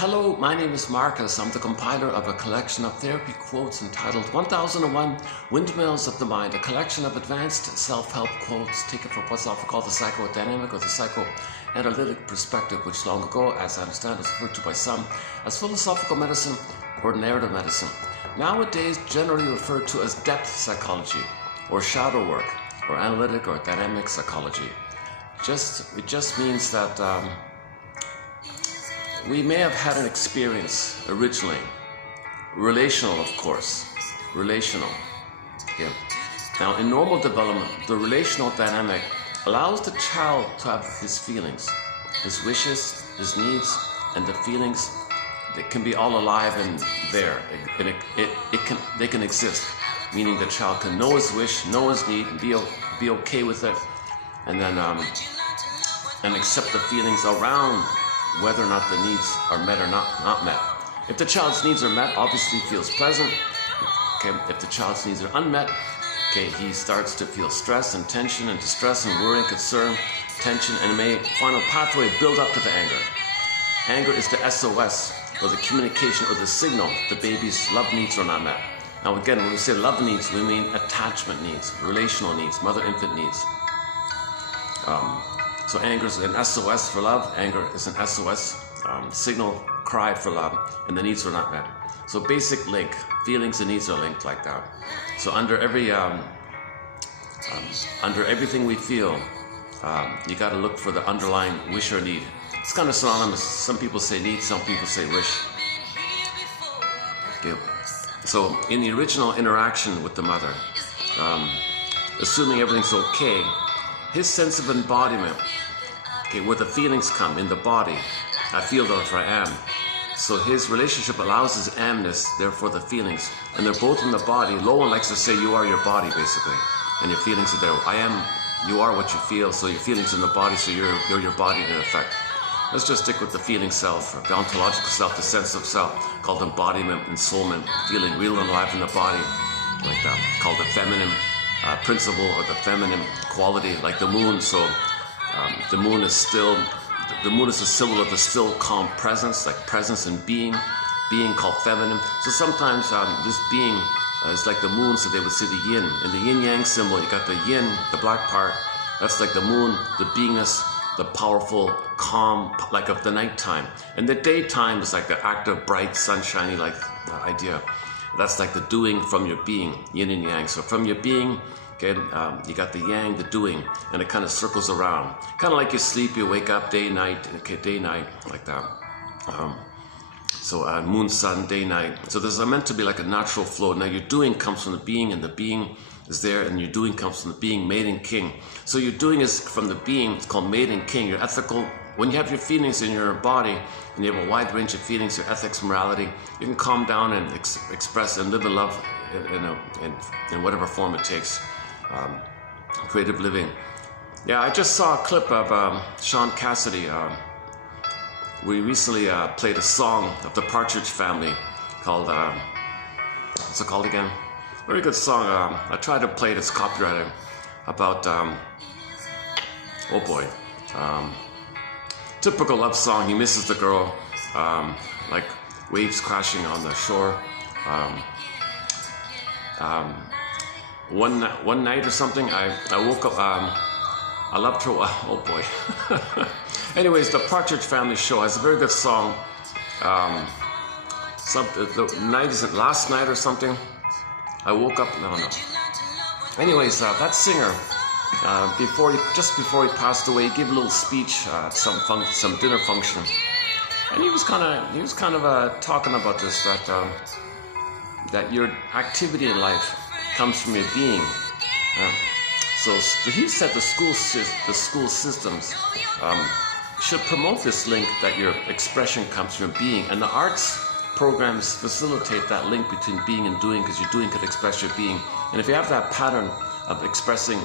Hello, my name is Marcus. I'm the compiler of a collection of therapy quotes entitled 1001 Windmills of the Mind, a collection of advanced self-help quotes taken from what's often called the psychodynamic or the psychoanalytic perspective, which long ago, as I understand, was referred to by some as philosophical medicine or narrative medicine. Nowadays, generally referred to as depth psychology or shadow work or analytic or dynamic psychology. It just means that we may have had an experience originally, relational of course, relational. Yeah. Now in normal development, the relational dynamic allows the child to have his feelings, his wishes, his needs, and the feelings that can be all alive and there. They can exist, meaning the child can know his wish, know his need, and be okay with it, and then and accept the feelings around whether or not the needs are met or not met. If the child's needs are met, obviously feels pleasant. Okay. If the child's needs are unmet, okay, he starts to feel stress and tension and distress and worry and concern, tension, and may final pathway build up to the anger. Anger is the SOS, or the communication or the signal the baby's love needs are not met. Now again, when we say love needs, we mean attachment needs, relational needs, mother-infant needs. So anger is an SOS for love, anger is an SOS, signal, cry for love, and the needs are not met. So basic link, feelings and needs are linked like that. So under everything we feel, you got to look for the underlying wish or need. It's kind of synonymous. Some people say need, some people say wish. Okay. So in the original interaction with the mother, assuming everything's okay, his sense of embodiment, okay, where the feelings come in the body, I feel that if I am. So his relationship allows his amness, therefore the feelings, and they're both in the body. Lowen likes to say you are your body, basically, and your feelings are there. I am, you are what you feel, so your feelings in the body, so you're your body in effect. Let's just stick with the feeling self, or the ontological self, the sense of self, called embodiment, ensoulment, feeling real and alive in the body, like that, called the feminine principle or the feminine quality, like the moon. So the moon is a symbol of the still calm presence, like presence and being called feminine. So sometimes this being is like the moon, so they would say the yin. In the yin-yang symbol, you got the yin, the black part, that's like the moon, the beingness, the powerful, calm, like of the nighttime. And the daytime is like the active, bright, sunshiny like idea. That's like the doing from your being, yin and yang. So from your being, okay, you got the yang, the doing, and it kind of circles around. Kind of like you sleep, you wake up, day, night, okay, day, night, like that. So moon, sun, day, night. So there's meant to be like a natural flow. Now your doing comes from the being, and the being is there, and your doing comes from the being, made and king. So your doing is from the being, it's called made and king, your ethical. When you have your feelings in your body, and you have a wide range of feelings, your ethics, morality, you can calm down and express and live in love in whatever form it takes. Creative living. Yeah, I just saw a clip of Sean Cassidy. We recently played a song of the Partridge Family called, what's it called again? Very good song. I tried to play it, it's copyrighted, about, oh boy, typical love song. He misses the girl, like waves crashing on the shore. One night or something, I woke up, I loved her, oh boy. Anyways, the Partridge Family show has a very good song. The night isn't last night or something. I woke up, no. Anyways, that singer, just before he passed away, he gave a little speech at some dinner function, and he was kind of talking about this, that your activity in life comes from your being. So he said the school systems should promote this link that your expression comes from being, and the arts programs facilitate that link between being and doing, because your doing could express your being. And if you have that pattern of expressing,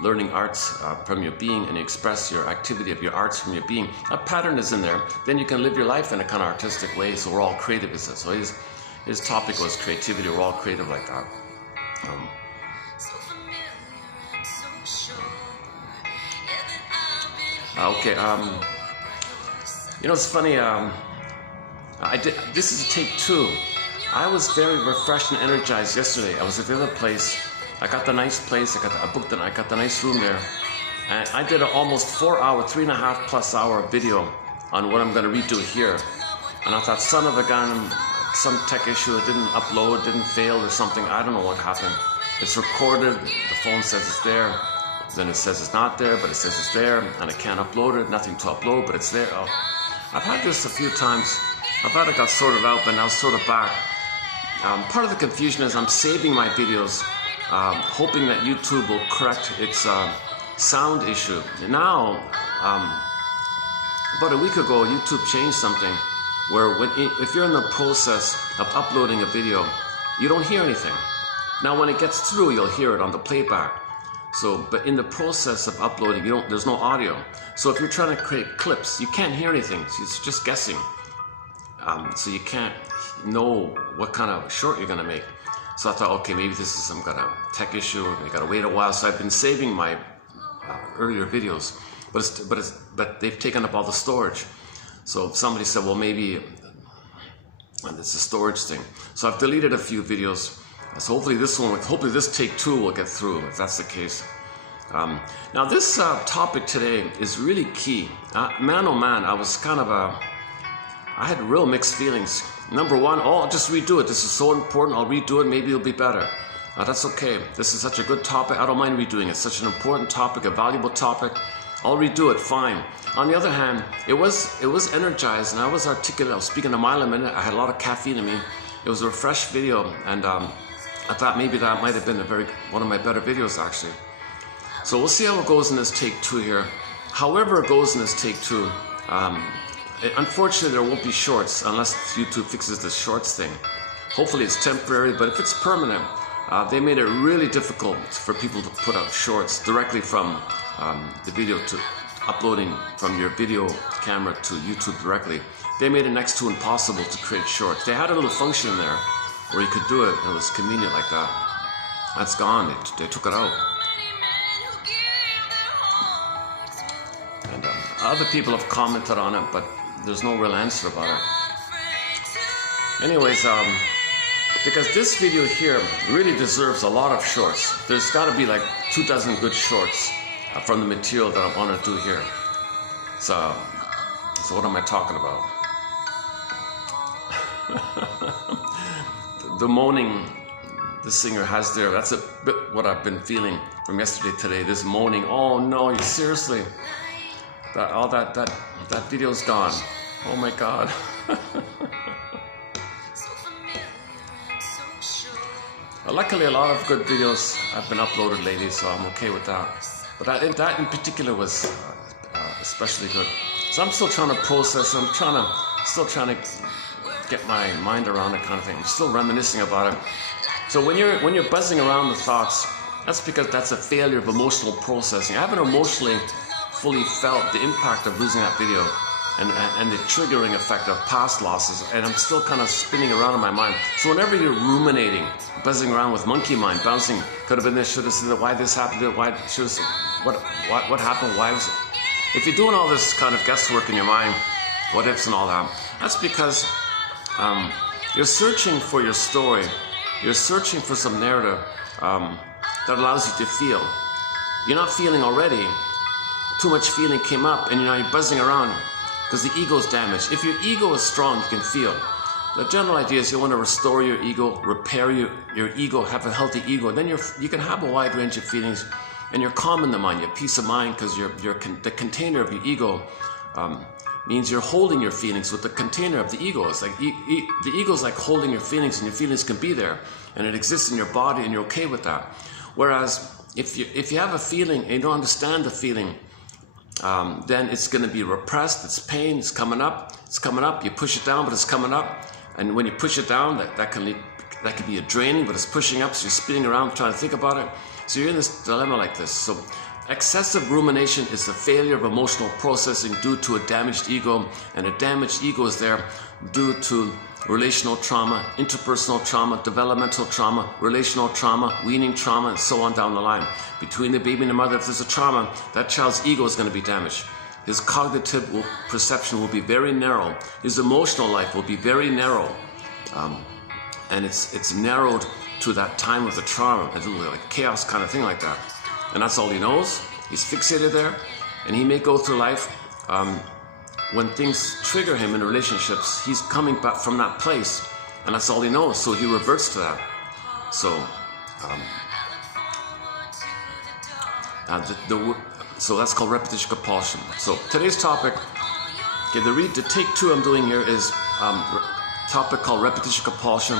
learning arts from your being, and you express your activity of your arts from your being, a pattern is in there, then you can live your life in a kind of artistic way. So we're all creative, is it? So his topic was creativity. We're all creative like that. Okay, you know, it's funny, This is take 2. I was very refreshed and energized yesterday. I was at the other place. I got the nice place. I booked it. I got the nice room there. And I did an almost 4-hour, 3.5+ hour video on what I'm going to redo here. And I thought, son of a gun, some tech issue, it didn't upload, didn't fail or something. I don't know what happened. It's recorded. The phone says it's there. Then it says it's not there, but it says it's there. And I can't upload it. Nothing to upload, but it's there. Oh. I've had this a few times. I thought it got sorted out, but now it's sort of back. Part of the confusion is I'm saving my videos, hoping that YouTube will correct its sound issue. Now, about a week ago, YouTube changed something where if you're in the process of uploading a video, you don't hear anything. Now, when it gets through, you'll hear it on the playback. So, but in the process of uploading, there's no audio. So if you're trying to create clips, you can't hear anything. It's just guessing. So you can't know what kind of short you're gonna make. So I thought, okay, maybe this is some kind of tech issue. I gotta wait a while. So I've been saving my earlier videos, but they've taken up all the storage. So somebody said, well, maybe it's a storage thing. So I've deleted a few videos. So hopefully this take 2 will get through, if that's the case. Now this topic today is really key. Man, oh man, I had real mixed feelings. Number one, I'll just redo it. This is so important, I'll redo it, maybe it'll be better. That's okay. This is such a good topic, I don't mind redoing it. It's such an important topic, a valuable topic. I'll redo it, fine. On the other hand, it was energized and I was articulate. I was speaking a mile a minute. I had a lot of caffeine in me. It was a fresh video, and I thought maybe that might have been one of my better videos actually. So we'll see how it goes in this take 2 here. However it goes in this take 2, unfortunately there won't be shorts unless YouTube fixes this shorts thing. Hopefully it's temporary, but if it's permanent, they made it really difficult for people to put out shorts directly from the video to uploading from your video camera to YouTube directly. They made it next to impossible to create shorts. They had a little function in there where you could do it, and it was convenient like that. That's gone, they took it out. And other people have commented on it, but there's no real answer about it. Anyways, because this video here really deserves a lot of shorts. There's got to be like 24 good shorts from the material that I want to do here. So what am I talking about? The moaning the singer has there, that's a bit what I've been feeling from yesterday, today. This moaning, oh no, you seriously? That video's gone. Oh my God. Luckily, a lot of good videos have been uploaded lately, so I'm okay with that. But that in particular was especially good. So I'm still trying to process. I'm still trying to get my mind around that kind of thing. I'm still reminiscing about it. So when you're buzzing around the thoughts, that's because that's a failure of emotional processing. I haven't emotionally fully felt the impact of losing that video and the triggering effect of past losses, and I'm still kind of spinning around in my mind. So whenever you're ruminating, buzzing around with monkey mind, bouncing, could have been this, should have said that, why this happened, why should have, what happened, why was it? If you're doing all this kind of guesswork in your mind, what ifs and all that, that's because you're searching for your story. You're searching for some narrative that allows you to feel. You're not feeling already. Too much feeling came up, and you're buzzing around because the ego's damaged. If your ego is strong, you can feel. The general idea is you want to restore your ego, repair your ego, have a healthy ego. Then you can have a wide range of feelings, and you're calm in the mind. You have peace of mind because the container of your ego means you're holding your feelings with the container of the ego. It's like the ego is like holding your feelings, and your feelings can be there, and it exists in your body, and you're okay with that. Whereas if you have a feeling and you don't understand the feeling, then it's going to be repressed. It's pain. It's coming up. You push it down, but it's coming up. And when you push it down, that can be a draining, but it's pushing up. So you're spinning around trying to think about it. So you're in this dilemma like this. So excessive rumination is the failure of emotional processing due to a damaged ego, and a damaged ego is there due to relational trauma, interpersonal trauma, developmental trauma, relational trauma, weaning trauma, and so on down the line. Between the baby and the mother, if there's a trauma, that child's ego is going to be damaged. His cognitive perception will be very narrow. His emotional life will be very narrow. And it's narrowed to that time of the trauma, a little like chaos kind of thing like that. And that's all he knows. He's fixated there. And he may go through life, when things trigger him in relationships, he's coming back from that place. And that's all he knows. So he reverts to that. So, so that's called repetition compulsion. So today's topic, okay, the take two I'm doing here is topic called repetition compulsion,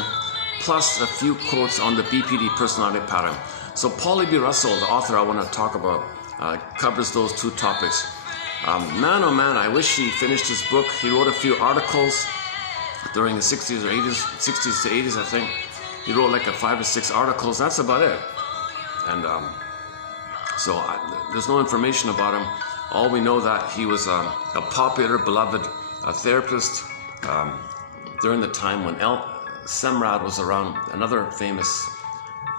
plus a few quotes on the BPD personality pattern. So Paulie B. Russell, the author I want to talk about, covers those two topics. Man, oh man, I wish he finished his book. He wrote a few articles during the 60s or 80s, 60s to 80s, I think. He wrote like 5 or 6 articles. That's about it. And there's no information about him. All we know that he was a popular, beloved therapist during the time when Semrad was around, another famous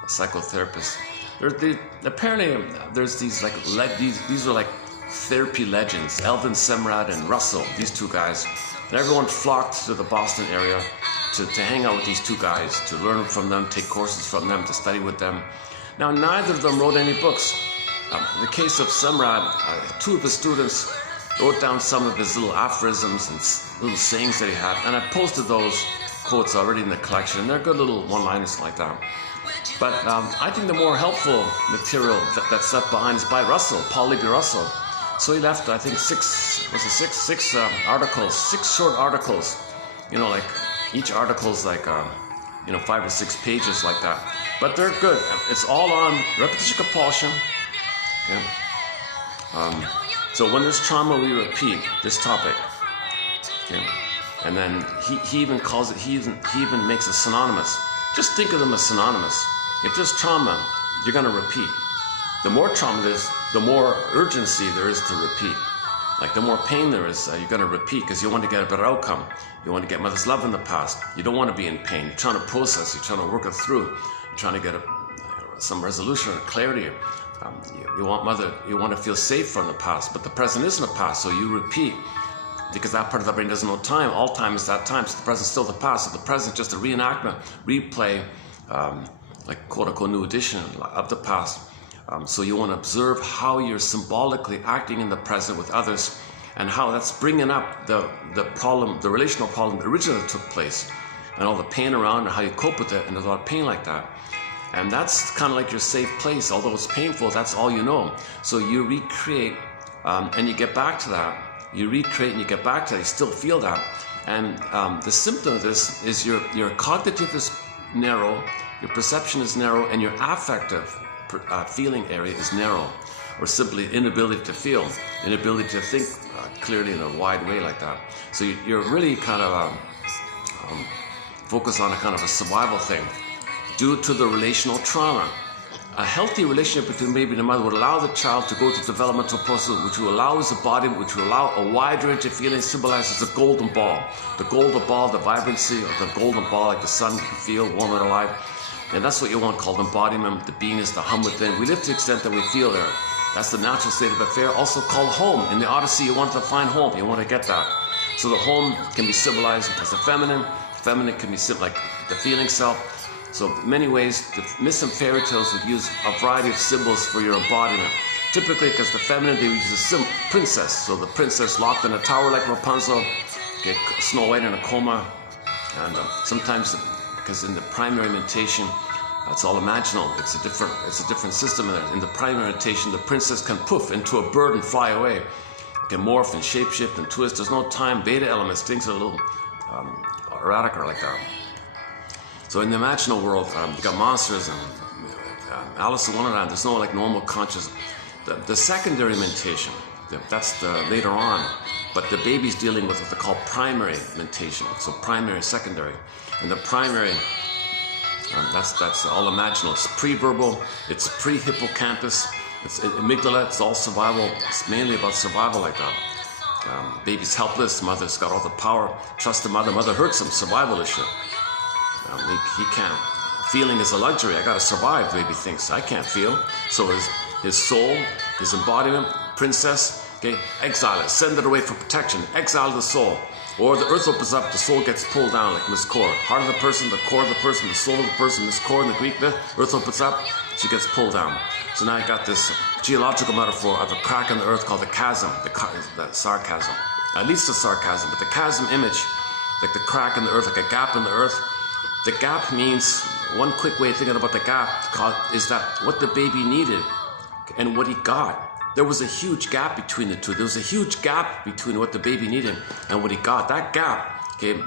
psychotherapist. Apparently, there's these these are like therapy legends. Elvin Semrad and Russell, these two guys. And everyone flocked to the Boston area to hang out with these two guys, to learn from them, take courses from them, to study with them. Now, neither of them wrote any books. In the case of Semrad, 2 of his students wrote down some of his little aphorisms and little sayings that he had, and I posted those quotes already in the collection. They're good little one-liners like that. But I think the more helpful material that's left behind is by Russell, Paulie B. Russell. So he left, I think, 6 articles, 6 short articles. You know, like each article's like 5 or 6 pages like that. But they're good. It's all on repetition compulsion. Okay. So when there's trauma, we repeat this topic. Okay. And then he even calls it. He even makes it synonymous. Just think of them as synonymous. If there's trauma, you're going to repeat. The more trauma there is, the more urgency there is to repeat. Like the more pain there is, you're going to repeat because you want to get a better outcome. You want to get mother's love in the past. You don't want to be in pain. You're trying to process. You're trying to work it through. You're trying to get some resolution or clarity. You want to feel safe from the past, but the present isn't the past, so you repeat. Because that part of the brain doesn't know time. All time is that time, so the present is still the past. So the present is just a reenactment, replay, like quote-unquote new edition of the past. So you want to observe how you're symbolically acting in the present with others, and how that's bringing up the problem, the relational problem that originally took place, and all the pain around, and how you cope with it, and there's a lot of pain like that. And that's kind of like your safe place. Although it's painful, that's all you know. So you recreate, and you get back to that. You recreate and you get back to that. You still feel that. And the symptom of this is your cognitive is narrow, your perception is narrow, and your affective feeling area is narrow, or simply inability to feel, inability to think clearly in a wide way like that. So you're really kind of focused on a kind of a survival thing due to the relational trauma. A healthy relationship between baby and the mother would allow the child to go through developmental process, which will allow his body, which will allow a wide range of feelings, symbolized as a golden ball. The golden ball, the vibrancy of the golden ball, like the sun can feel warm and alive. And that's what you want called embodiment, the beingness, the hum within. We live to the extent that we feel there. That's the natural state of affair, also called home. In the Odyssey, you want to find home. You want to get that. So the home can be symbolized as the feminine. The feminine can be like the feeling self. So in many ways, the myths and fairy tales would use a variety of symbols for your embodiment. Typically, because the feminine, they use a princess. So the princess locked in a tower like Rapunzel, get Snow White in a coma. And sometimes, because in the primary mentation, it's all imaginal. It's a different system. In the primary mentation, the princess can poof into a bird and fly away. It can morph and shapeshift and twist. There's no time. Beta elements, things are a little erratic or like that. So in the imaginal world, you got monsters and Alice in Wonderland. There's no like normal conscious. The secondary mentation, that's the later on. But the baby's dealing with what they call primary mentation. So primary, secondary, and the primary. That's all imaginal. It's pre-verbal. It's pre-hippocampus. It's amygdala. It's all survival. It's mainly about survival like that. Baby's helpless. Mother's got all the power. Trust the mother. Mother hurts him. Survival issue. He can't. Feeling is a luxury. I gotta survive, baby thinks. I can't feel. So his soul, his embodiment, princess, Okay, exile it, send it away for protection, exile the soul. Or the earth opens up, the soul gets pulled down like Miss Core. Heart of the person, the core of the person, the soul of the person, Miss Core in the Greek myth, earth opens up, she gets pulled down. So now I got this geological metaphor of a crack in the earth called the chasm, the sarcasm. At least the sarcasm, but the chasm image, like the crack in the earth, like a gap in the earth. The gap means, one quick way of thinking about the gap is that what the baby needed and what he got. There was a huge gap between the two. There was a huge gap between what the baby needed and what he got. That gap, okay,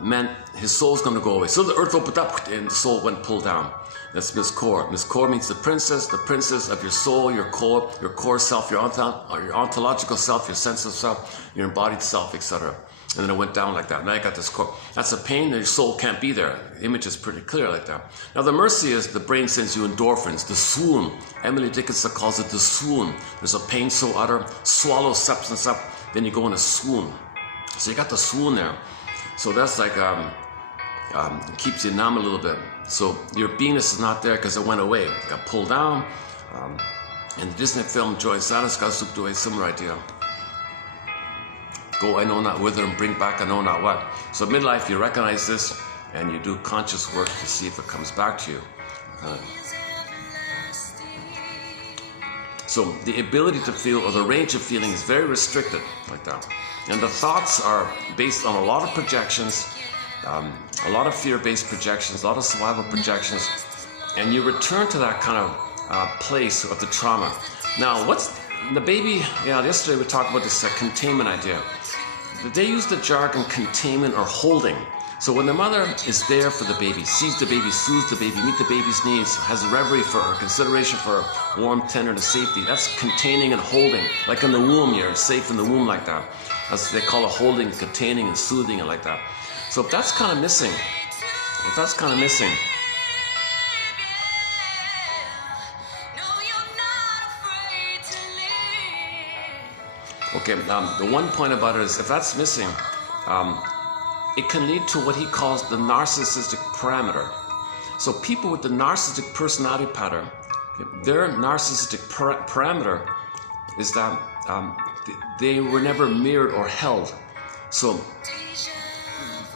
meant his soul's going to go away. So the earth opened up and the soul went pulled down. That's Miss Core. Miss Core means the princess of your soul, your core self, your ontological self, your sense of self, your embodied self, etc. And then it went down like that. Now I got this core. That's a pain that your soul can't be there. The image is pretty clear like that. Now the mercy is the brain sends you endorphins, the swoon. Emily Dickinson calls it the swoon. There's a pain so utter, swallow substance up, then you go in a swoon. So you got the swoon there. So that's like, keeps you numb a little bit. So your beingness is not there because it went away. It got pulled down. In the Disney film, Joy Satis got souped away, similar idea. Go I know not whither and bring back I know not what. So midlife, you recognize this and you do conscious work to see if it comes back to you. So the ability to feel, or the range of feeling, is very restricted like that. And the thoughts are based on a lot of projections, a lot of fear-based projections, a lot of survival projections, and you return to that kind of place of the trauma. Now, what's the baby? Yeah, yesterday we talked about this containment idea. They use the jargon containment or holding. So when the mother is there for the baby, sees the baby, soothes the baby, meets the baby's needs, has reverie for her, consideration for her, warmth, tenderness, safety, that's containing and holding. Like in the womb, you're safe in the womb like that. That's they call it holding, containing, and soothing, and like that. So if that's kind of missing, okay, the one point about it is, if that's missing, it can lead to what he calls the narcissistic parameter. So people with the narcissistic personality pattern, their narcissistic parameter is that they were never mirrored or held. So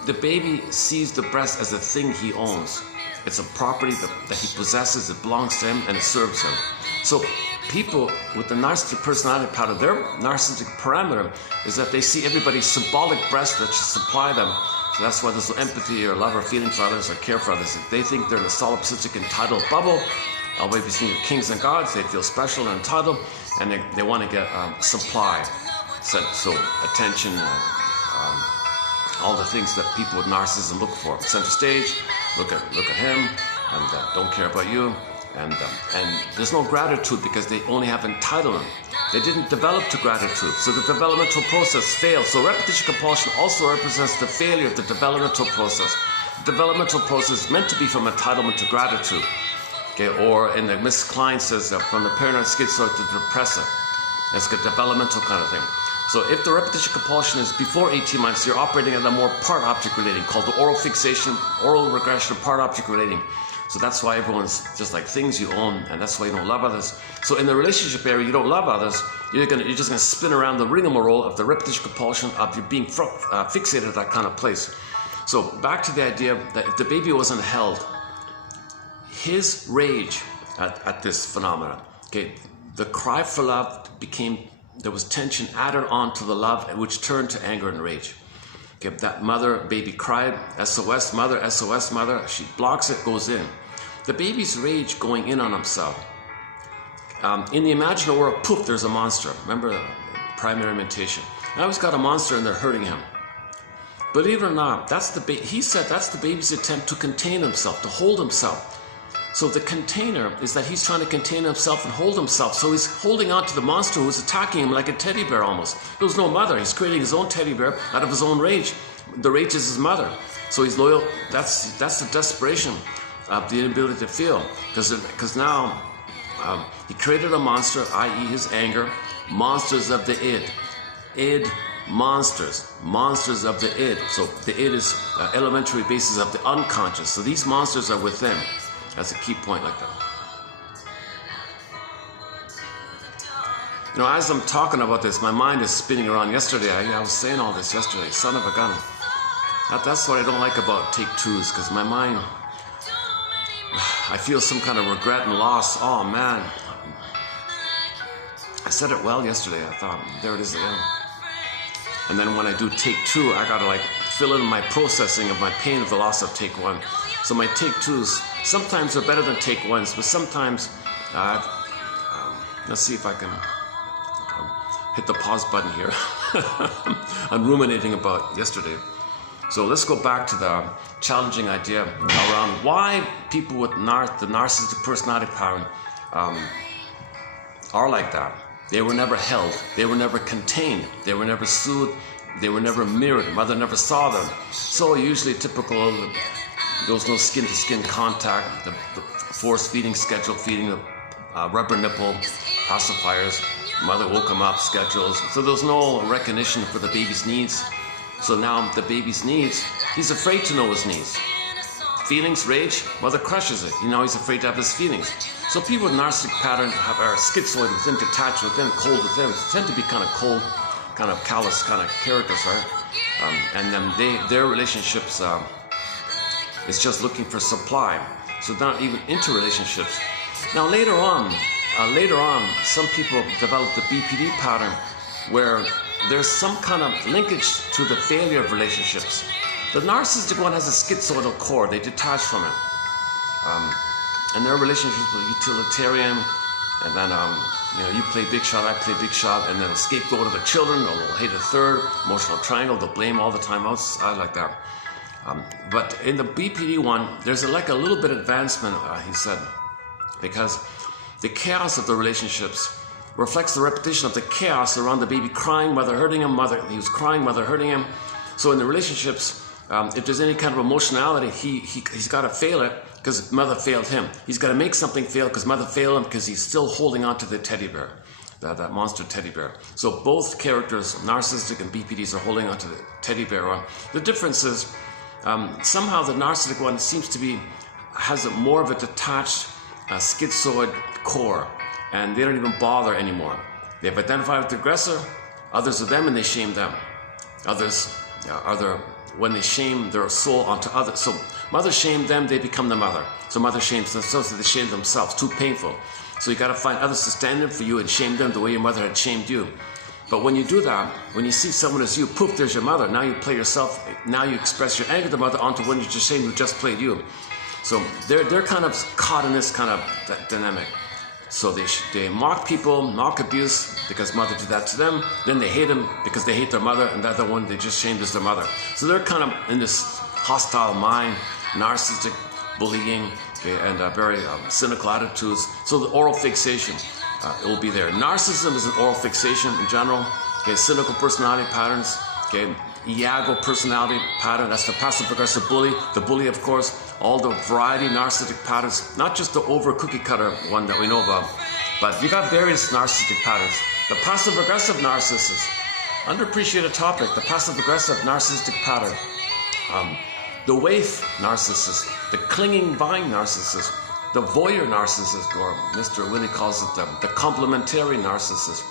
the baby sees the breast as a thing he owns. It's a property that he possesses, it belongs to him, and it serves him. So people with the narcissistic personality pattern, their narcissistic parameter is that they see everybody's symbolic breast that should supply them. So that's why there's no empathy or love or feeling for others or care for others. They think they're in a solipsistic entitled bubble. Always be seen as kings and gods. They feel special and entitled, and they want to get supply. So attention, all the things that people with narcissism look for. Center stage, look at him, and don't care about you. And there's no gratitude because they only have entitlement. They didn't develop to gratitude, so the developmental process failed. So repetition compulsion also represents the failure of the developmental process. The developmental process is meant to be from entitlement to gratitude. Okay, or in the Miss Klein says from the paranoid schizoid to repressive. It's a developmental kind of thing. So if the repetition compulsion is before 18 months, you're operating at a more part-object relating called the oral fixation, oral regression, part-object relating. So that's why everyone's just like things you own, and that's why you don't love others. So in the relationship area, you don't love others. You're just gonna spin around the rigmarole of the repetition compulsion of you being fixated at that kind of place. So back to the idea that if the baby wasn't held, his rage at this phenomena, okay, the cry for love there was tension added on to the love, which turned to anger and rage. Okay, that baby cried, SOS, mother, she blocks it, goes in. The baby's rage going in on himself. In the imaginal world, poof, there's a monster. Remember the primary mentation. Now he's got a monster and they're hurting him. Believe it or not, he said that's the baby's attempt to contain himself, to hold himself. So the container is that he's trying to contain himself and hold himself. So he's holding on to the monster who's attacking him like a teddy bear almost. There was no mother. He's creating his own teddy bear out of his own rage. The rage is his mother. So he's loyal. That's the desperation of the inability to feel. Because now he created a monster, i.e. his anger. Monsters of the id. Id monsters of the id. So the id is elementary basis of the unconscious. So these monsters are within. That's a key point like that. as I'm talking about this, my mind is spinning around. Yesterday, I was saying all this yesterday, son of a gun. That's what I don't like about take twos, because my mind, I feel some kind of regret and loss. Oh man, I said it well yesterday. I thought, there it is again. And then when I do take two, I gotta like fill in my processing of my pain of the loss of take one. So my take twos, sometimes are better than take ones, but sometimes, let's see if I can hit the pause button here. I'm ruminating about yesterday. So let's go back to the challenging idea around why people with the narcissistic personality pattern are like that. They were never held. They were never contained. They were never soothed. They were never mirrored. Mother never saw them. So usually typical, there was no skin-to-skin contact, the forced feeding, scheduled feeding, the rubber nipple, pacifiers. Mother woke him up, schedules. So there was no recognition for the baby's needs. So now the baby's needs, he's afraid to know his needs. Feelings, rage, mother crushes it. He's afraid to have his feelings. So people with narcissistic pattern are schizoid within, detached within, cold within, tend to be kind of cold, kind of callous kind of characters, right? And then their relationships is just looking for supply. So not even into relationships. Now later on, some people develop the BPD pattern where there's some kind of linkage to the failure of relationships. The narcissistic one has a schizoidal core. They detach from it. And their relationships are utilitarian. And then, you play big shot, I play big shot. And then a scapegoat of the children, or they'll hate a third. Emotional triangle, they'll blame all the time. I like that. But in the BPD one, there's like a little bit advancement, he said, because the chaos of the relationships reflects the repetition of the chaos around the baby crying, mother hurting him, he was crying, mother hurting him. So in the relationships, if there's any kind of emotionality, he's got to fail it because mother failed him. He's got to make something fail because mother failed him because he's still holding on to the teddy bear, that monster teddy bear. So both characters, narcissistic and BPDs, are holding on to the teddy bear. The difference is somehow the narcissistic one has more of a detached schizoid core, and they don't even bother anymore. They've identified with the aggressor, others are them, and they shame them. Others when they shame their soul onto others. So mother shamed them, they become the mother. So mother shames themselves, so they shame themselves. Too painful. So you got to find others to stand in for you and shame them the way your mother had shamed you. But when you do that, when you see someone as you, poof, there's your mother. Now you play yourself. Now you express your anger to the mother onto one you just shamed who just played you. So they're kind of caught in this kind of dynamic. So they mock people, mock abuse because mother did that to them. Then they hate them because they hate their mother, and the other one they just shamed is their mother. So they're kind of in this hostile mind, narcissistic bullying, and very cynical attitudes. So the oral fixation, it will be there. Narcissism is an oral fixation in general. Cynical personality patterns. Iago personality pattern, that's the passive-aggressive bully. The bully, of course, all the variety narcissistic patterns, not just the over cookie cutter one that we know about, but you got various narcissistic patterns. The passive-aggressive narcissist, underappreciated topic, the passive-aggressive narcissistic pattern. The waif narcissist, the clinging vine narcissist, the voyeur narcissist, or Mr. Willie calls it the complementary narcissist,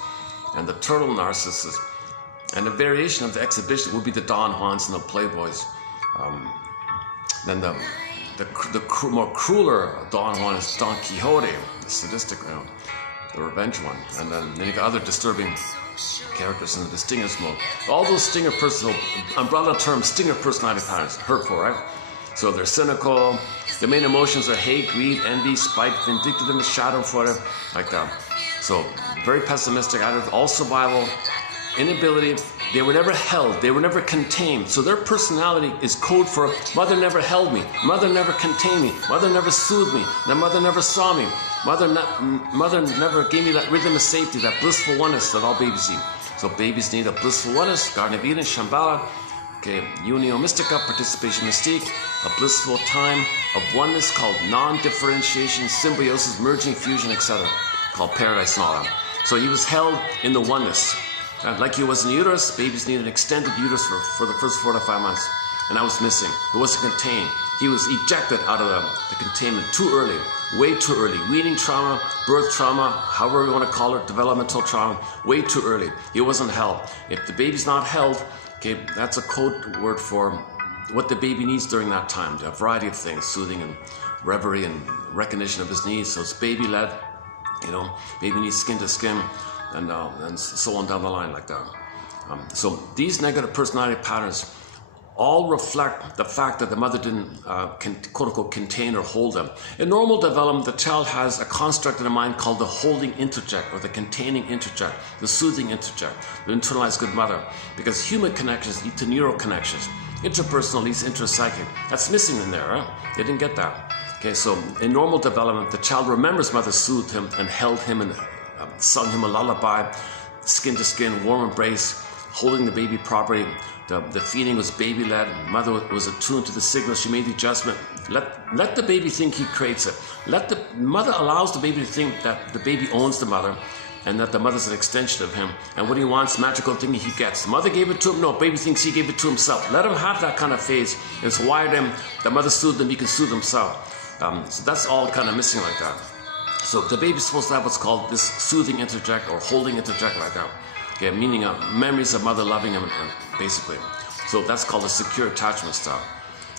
and the turtle narcissist. And the variation of the exhibition would be the Don Juans and the Playboys. Then the more crueler Don Juan is Don Quixote, the sadistic, the revenge one. And then you got other disturbing characters in the distinguished mode. All those stinger umbrella term stinger personality patterns, hurtful, right? So they're cynical. The main emotions are hate, greed, envy, spite, vindictiveness, shadow, whatever, like that. So very pessimistic attitude, all survival. Inability, they were never held, they were never contained. So their personality is code for mother never held me, mother never contained me, mother never soothed me, the mother never saw me, mother never gave me that rhythm of safety, that blissful oneness that all babies need. So babies need a blissful oneness, Garden of Eden, Shambhala, Unio Mystica, Participation Mystique, a blissful time of oneness called non-differentiation, symbiosis, merging, fusion, etc. Called paradise and all that. So he was held in the oneness. Like he was in uterus, babies need an extended uterus for the first 4 to 5 months. and I was missing. It wasn't contained. He was ejected out of the containment too early, way too early. Weaning trauma, birth trauma, however you want to call it, developmental trauma, way too early. He wasn't held. If the baby's not held, okay, that's a code word for what the baby needs during that time. There are a variety of things, soothing and reverie and recognition of his needs. So it's baby-led, you know, baby needs skin to skin, and so on down the line like that. So these negative personality patterns all reflect the fact that the mother didn't, quote-unquote, contain or hold them. In normal development, the child has a construct in the mind called the holding interject, or the containing interject, the soothing interject, the internalized good mother, because human connections lead to neural connections. Interpersonal leads interpsychic. That's missing in there, huh? They didn't get that. Okay, so in normal development, the child remembers mother soothed him and held him and sung him a lullaby, skin to skin, warm embrace, holding the baby properly. The feeding was baby-led. Mother was attuned to the signals. She made the adjustment. Let the baby think he creates it. The mother allows the baby to think that the baby owns the mother and that the mother's an extension of him. And what he wants, magical thing he gets. The mother gave it to him. No, baby thinks he gave it to himself. Let him have that kind of phase. It's wired him. The mother soothed him. He can soothe himself. So that's all kind of missing like that. So the baby's supposed to have what's called this soothing interject or holding interject like that. Okay, meaning memories of mother loving him, basically. So that's called a secure attachment style.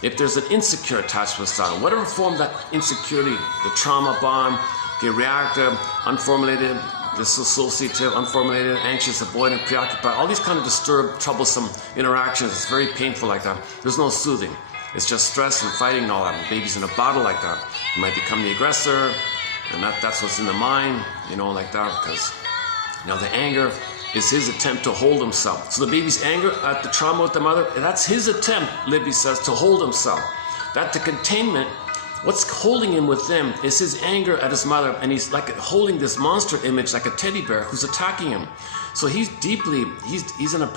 If there's an insecure attachment style, whatever form that insecurity, the trauma bond, okay, reactive, unformulated, dissociative, unformulated, anxious, avoidant, preoccupied, all these kind of disturbed, troublesome interactions, it's very painful like that. There's no soothing. It's just stress and fighting and all that. And the baby's in a battle like that. You might become the aggressor, and that's what's in the mind, you know, like that, because, you know, the anger is his attempt to hold himself. So the baby's anger at the trauma with the mother, that's his attempt, Libby says, to hold himself. That the containment, what's holding him within is his anger at his mother, and he's like holding this monster image like a teddy bear who's attacking him. So he's in a,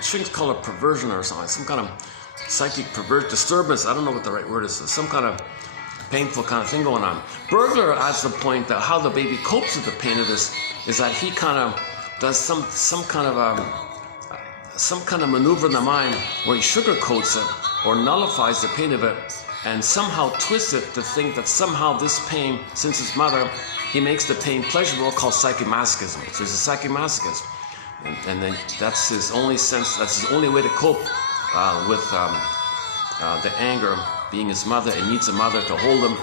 shrinks call it perversion or something, some kind of psychic disturbance, I don't know what the right word is, some kind of painful kind of thing going on. Berger adds the point that how the baby copes with the pain of this is that he kind of does some kind of maneuver in the mind where he sugarcoats it or nullifies the pain of it and somehow twists it to think that somehow this pain, since his mother, he makes the pain pleasurable, called psychomasochism. So he's a psychomasochist, and then that's his only sense. That's his only way to cope with the anger. Being his mother, and needs a mother to hold him,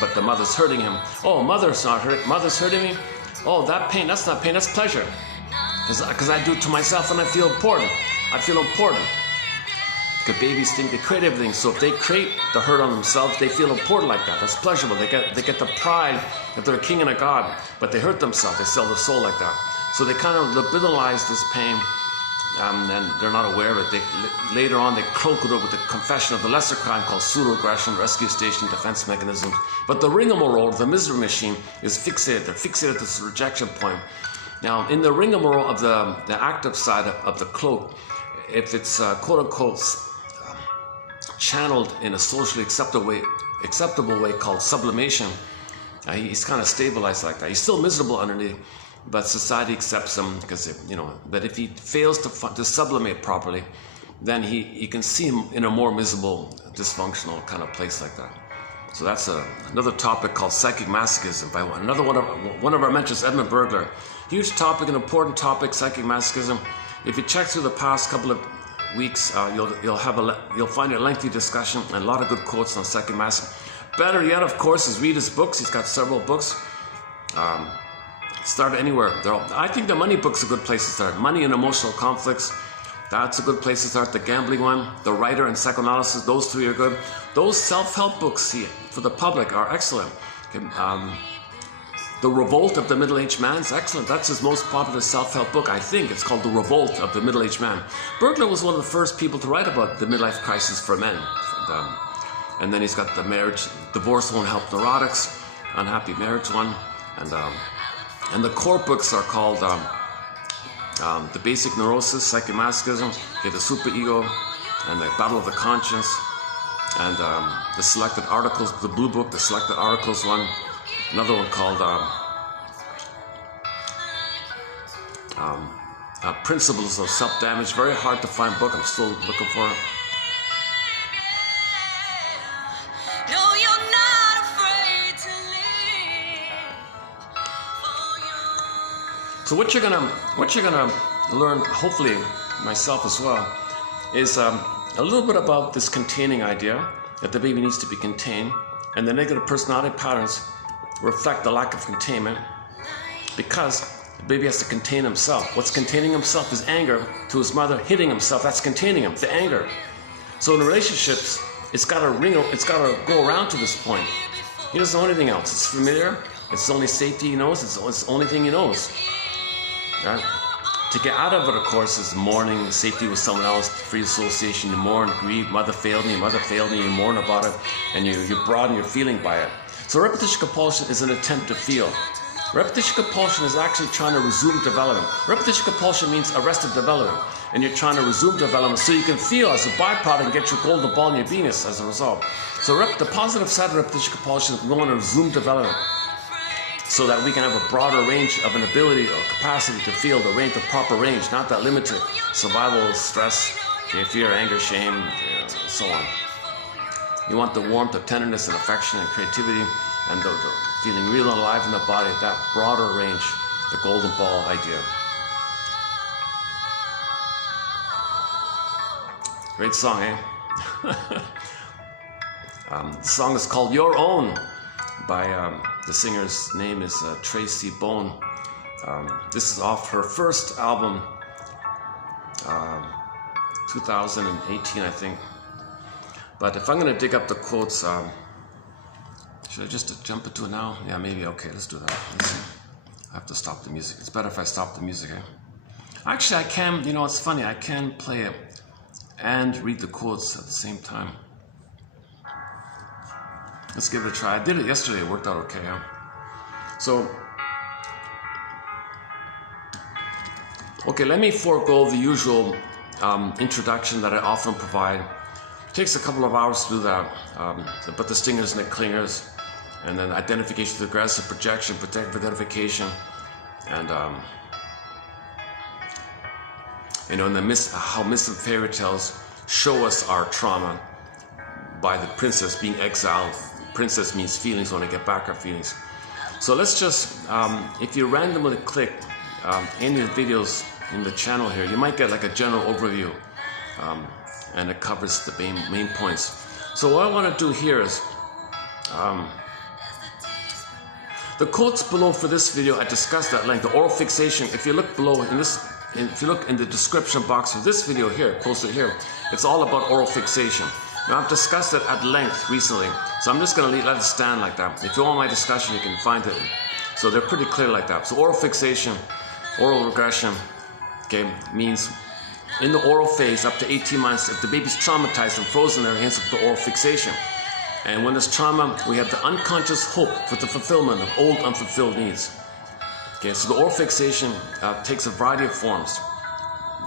but the mother's hurting him. Oh, mother's not hurting. Mother's hurting me. Oh, that pain, that's not pain, that's pleasure. Because I do it to myself and I feel important. I feel important. Because babies think they create everything. So if they create the hurt on themselves, they feel important like that. That's pleasurable. They get the pride that they're a king and a god, but they hurt themselves. They sell their soul like that. So they kind of liminalize this pain, and they're not aware of it. Later on, they cloak it up with the confession of the lesser crime called pseudo-aggression, rescue station, defense mechanisms. But the rigmarole, the misery machine, is fixated. They're fixated at this rejection point. Now, in the rigmarole of the active side of the cloak, if it's quote-unquote channeled in a socially acceptable way called sublimation, he's kind of stabilized like that. He's still miserable underneath, but society accepts him because, you know, but if he fails to sublimate properly, then he can see him in a more miserable, dysfunctional kind of place like that. So that's another topic called psychic masochism by one of our mentors, Edmund Berger. Huge topic, an important topic, psychic masochism. If you check through the past couple of weeks, you'll find a lengthy discussion and a lot of good quotes on psychic masochism. Better yet, of course, is read his books. He's got several books. Start anywhere. I think the money book's a good place to start. Money and emotional conflicts. That's a good place to start. The gambling one, The Writer, and Psychoanalysis. Those three are good. Those self-help books for the public are excellent. The Revolt of the Middle-Aged Man is excellent. That's his most popular self-help book, I think. It's called The Revolt of the Middle-Aged Man. Berger was one of the first people to write about the midlife crisis for men. And then he's got the marriage, divorce won't help neurotics, unhappy marriage one. And the core books are called The Basic Neurosis, Psychomasochism, the Superego, and the Battle of the Conscience, and the Selected Articles, the Blue Book, the Selected Articles one. Another one called Principles of Self-Damage. Very hard to find book. I'm still looking for it. So what you're gonna learn, hopefully myself as well, is a little bit about this containing idea, that the baby needs to be contained, and the negative personality patterns reflect the lack of containment, because the baby has to contain himself. What's containing himself is anger to his mother hitting himself. That's containing him, the anger. So in relationships, it's got to go around to this point. He doesn't know anything else. It's familiar. It's the only safety he knows. It's the only thing he knows. Right? To get out of it, of course, is mourning, safety with someone else, free association. You mourn, grieve, mother failed me, you mourn about it, and you broaden your feeling by it. So repetition compulsion is an attempt to feel. Repetition compulsion is actually trying to resume development. Repetition compulsion means arrested development, and you're trying to resume development so you can feel as a byproduct and get your golden ball in your penis as a result. So the positive side of repetition compulsion is we want to resume development so that we can have a broader range of an ability or capacity to feel the proper range, not that limited survival, stress, fear, anger, shame, so on. You want the warmth of tenderness and affection and creativity and the feeling real and alive in the body, that broader range, the golden ball idea. Great song, eh? The song is called Your Own by the singer's name is Tracy Bone. This is off her first album, 2018, I think. But if I'm going to dig up the quotes, should I just jump into it now? Yeah, maybe. Okay, let's do that. Let's see. I have to stop the music. It's better if I stop the music. Eh? Actually, I can, it's funny, I can play it and read the quotes at the same time. Let's give it a try. I did it yesterday. It worked out okay. Huh? So, okay, let me forego the usual introduction that I often provide. It takes a couple of hours to do that. But the stingers and the clingers, and then identification, the aggressive projection, protective identification, and and how myths and fairy tales show us our trauma by the princess being exiled. Princess means feelings, want to get back our feelings. So let's just, if you randomly click any of the videos in the channel here, you might get like a general overview, and it covers the main points. So what I want to do here is, the quotes below for this video, I discussed at length. The oral fixation, if you look below if you look in the description box of this video here, posted here, it's all about oral fixation. Now I've discussed it at length recently, so I'm just going to let it stand like that. If you want my discussion, you can find it. So they're pretty clear like that. So oral fixation, oral regression, okay, means in the oral phase up to 18 months, if the baby's traumatized and frozen there, hence the oral fixation. And when there's trauma, we have the unconscious hope for the fulfillment of old unfulfilled needs. Okay, so the oral fixation takes a variety of forms.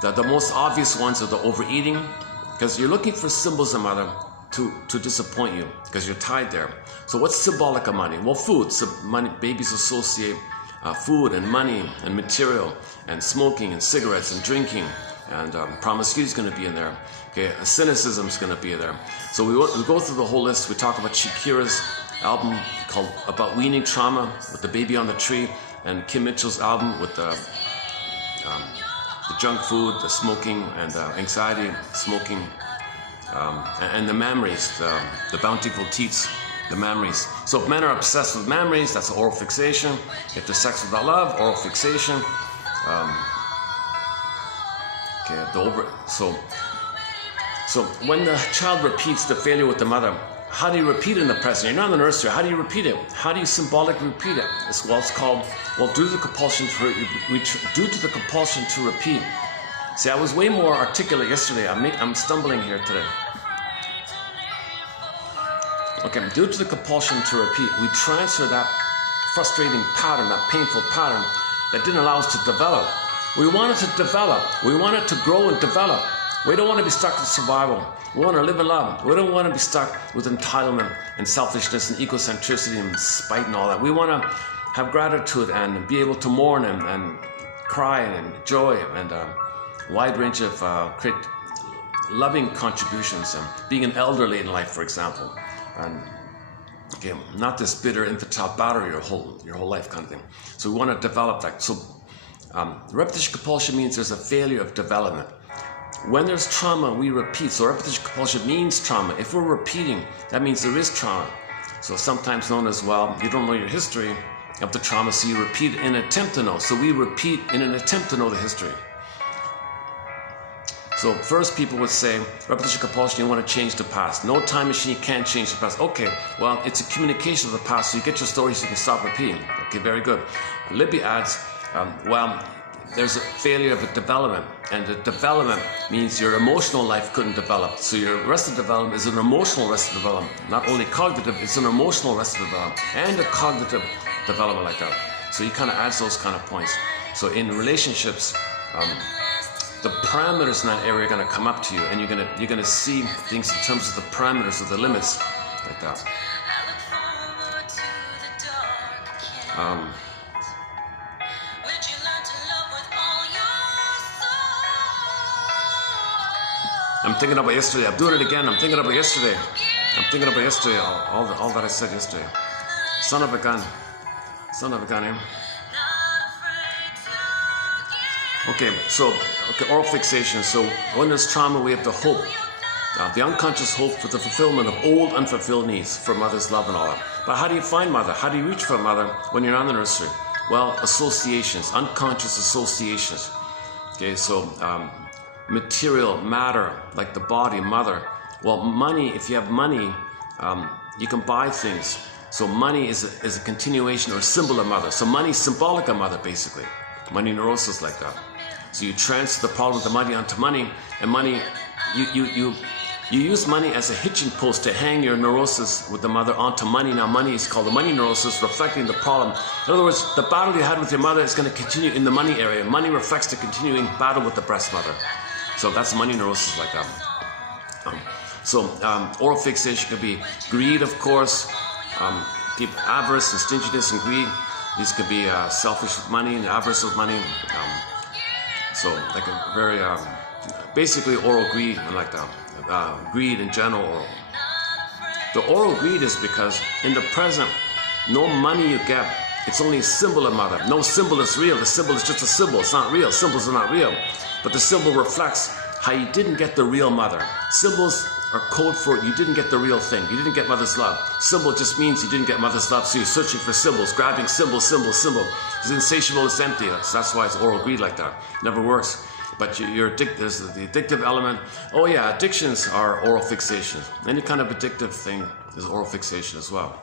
The most obvious ones are the overeating, because you're looking for symbols of mother to disappoint you, because you're tied there. So what's symbolic of money? Well, food. So babies associate food and money and material and smoking and cigarettes and drinking, and promiscuity is going to be in there. Okay, cynicism is going to be there. So we go through the whole list. We talk about Shakira's album called About Weaning Trauma with the baby on the tree, and Kim Mitchell's album with the junk food, the smoking, and anxiety, smoking, and the memories, the bountiful teats, the memories. So if men are obsessed with memories, that's oral fixation. If they're sex without love, oral fixation. So when the child repeats the failure with the mother, how do you repeat it in the present? You're not in the nursery. How do you repeat it? How do you symbolically repeat it? It's called, due to the compulsion to repeat. See, I was way more articulate yesterday. I'm stumbling here today. Okay, due to the compulsion to repeat, we transfer that frustrating pattern, that painful pattern that didn't allow us to develop. We wanted to develop. We wanted to grow and develop. We don't want to be stuck with survival. We want to live in love. We don't want to be stuck with entitlement and selfishness and egocentricity and spite and all that. We want to have gratitude and be able to mourn and cry and joy and a wide range of create loving contributions and being an elderly in life, for example. And okay, not this bitter infantile battery your whole life kind of thing. So we want to develop that. So Repetition compulsion means there's a failure of development. When there's trauma, we repeat. So repetition compulsion means trauma. If we're repeating, that means there is trauma. So sometimes known as, well, you don't know your history of the trauma, so you repeat in an attempt to know. So we repeat in an attempt to know the history. So first people would say, repetition compulsion, you want to change the past. No time machine can't change the past. Okay, well, it's a communication of the past, so you get your story so you can stop repeating. Okay, very good. Libby adds, well, there's a failure of a development, and the development means your emotional life couldn't develop. So your arrested development is an emotional arrested development. Not only cognitive, it's an emotional arrested development, and a cognitive development like that. So he kind of adds those kind of points. So in relationships, the parameters in that area are going to come up to you, and you're gonna see things in terms of the parameters of the limits like that. I'm thinking about yesterday. I'm doing it again. I'm thinking about yesterday. I'm thinking about yesterday. All that I said yesterday. Son of a gun. Son of a gun, eh? Okay, oral fixation. So when there's trauma, we have the hope, the unconscious hope for the fulfillment of old unfulfilled needs for mother's love and all that. But how do you find mother? How do you reach for mother when you're not in the nursery? Well, associations, unconscious associations. Okay, so material, matter, like the body, mother. Well, money, if you have money, you can buy things. So money is a continuation or a symbol of mother. So money is symbolic of mother, basically. Money neurosis like that. So you transfer the problem of the money onto money, and money, you use money as a hitching post to hang your neurosis with the mother onto money. Now money is called the money neurosis, reflecting the problem. In other words, the battle you had with your mother is going to continue in the money area. Money reflects the continuing battle with the breast mother. So that's money neurosis like that. Oral fixation could be greed, of course, avarice and stinginess and greed. These could be selfish with money and avarice with money. So like a very, basically oral greed, like that. Greed in general. Oral. The oral greed is because in the present, no money you get, it's only a symbol of mother. No symbol is real. The symbol is just a symbol. It's not real. Symbols are not real. But the symbol reflects how you didn't get the real mother. Symbols are code for you didn't get the real thing. You didn't get mother's love. Symbol just means you didn't get mother's love, so you're searching for symbols, grabbing symbol. It's insatiable, it's empty. That's why it's oral greed like that. Never works. But you're addicted. There's the addictive element. Oh yeah, addictions are oral fixation. Any kind of addictive thing is oral fixation as well.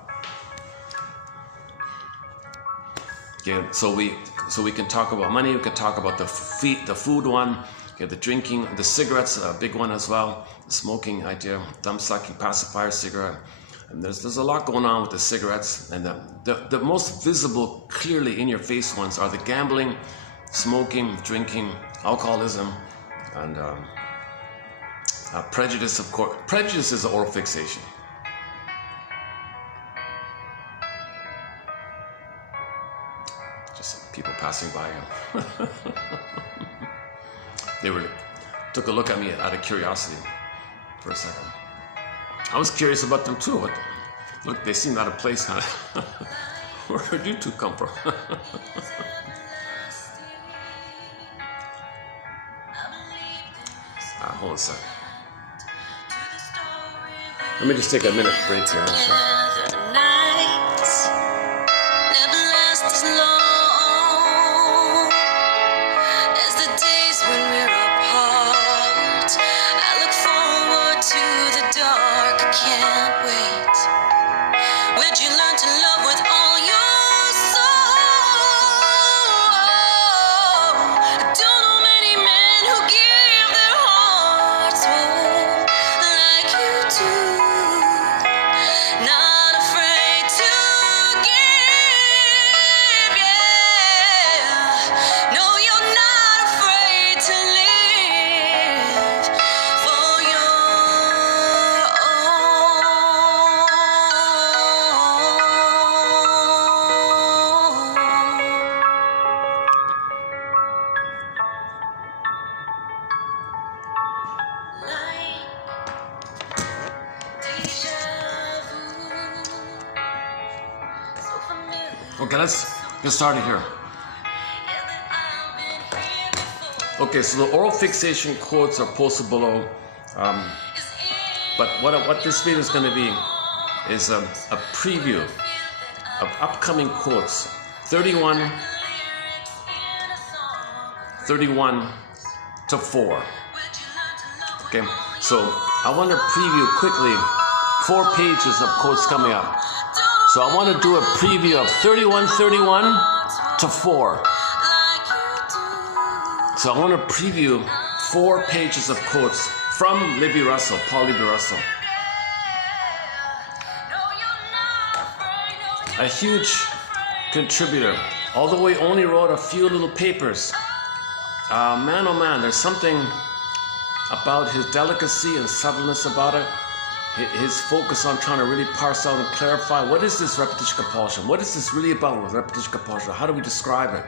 Okay, so we can talk about money. We can talk about the food one. Okay, the drinking, the cigarettes, a big one as well. The smoking idea, thumb sucking, pacifier, cigarette. And there's a lot going on with the cigarettes. And the most visible, clearly in your face ones are the gambling, smoking, drinking, alcoholism, and prejudice, of course. Prejudice is an oral fixation. Just people passing by you. They took a look at me out of curiosity for a second. I was curious about them too. But look, they seemed out of place, kind of. Where did you two come from? Hold on a second. Let me just take a minute break here. Okay, let's get started here. Okay, so the oral fixation quotes are posted below. But what this video is going to be is a preview of upcoming quotes. 31 to 4. Okay, so I want to preview quickly 4 pages of quotes coming up. So I want to do a preview of 31 to 4. So I want to preview 4 pages of quotes from Libby Russell, Paul Libby Russell. A huge contributor, although he only wrote a few little papers. Man, oh man, there's something about his delicacy and subtleness about it. His focus on trying to really parse out and clarify, what is this repetition compulsion? What is this really about with repetition compulsion? How do we describe it?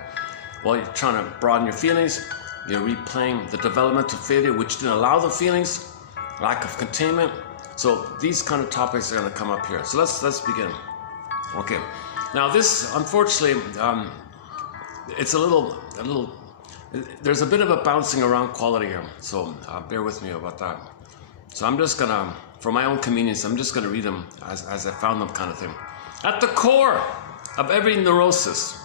Well, you're trying to broaden your feelings. You're replaying the developmental failure, which didn't allow the feelings, lack of containment. So these kind of topics are going to come up here. So let's begin. Okay. Now this, unfortunately, it's a little. There's a bit of a bouncing around quality here. So bear with me about that. So I'm just gonna, for my own convenience, I'm just gonna read them as I found them, kind of thing. At the core of every neurosis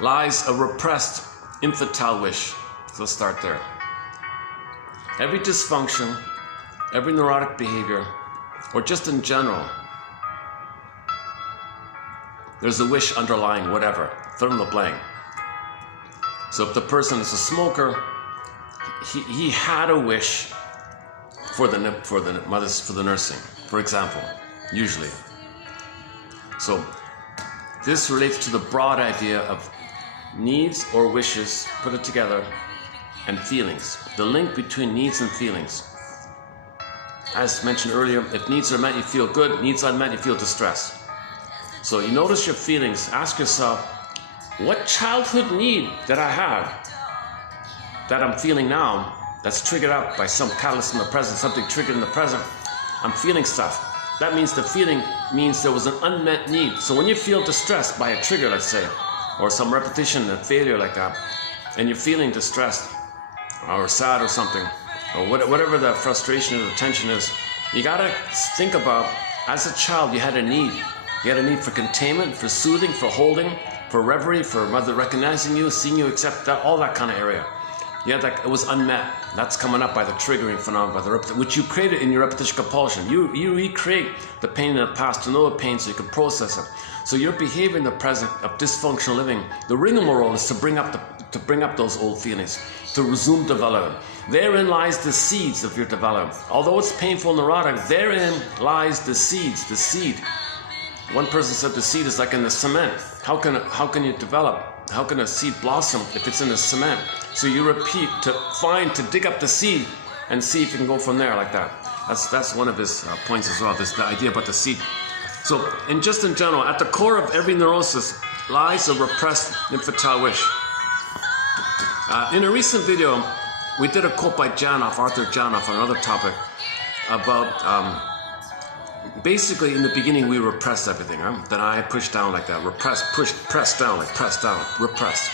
lies a repressed infantile wish. So let's start there. Every dysfunction, every neurotic behavior, or just in general, there's a wish underlying whatever, fill in the blank. So if the person is a smoker, he had a wish for the nursing, for example, usually. So this relates to the broad idea of needs or wishes, put it together, and feelings. The link between needs and feelings. As mentioned earlier, if needs are met, you feel good. Needs unmet, you feel distress. So you notice your feelings. Ask yourself, what childhood need that I had that I'm feeling now that's triggered up by some catalyst in the present, something triggered in the present? I'm feeling stuff. That means the feeling means there was an unmet need. So when you feel distressed by a trigger, let's say, or some repetition and failure like that, and you're feeling distressed or sad or something, or whatever the frustration or the tension is, you gotta think about, as a child, you had a need. You had a need for containment, for soothing, for holding, for reverie, for mother recognizing you, seeing you, accept that, all that kind of area. You had that, it was unmet. That's coming up by the triggering phenomenon, which you created in your repetition compulsion. You recreate the pain in the past to know the pain so you can process it. So your behavior in the present of dysfunctional living, the rigmarole is to bring up those old feelings, to resume development. Therein lies the seeds of your development. Although it's painful, neurotic, therein lies the seeds, the seed. One person said the seed is like in the cement. How can you develop? How can a seed blossom if it's in the cement? So you repeat to dig up the seed and see if you can go from there like that. That's one of his points as well. The idea about the seed. So in general, at the core of every neurosis lies a repressed infantile wish. In a recent video, we did a quote by Arthur Janoff, on another topic about. Basically, in the beginning, we repressed everything, right? Then I pushed down like that, repressed, pushed, pressed down, like pressed down, repressed.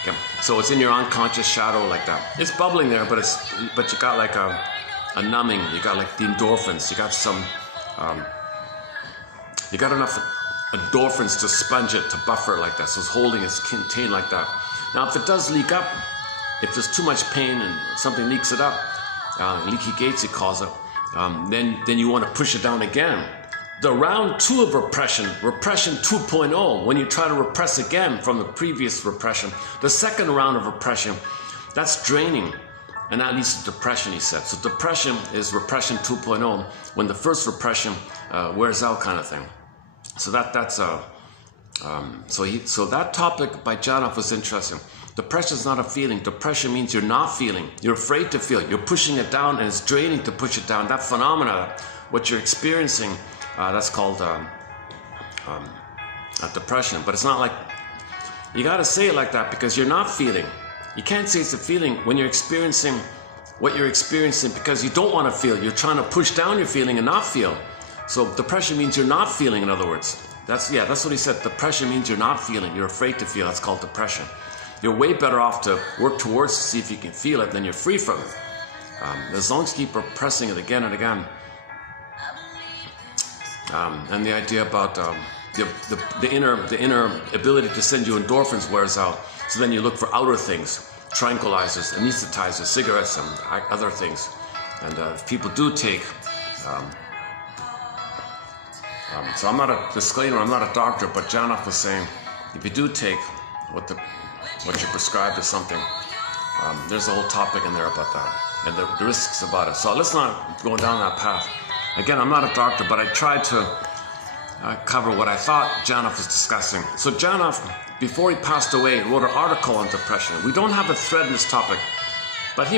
Okay. So it's in your unconscious shadow like that. It's bubbling there, but you got like a numbing. You got like the endorphins. You got some. You got enough endorphins to sponge it, to buffer it like that. So it's holding, it's contained like that. Now, if it does leak up, if there's too much pain and something leaks it up, leaky gates, he calls it. Then you want to push it down again. The round 2 of repression 2.0, when you try to repress again from the previous repression, the second round of repression, that's draining, and that leads to depression, he said. So depression is repression 2.0, when the first repression wears out, kind of thing. So so that topic by Janoff was interesting. Depression is not a feeling. Depression means you're not feeling. You're afraid to feel. You're pushing it down, and it's draining to push it down. That phenomena, what you're experiencing, that's called depression. But it's not like, you got to say it like that because you're not feeling. You can't say it's a feeling when you're experiencing what you're experiencing because you don't want to feel. You're trying to push down your feeling and not feel. So depression means you're not feeling, in other words. That's what he said. Depression means you're not feeling. You're afraid to feel. That's called depression. you're way better off to work towards to see if you can feel it than you're free from it. As long as you keep repressing it again and again. And the idea about the inner ability to send you endorphins wears out. So then you look for outer things, tranquilizers, anesthetizers, cigarettes, and other things. And if people do take, so I'm not a disclaimer, I'm not a doctor, but Janoff was saying, if you do take what you're prescribed as something, there's a whole topic in there about that, and the risks about it. So let's not go down that path. Again, I'm not a doctor, but I tried to cover what I thought Janoff was discussing. So Janoff, before he passed away, wrote an article on depression. We don't have a thread in this topic, but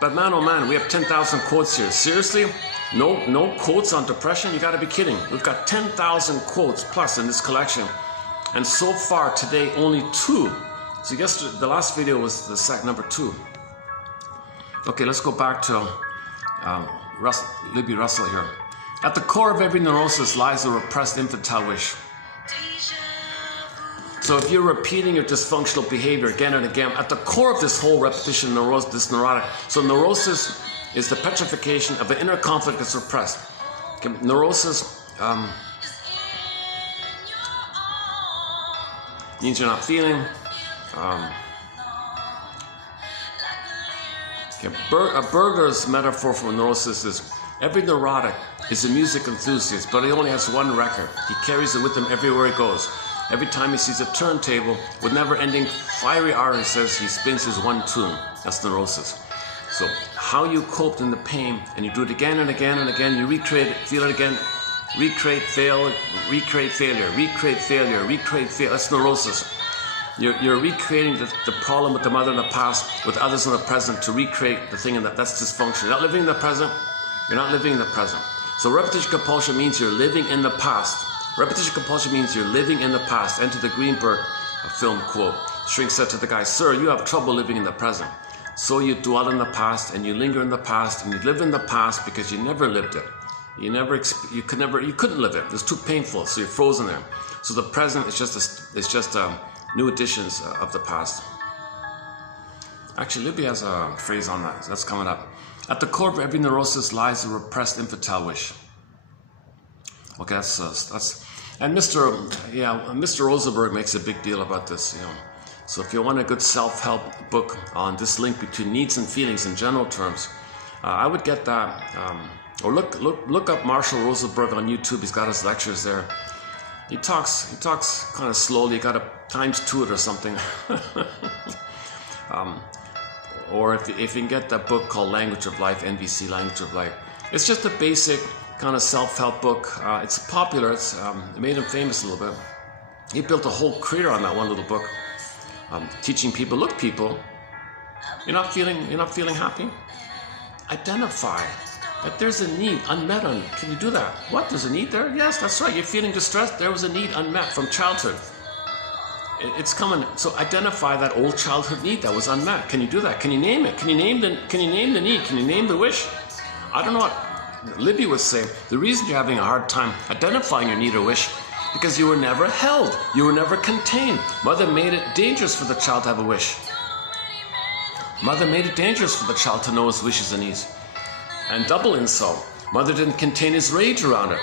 but man, oh man, we have 10,000 quotes here. Seriously? No quotes on depression? You got to be kidding. We've got 10,000 quotes plus in this collection, and so far today only 2. So yesterday, the last video was the number 2. Okay, let's go back to Libby Russell here. At the core of every neurosis lies a repressed infantile wish. So if you're repeating your dysfunctional behavior again and again, at the core of this whole repetition neurosis, this neurotic. So neurosis is the petrification of an inner conflict that's repressed. Okay, neurosis means you're not feeling. Berger's metaphor for neurosis is every neurotic is a music enthusiast, but he only has one record. He carries it with him everywhere he goes. Every time he sees a turntable with never-ending fiery art, he says he spins his one tune. That's neurosis. So how you coped in the pain, and you do it again and again and again, you recreate it, feel it again, recreate failure, recreate failure, recreate failure, recreate failure. That's neurosis. You're recreating the problem with the mother in the past, with others in the present, to recreate the thing in that's dysfunction. You're not living in the present. You're not living in the present. So repetition compulsion means you're living in the past. Repetition compulsion means you're living in the past. Enter the Greenberg film quote. Shrink said to the guy, "Sir, you have trouble living in the present. So you dwell in the past and you linger in the past and you live in the past because you never lived it. You couldn't live it. It's too painful. So you're frozen there. So the present is just new editions of the past." Actually, Libby has a phrase on that. That's coming up. At the core of every neurosis lies a repressed infantile wish. Okay, that's and Mr. Rosenberg makes a big deal about this, you know. So if you want a good self-help book on this link between needs and feelings in general terms, I would get that, or look up Marshall Rosenberg on YouTube. He's got his lectures there. He talks kind of slowly. Got to ×2 it or something. Or if you can get that book called Language of Life, NBC Language of Life. It's just a basic kind of self-help book. It's popular. It made him famous a little bit. He built a whole career on that one little book, teaching people. Look, people, you're not feeling happy. Identify that there's a need unmet. Can you do that? What? There's a need there? Yes, that's right. You're feeling distressed. There was a need unmet from childhood. It's coming. So identify that old childhood need that was unmet. Can you do that? Can you name it? Can you name the need? Can you name the wish? I don't know what Libby was saying. The reason you're having a hard time identifying your need or wish, because you were never held. You were never contained. Mother made it dangerous for the child to have a wish. Mother made it dangerous for the child to know his wishes and needs. And double insult. Mother didn't contain his rage around it.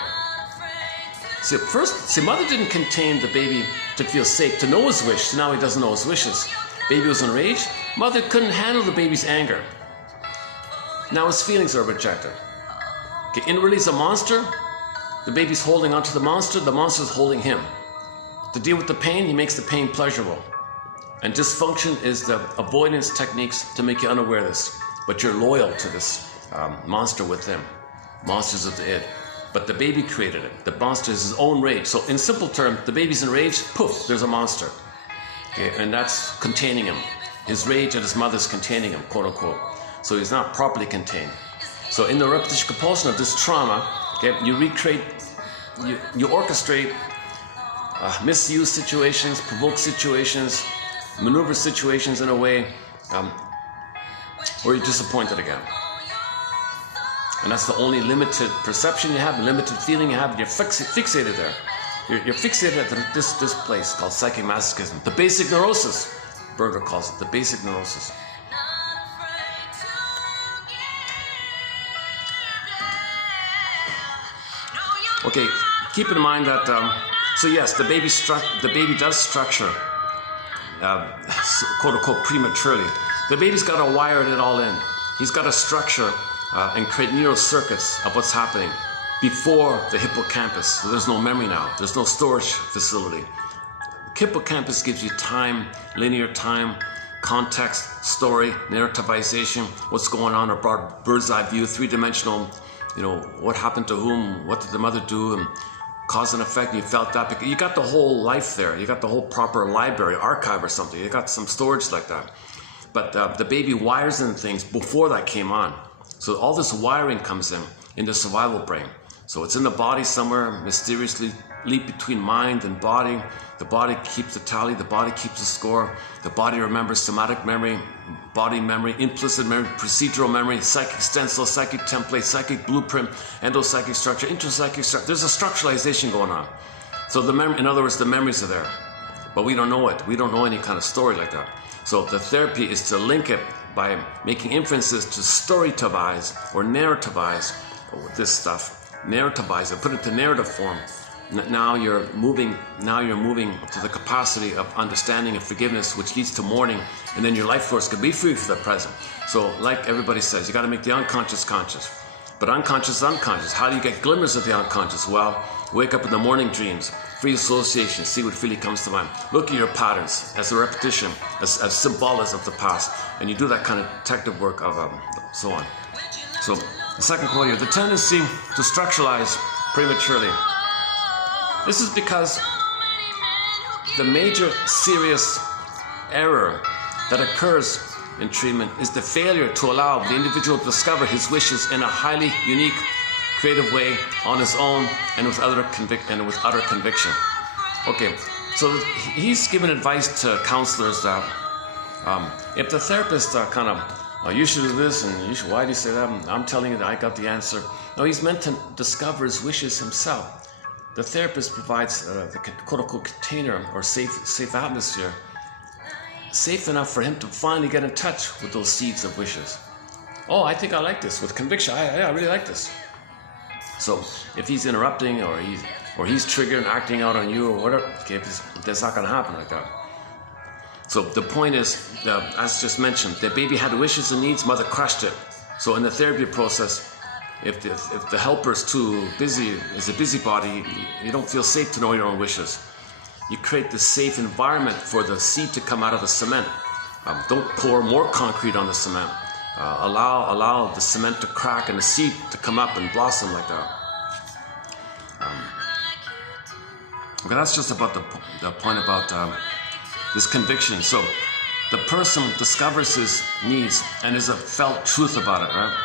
See, mother didn't contain the baby to feel safe, to know his wish. So now he doesn't know his wishes. Baby was enraged. Mother couldn't handle the baby's anger. Now his feelings are rejected. Okay, inwardly he's a monster. The baby's holding onto the monster's holding him. To deal with the pain, he makes the pain pleasurable. And dysfunction is the avoidance techniques to make you unaware of this. But you're loyal to this monster within. Monsters of the id. But the baby created it. The monster is his own rage. So in simple terms, the baby's enraged, poof, there's a monster. Okay, and that's containing him. His rage at his mother's containing him, quote unquote. So he's not properly contained. So in the repetition compulsion of this trauma, okay, you recreate, you orchestrate misuse situations, provoke situations, maneuver situations in a way where you're disappointed again. And that's the only limited perception you have, limited feeling you have, and you're fixated there. You're fixated at this place called psychic masochism. The basic neurosis, Berger calls it, the basic neurosis. Okay, keep in mind that, so yes, the baby does structure, quote unquote, prematurely. The baby's got to wire it all in. He's got to structure and create neural circuits of what's happening before the hippocampus. So there's no memory now. There's no storage facility. Hippocampus gives you time, linear time, context, story, narrativization, what's going on, a broad bird's eye view, three-dimensional, what happened to whom, what did the mother do, and cause and effect, and you felt that. You got the whole life there. You got the whole proper library, archive or something. You got some storage like that. But the baby wires in things before that came on. So all this wiring comes in the survival brain. So it's in the body somewhere, mysteriously leap between mind and body. The body keeps the tally, the body keeps the score. The body remembers somatic memory, body memory, implicit memory, procedural memory, psychic stencil, psychic template, psychic blueprint, endopsychic structure, intrapsychic structure. There's a structuralization going on. So the memory, in other words, the memories are there, but we don't know it. We don't know any kind of story like that. So the therapy is to link it by making inferences to storytivize or narrativize this stuff. Narrativize it, put it to narrative form. Now you're moving to the capacity of understanding and forgiveness, which leads to mourning, and then your life force can be free for the present. So like everybody says, you got to make the unconscious conscious. But unconscious is unconscious. How do you get glimmers of the unconscious? Well, wake up in the morning dreams, free association, see what really comes to mind. Look at your patterns as a repetition, as symbolism of the past, and you do that kind of detective work of so on. So the second quote here, the tendency to structuralize prematurely. This is because the major serious error that occurs in treatment is the failure to allow the individual to discover his wishes in a highly unique, creative way on his own and with utter conviction. Okay, so he's given advice to counselors that if the therapist you should do this and you should, why do you say that? I'm telling you that I got the answer. No, he's meant to discover his wishes himself. The therapist provides the quote-unquote container or safe atmosphere, safe enough for him to finally get in touch with those seeds of wishes. Oh, I think I like this with conviction. I really like this. So if he's interrupting or he's triggered and acting out on you or whatever, okay, that's not going to happen like that. So the point is, as just mentioned, the baby had wishes and needs, mother crushed it. So in the therapy process, if the helper is too busy, is a busybody, you don't feel safe to know your own wishes. You create the safe environment for the seed to come out of the cement. Don't pour more concrete on the cement. Allow the cement to crack and the seed to come up and blossom like that. Okay, that's just about the point about this conviction. So the person discovers his needs and is a felt truth about it, right?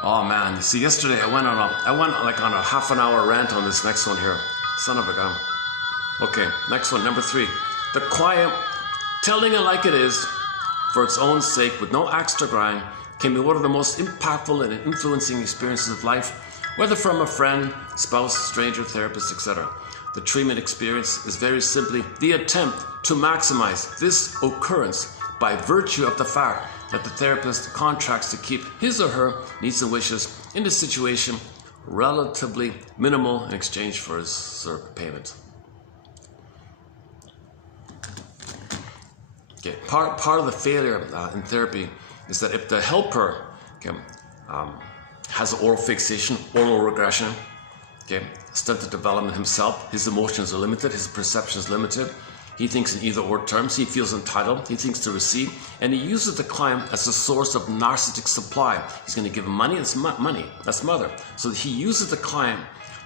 Oh man, you see, yesterday I went on a half an hour rant on this next one here. Son of a gun. Okay, next one, number 3. The quiet, telling it like it is, for its own sake, with no axe to grind, can be one of the most impactful and influencing experiences of life, whether from a friend, spouse, stranger, therapist, etc. The treatment experience is very simply the attempt to maximize this occurrence by virtue of the fact that the therapist contracts to keep his or her needs and wishes in the situation relatively minimal in exchange for his payment. Okay, part of the failure in therapy is that if the helper has oral fixation, oral regression, stunted development himself, his emotions are limited, his perception is limited, he thinks in either or terms, he feels entitled, he thinks to receive, and he uses the client as a source of narcissistic supply. He's going to give him money, that's money, that's mother. So he uses the client,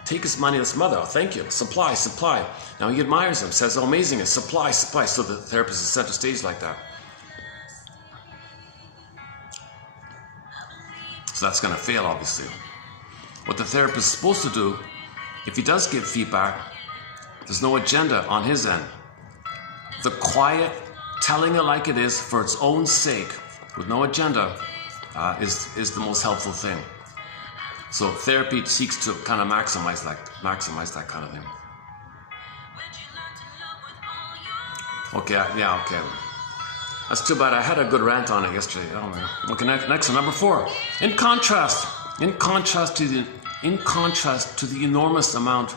take his money, that's mother, oh, thank you, supply. Now he admires him, says how amazing it is, supply. So the therapist is center stage like that. So that's going to fail, obviously. What the therapist is supposed to do, if he does give feedback, there's no agenda on his end. The quiet, telling it like it is for its own sake, with no agenda, is the most helpful thing. So therapy seeks to kind of maximize that kind of thing. Okay, yeah, okay. That's too bad. I had a good rant on it yesterday. Oh man. Okay, next one, number 4. In contrast to the enormous amount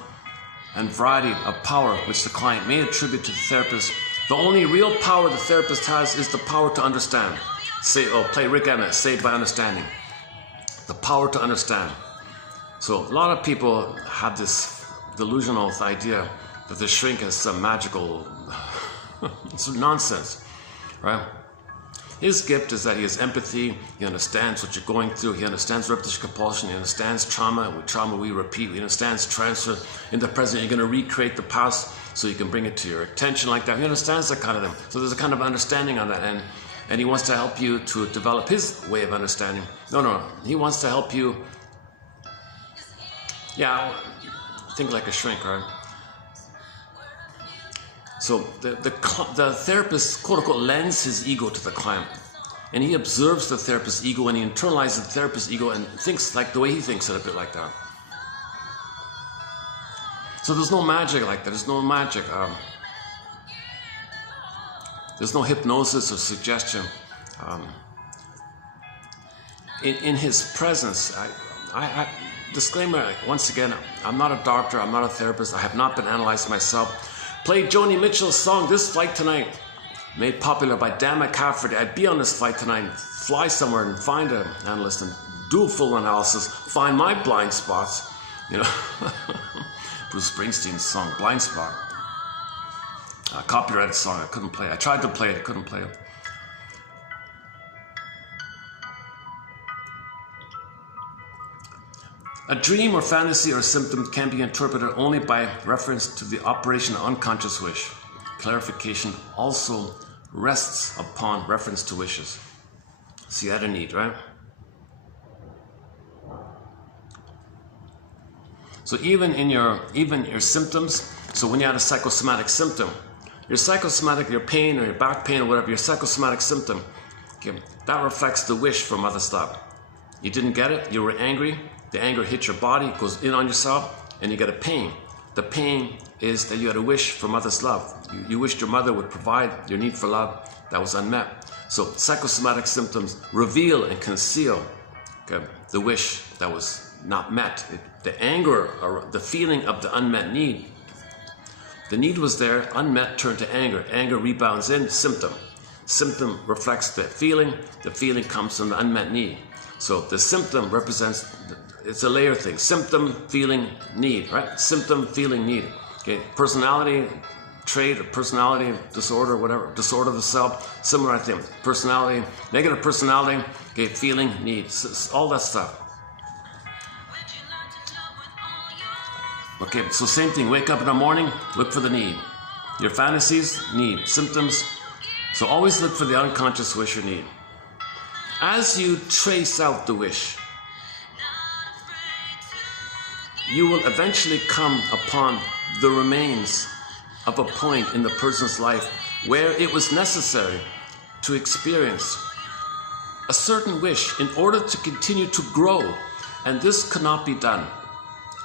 and variety of power which the client may attribute to the therapist, the only real power the therapist has is the power to understand. Play Rick Emmett, Saved by Understanding. The power to understand. So a lot of people have this delusional idea that the shrink has some magical, it's nonsense, right? His gift is that he has empathy, he understands what you're going through, he understands repetition compulsion, he understands trauma. With trauma we repeat, he understands transfer. In the present you're going to recreate the past so you can bring it to your attention like that. He understands that kind of thing. So there's a kind of understanding on that end. And he wants to help you to develop his way of understanding. No, he wants to help you, think like a shrink, right? So the therapist, quote unquote, lends his ego to the client. And he observes the therapist's ego and he internalizes the therapist's ego and thinks like the way he thinks it, a bit like that. So there's no magic like that. There's no magic. There's no hypnosis or suggestion. In his presence, disclaimer, once again, I'm not a doctor, I'm not a therapist, I have not been analyzed myself. Played Joni Mitchell's song, This Flight Tonight, made popular by Dan McCafferty. I'd be on this flight tonight, fly somewhere and find an analyst and do a full analysis, find my blind spots, Bruce Springsteen's song, Blind Spot. A copyrighted song, I couldn't play it. I tried to play it, I couldn't play it. A dream or fantasy or symptom can be interpreted only by reference to the operation of unconscious wish. Clarification also rests upon reference to wishes. See that a need, right? So even your symptoms, so when you had a psychosomatic symptom, your pain or your back pain or whatever, your psychosomatic symptom, okay, that reflects the wish for mother's love. You didn't get it, you were angry, the anger hits your body, goes in on yourself, and you get a pain. The pain is that you had a wish for mother's love. You wished your mother would provide your need for love that was unmet. So psychosomatic symptoms reveal and conceal, okay, the wish that was not met. The anger, or the feeling of the unmet need. The need was there, unmet turned to anger. Anger rebounds in, symptom. Symptom reflects the feeling comes from the unmet need. So the symptom represents, it's a layer thing. Symptom, feeling, need, right? Symptom, feeling, need. Okay, personality trait, or personality disorder, whatever, disorder of the self, similar thing. Personality, negative personality, okay, feeling, need, all that stuff. Okay, so same thing, wake up in the morning, look for the need. Your fantasies, need. Symptoms, so always look for the unconscious wish or need. As you trace out the wish, you will eventually come upon the remains of a point in the person's life where it was necessary to experience a certain wish in order to continue to grow, and this could not be done.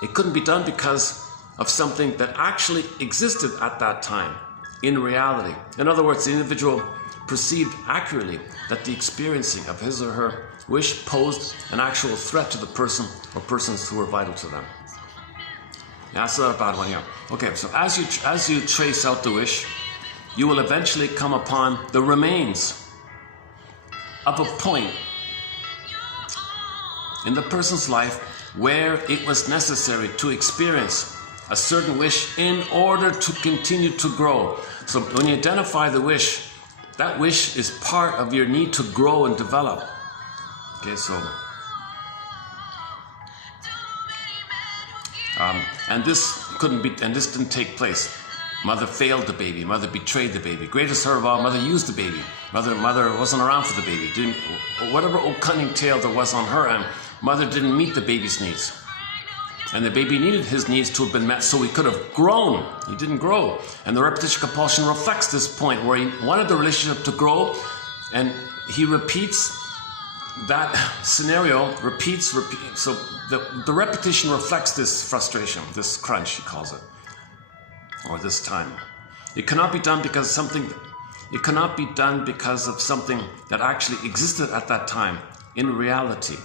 It couldn't be done because of something that actually existed at that time in reality. In other words, the individual perceived accurately that the experiencing of his or her wish posed an actual threat to the person or persons who were vital to them. Yeah, that's not a bad one, yeah. Okay, so as you trace out the wish, you will eventually come upon the remains of a point in the person's life where it was necessary to experience a certain wish in order to continue to grow. So when you identify the wish, that wish is part of your need to grow and develop. Okay, so and this didn't take place. Mother failed the baby. Mother betrayed the baby. Greatest hurt of all, mother used the baby. Mother wasn't around for the baby. Whatever old cunning tale there was on her end, mother didn't meet the baby's needs. And the baby needed his needs to have been met so he could have grown. He didn't grow. And the repetition compulsion reflects this point where he wanted the relationship to grow, and he repeats that scenario repeats. So the repetition reflects this frustration, this crunch, he calls it, or this time. It cannot be done because something. It cannot be done because of something that actually existed at that time. In reality,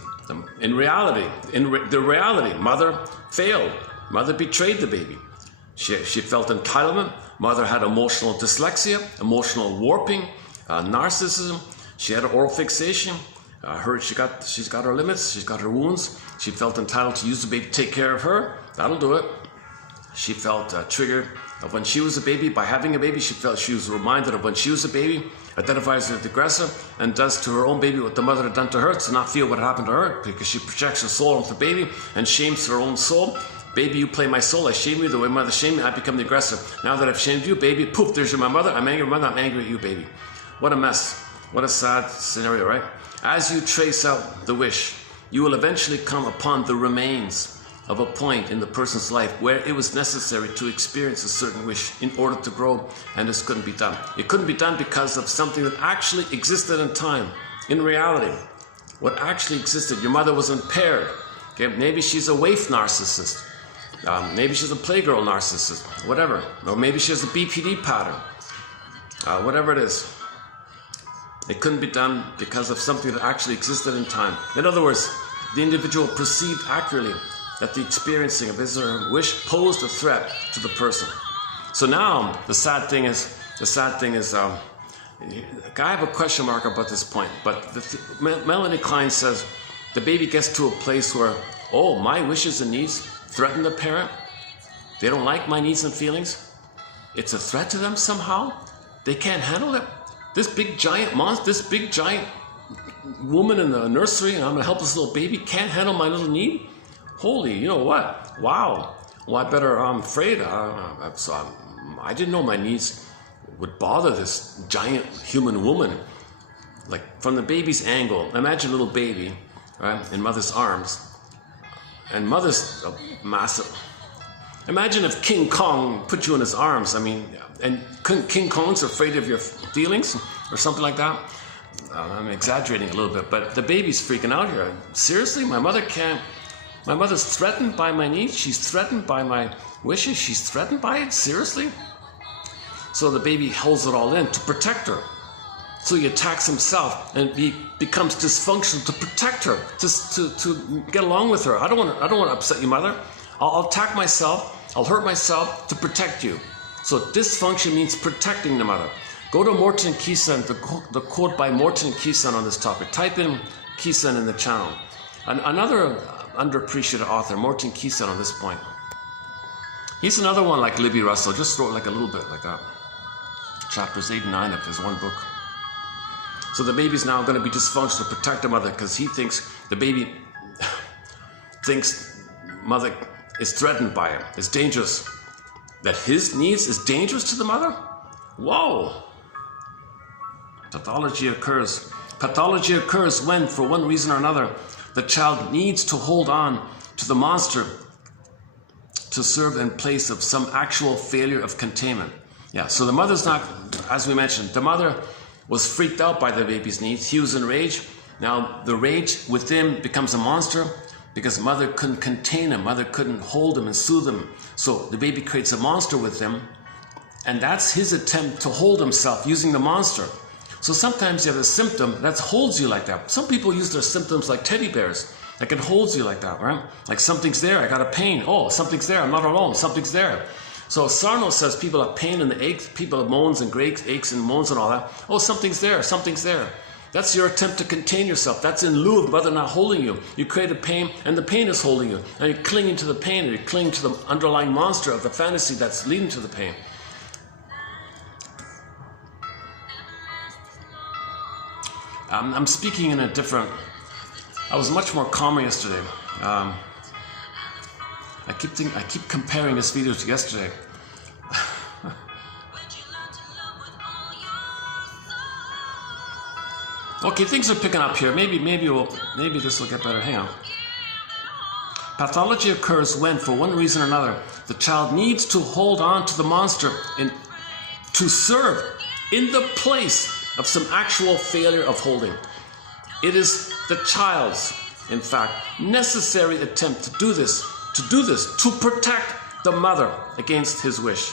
mother failed. Mother betrayed the baby. She felt entitlement. Mother had emotional dyslexia, emotional warping, narcissism. She had oral fixation. She's got her limits. She's got her wounds. She felt entitled to use the baby to take care of her. That'll do it. She felt triggered of when she was a baby. By having a baby, she felt she was reminded of when she was a baby, identifies as the aggressor, and does to her own baby what the mother had done to her, to not feel what happened to her, because she projects her soul onto the baby and shames her own soul. Baby, you play my soul. I shame you the way mother shamed me. I become the aggressor. Now that I've shamed you, baby, poof, there's my mother. I'm angry at mother. I'm angry at you, baby. What a mess. What a sad scenario, right? As you trace out the wish, you will eventually come upon the remains of a point in the person's life where it was necessary to experience a certain wish in order to grow, and this couldn't be done. It couldn't be done because of something that actually existed in time. In reality, what actually existed, your mother was impaired. Okay? Maybe she's a waif narcissist. Maybe she's a playgirl narcissist, whatever. Or maybe she has a BPD pattern. Whatever it is. It couldn't be done because of something that actually existed in time. In other words, the individual perceived accurately that the experiencing of his or her wish posed a threat to the person. So now, the sad thing is, I have a question mark about this point, but Melanie Klein says, the baby gets to a place where, oh, my wishes and needs threaten the parent. They don't like my needs and feelings. It's a threat to them somehow. They can't handle it. This big giant monster, this big giant woman in the nursery, and I'm a helpless little baby, can't handle my little need. Holy, you know what? Wow. Well, I'm afraid. I didn't know my needs would bother this giant human woman. Like, from the baby's angle, imagine a little baby, right, in mother's arms. And mother's massive. Imagine if King Kong put you in his arms. I mean, and King Kong's afraid of your feelings or something like that. I'm exaggerating a little bit, but the baby's freaking out here. Seriously, my mother's threatened by my needs. She's threatened by my wishes. She's threatened by it. Seriously? So the baby holds it all in to protect her. So he attacks himself and he becomes dysfunctional to protect her, to get along with her. I don't want to upset you, mother. I'll attack myself. I'll hurt myself to protect you. So dysfunction means protecting the mother. Go to Morton Keysen, the quote by Morton Keysen on this topic. Type in Keysen in the channel. Another underappreciated author, Morton Keysen, on this point. He's another one like Libby Russell, just wrote like a little bit like that. Chapters 8 and 9 of his one book. So the baby's now going to be dysfunctional to protect the mother because he thinks the baby thinks mother is threatened by it. It's dangerous. That his needs is dangerous to the mother? Whoa! Pathology occurs. Pathology occurs when, for one reason or another, the child needs to hold on to the monster to serve in place of some actual failure of containment. Yeah, so the mother's not, as we mentioned, the mother was freaked out by the baby's needs. He was enraged. Now the rage within becomes a monster because mother couldn't contain him. Mother couldn't hold him and soothe him. So the baby creates a monster with him, and that's his attempt to hold himself using the monster. So sometimes you have a symptom that holds you like that. Some people use their symptoms like teddy bears. Like it holds you like that, right? Like something's there, I got a pain. Oh, something's there, I'm not alone, something's there. So Sarno says people have pain in the aches, people have moans and aches and moans and all that. Oh, something's there, something's there. That's your attempt to contain yourself. That's in lieu of mother not holding you. You create a pain and the pain is holding you. And you're clinging to the pain, and you're clinging to the underlying monster of the fantasy that's leading to the pain. I'm speaking in a different... I was much more calmer yesterday. I keep comparing this video to yesterday. Okay, things are picking up here. Maybe this will get better. Hang on. Pathology occurs when, for one reason or another, the child needs to hold on to the monster to serve in the place of some actual failure of holding. It is the child's, in fact, necessary attempt to do this, to protect the mother against his wish.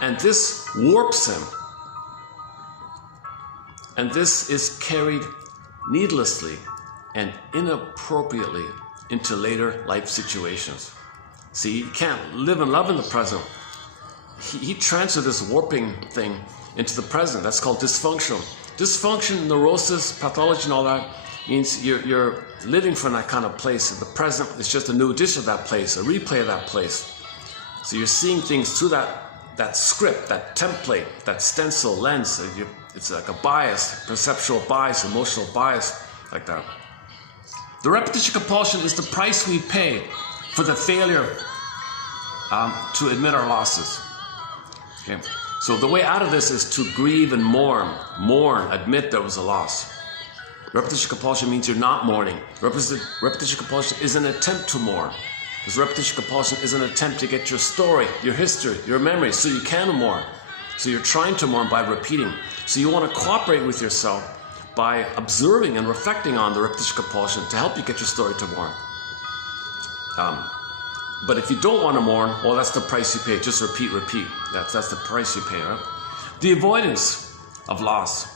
And this warps him. And this is carried needlessly and inappropriately into later life situations. See, he can't live and love in the present. He transferred this warping thing into the present. That's called dysfunctional. Dysfunction, neurosis, pathology, and all that means you're living from that kind of place. In the present, it's just a new edition of that place, a replay of that place. So you're seeing things through that script, that template, that stencil lens. It's like a bias, perceptual bias, emotional bias, like that. The repetition compulsion is the price we pay for the failure to admit our losses. Okay. So the way out of this is to grieve and mourn, admit there was a loss. Repetition compulsion means you're not mourning. Repetition compulsion is an attempt to mourn. Because repetition compulsion is an attempt to get your story, your history, your memory, so you can mourn. So you're trying to mourn by repeating. So you want to cooperate with yourself by observing and reflecting on the repetition compulsion to help you get your story to mourn. But if you don't want to mourn, well, that's the price you pay. Just repeat. That's the price you pay, right? The avoidance of loss,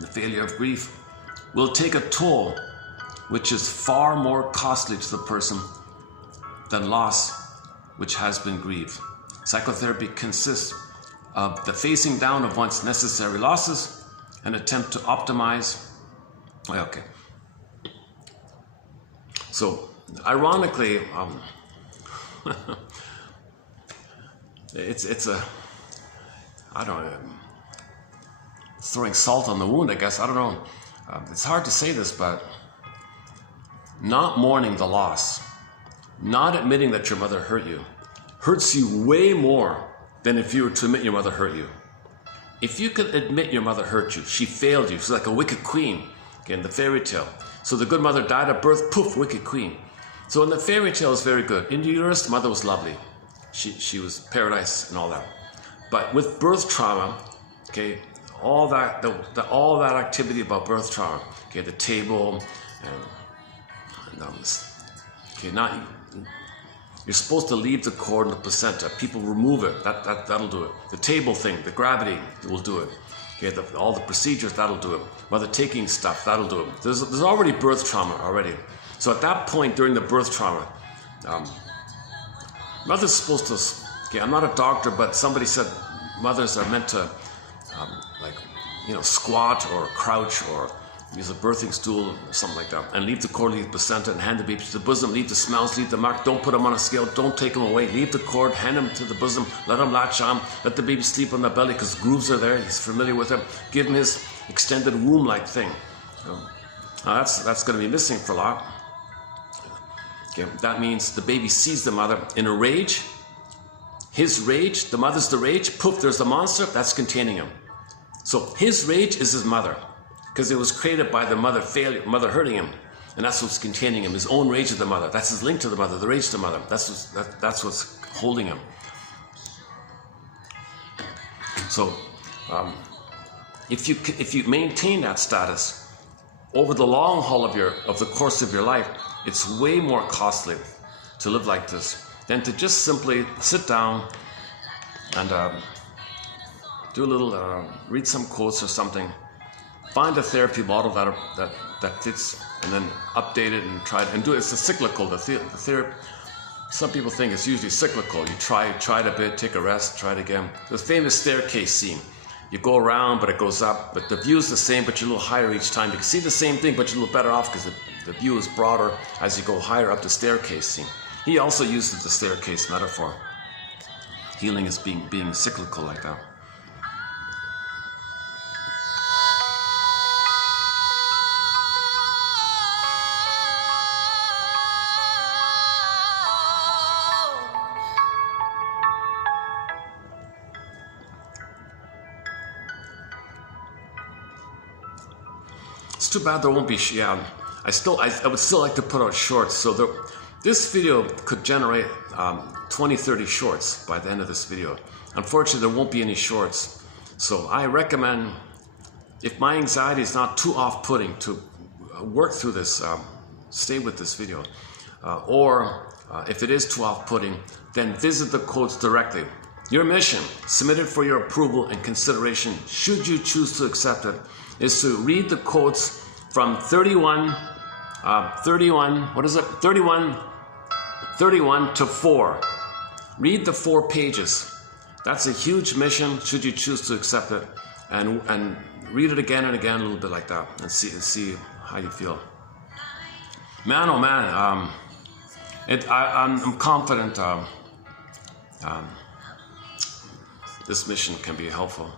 the failure of grief, will take a toll which is far more costly to the person than loss which has been grieved. Psychotherapy consists of the facing down of one's necessary losses, an attempt to optimize. Okay. So, ironically, it's a, I don't know, throwing salt on the wound, I guess. I don't know. It's hard to say this, but not mourning the loss, not admitting that your mother hurt you, hurts you way more than if you were to admit your mother hurt you. If you could admit your mother hurt you, she failed you, she's like a wicked queen, okay, in the fairy tale. So the good mother died at birth, poof, wicked queen. So in the fairy tale is very good. In the uterus, the mother was lovely. She was paradise and all that. But with birth trauma, okay, all that all that activity about birth trauma, okay, the table and okay, not you're supposed to leave the cord and the placenta. People remove it. That'll do it. The table thing, the gravity will do it. Okay, all the procedures, that'll do it. Mother taking stuff, that'll do it. There's already birth trauma already. So at that point during the birth trauma, mother's supposed to, okay, I'm not a doctor, but somebody said mothers are meant to, squat or crouch or use a birthing stool or something like that, and leave the cord, leave the placenta, and hand the baby to the bosom, leave the smells, leave the mark, don't put them on a scale, don't take them away, leave the cord, hand them to the bosom, let him latch on, let the baby sleep on the belly because grooves are there, he's familiar with them, give him his extended womb-like thing. That's going to be missing for a lot. Okay, that means the baby sees the mother in a rage, his rage, the mother's the rage, poof, there's the monster, that's containing him. So his rage is his mother, because it was created by the mother hurting him, and that's what's containing him. His own rage of the mother. That's his link to the mother. The rage to the mother. That's what's holding him. So, if you maintain that status over the long haul of the course of your life, it's way more costly to live like this than to just simply sit down and do a little, read some quotes or something. Find a therapy model that fits, and then update it and try it and do it. It's a cyclical. The therapy. Some people think it's usually cyclical. You try it a bit, take a rest, try it again. The famous staircase scene. You go around, but it goes up. But the view is the same, but you're a little higher each time. You can see the same thing, but you're a little better off because the view is broader as you go higher up the staircase scene. He also uses the staircase metaphor. Healing is being cyclical like that. It's too bad there won't be, I would still like to put out shorts. So this video could generate 20, 30 shorts by the end of this video. Unfortunately, there won't be any shorts. So I recommend, if my anxiety is not too off-putting to work through this, stay with this video. Or if it is too off-putting, then visit the quotes directly. Your mission, submitted for your approval and consideration, should you choose to accept it, is to read the quotes from 31 to 4. Read the 4 pages. That's a huge mission, should you choose to accept it, and read it again and again, a little bit like that, and see how you feel. Man, oh man, I'm confident this mission can be helpful.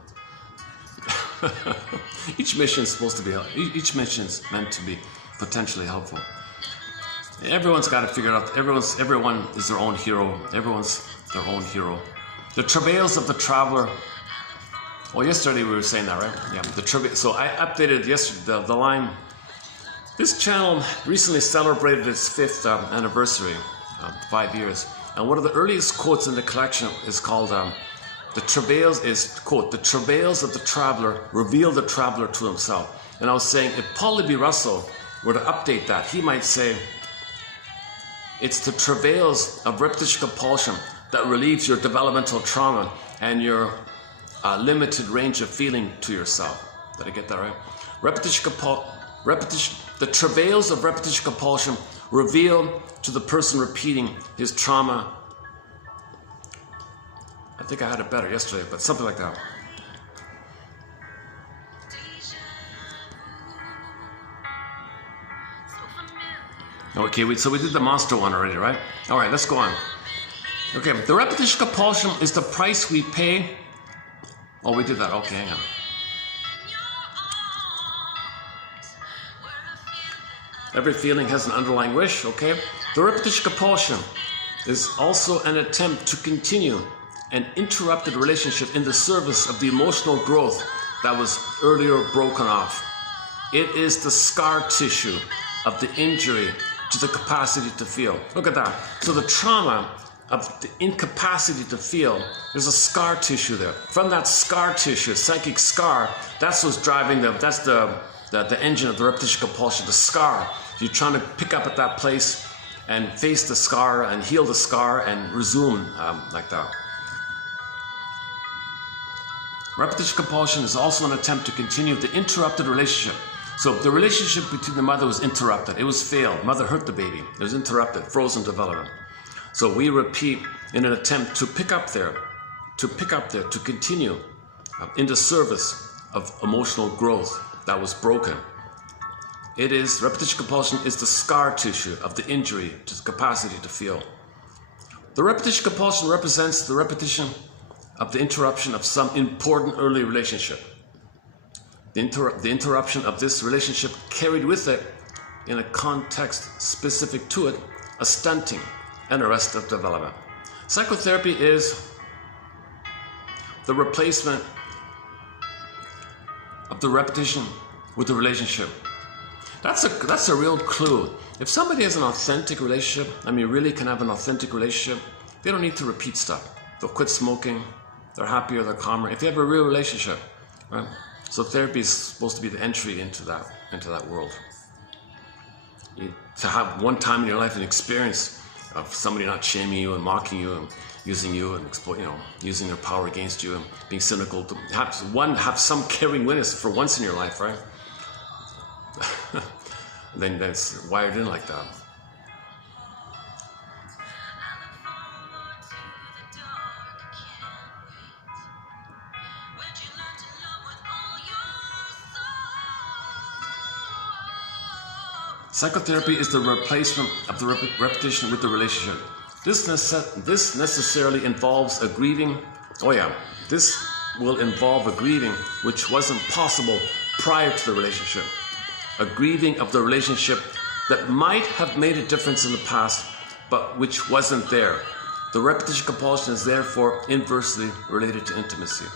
Each mission is supposed to be helpful. Each mission is meant to be potentially helpful. Everyone's got to figure it out. Everyone is their own hero. Everyone's their own hero. The travails of the traveler. Well, yesterday we were saying that, right? Yeah. So I updated yesterday the line. This channel recently celebrated its 5th anniversary, 5 years. And one of the earliest quotes in the collection is called, the travails of the traveler reveal the traveler to himself. And I was saying, if Paul Libby Russell were to update that, he might say, it's the travails of repetition compulsion that relieves your developmental trauma and your limited range of feeling to yourself. Did I get that right? The travails of repetition compulsion reveal to the person repeating his trauma. I think I had it better yesterday, but something like that. Okay, so we did the monster one already, right? All right, let's go on. Okay, the repetition compulsion is the price we pay. Oh, we did that. Okay, hang on. Every feeling has an underlying wish, okay? The repetition compulsion is also an attempt to continue an interrupted relationship in the service of the emotional growth that was earlier broken off. It is the scar tissue of the injury to the capacity to feel. Look at that. So the trauma of the incapacity to feel, there's a scar tissue there. From that scar tissue, psychic scar, that's what's driving that's the engine of the repetition compulsion, the scar. You're trying to pick up at that place and face the scar and heal the scar and resume like that. Repetition compulsion is also an attempt to continue the interrupted relationship. So the relationship between the mother was interrupted. It was failed. Mother hurt the baby. It was interrupted, frozen development. So we repeat in an attempt to pick up there, to continue in the service of emotional growth that was broken. Repetition compulsion is the scar tissue of the injury to the capacity to feel. The repetition compulsion represents the repetition of the interruption of some important early relationship. The interruption of this relationship carried with it, in a context specific to it, a stunting and arrest of development. Psychotherapy is the replacement of the repetition with the relationship. That's a real clue. If somebody has an authentic relationship, really can have an authentic relationship, they don't need to repeat stuff. They'll quit smoking, they're happier, they're calmer. If you have a real relationship, right? So therapy is supposed to be the entry into that world. To have one time in your life an experience of somebody not shaming you and mocking you and using you and using their power against you and being cynical. To have some caring witness for once in your life, right? Then that's wired in like that. Psychotherapy is the replacement of the repetition with the relationship. This necessarily involves a grieving. Oh yeah, this will involve a grieving which wasn't possible prior to the relationship. A grieving of the relationship that might have made a difference in the past, but which wasn't there. The repetition compulsion is therefore inversely related to intimacy.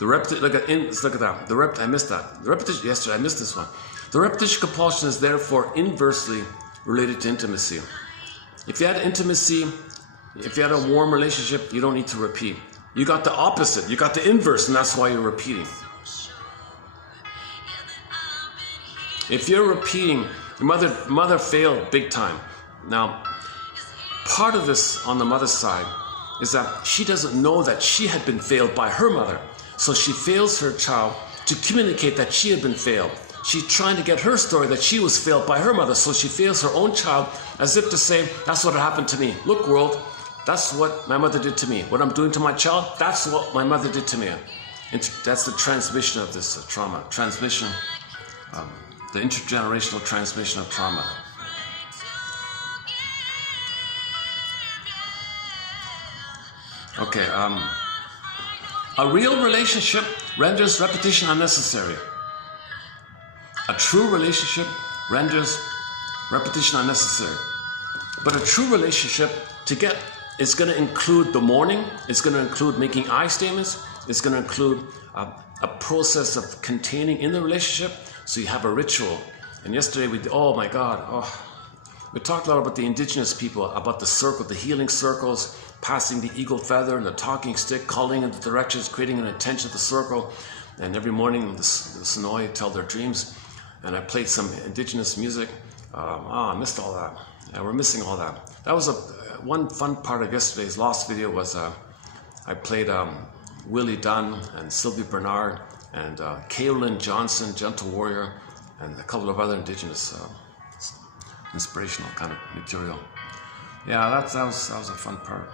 Look at that. I missed that. The repetition yesterday. I missed this one. The repetition compulsion is therefore inversely related to intimacy. If you had intimacy, if you had a warm relationship, you don't need to repeat. You got the opposite. You got the inverse, and that's why you're repeating. If you're repeating, your mother failed big time. Now, part of this on the mother's side is that she doesn't know that she had been failed by her mother. So she fails her child to communicate that she had been failed. She's trying to get her story that she was failed by her mother. So she fails her own child as if to say, that's what happened to me. Look, world, that's what my mother did to me. What I'm doing to my child, that's what my mother did to me. And that's the transmission of this trauma. Transmission, the intergenerational transmission of trauma. Okay, a real relationship renders repetition unnecessary. A true relationship renders repetition unnecessary. But a true relationship, to get, it's going to include the mourning, it's going to include making I statements, it's going to include a process of containing in the relationship, so you have a ritual. And yesterday oh my God, we talked a lot about the indigenous people, about the circle, the healing circles, passing the eagle feather and the talking stick, calling in the directions, creating an intention of the circle. And every morning the Sonoy tell their dreams. And I played some indigenous music. I missed all that. Yeah, we're missing all that. That was one fun part of yesterday's lost video was I played Willie Dunn and Sylvie Bernard and Kaylin Johnson, Gentle Warrior, and a couple of other indigenous inspirational kind of material. Yeah, that was a fun part.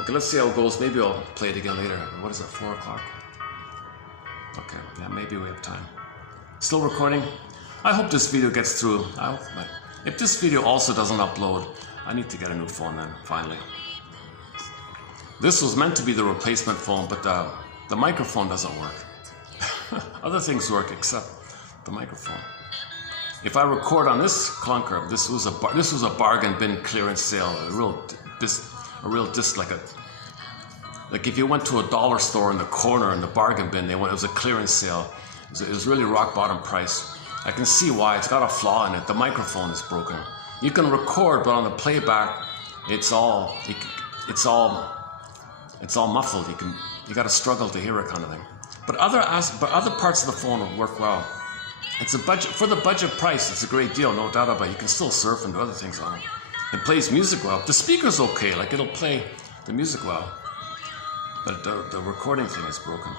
Okay, let's see how it goes. Maybe I'll play it again later. What is it, 4 o'clock? Okay, yeah, maybe we have time. Still recording? I hope this video gets through. If this video also doesn't upload, I need to get a new phone then, finally. This was meant to be the replacement phone, but the microphone doesn't work. Other things work except the microphone. If I record on this clunker, this was a bargain bin clearance sale, like if you went to a dollar store in the corner in the bargain bin, it was a clearance sale. It was really rock bottom price. I can see why. It's got a flaw in it. The microphone is broken. You can record, but on the playback, it's all muffled. You got to struggle to hear it, kind of thing. But other parts of the phone will work well. It's a budget for the budget price. It's a great deal, no doubt about it. You can still surf and do other things on it. It plays music well. The speaker's okay, like it'll play the music well, but the recording thing is broken.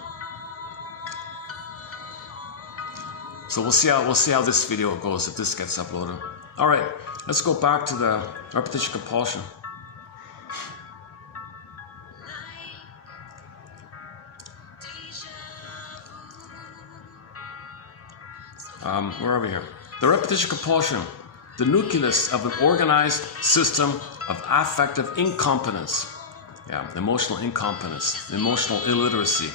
So we'll see how this video goes if this gets uploaded. All right, let's go back to the repetition compulsion. Where are we here? The repetition compulsion, the nucleus of an organized system of affective incompetence. Yeah, emotional incompetence, emotional illiteracy.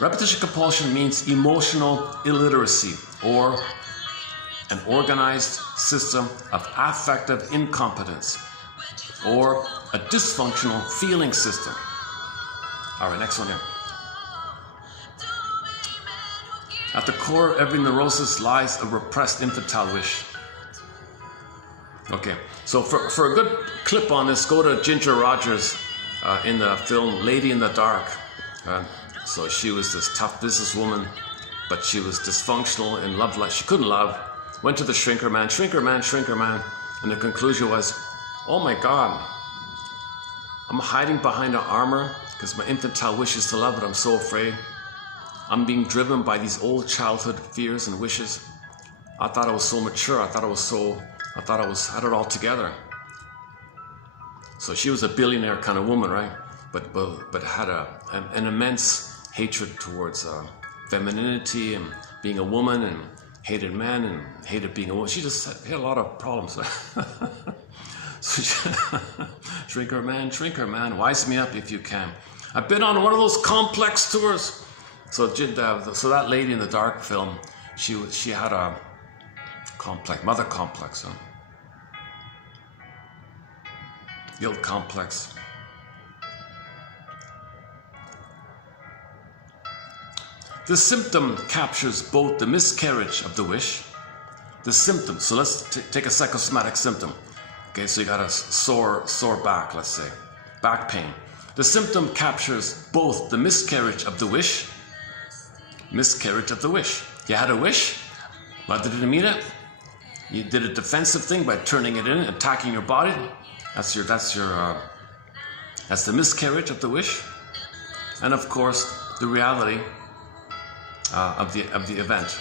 Repetition compulsion means emotional illiteracy, or an organized system of affective incompetence, or a dysfunctional feeling system. All right, next one here. At the core of every neurosis lies a repressed infantile wish. Okay, so for a good clip on this, go to Ginger Rogers in the film Lady in the Dark. So she was this tough businesswoman, but she was dysfunctional in love life. She couldn't love. Went to the shrinker man, and the conclusion was, oh my God, I'm hiding behind an armor because my infantile wish is to love, but I'm so afraid. I'm being driven by these old childhood fears and wishes. I thought I was so mature. I thought I had it all together. So she was a billionaire kind of woman, right? But had an immense hatred towards femininity and being a woman, and hated men and hated being a woman. She just had a lot of problems. So shrinker man, wise me up if you can. I've been on one of those complex tours. So that Lady in the Dark film, she had a mother complex, huh? Guilt complex. The symptom captures both the miscarriage of the wish, the symptom. So let's take a psychosomatic symptom. Okay, so you got a sore back, let's say. back pain. The symptom captures both the miscarriage of the wish. You had a wish, mother didn't meet it. You did a defensive thing by turning it in, attacking your body. That's the miscarriage of the wish. And of course, the reality of the event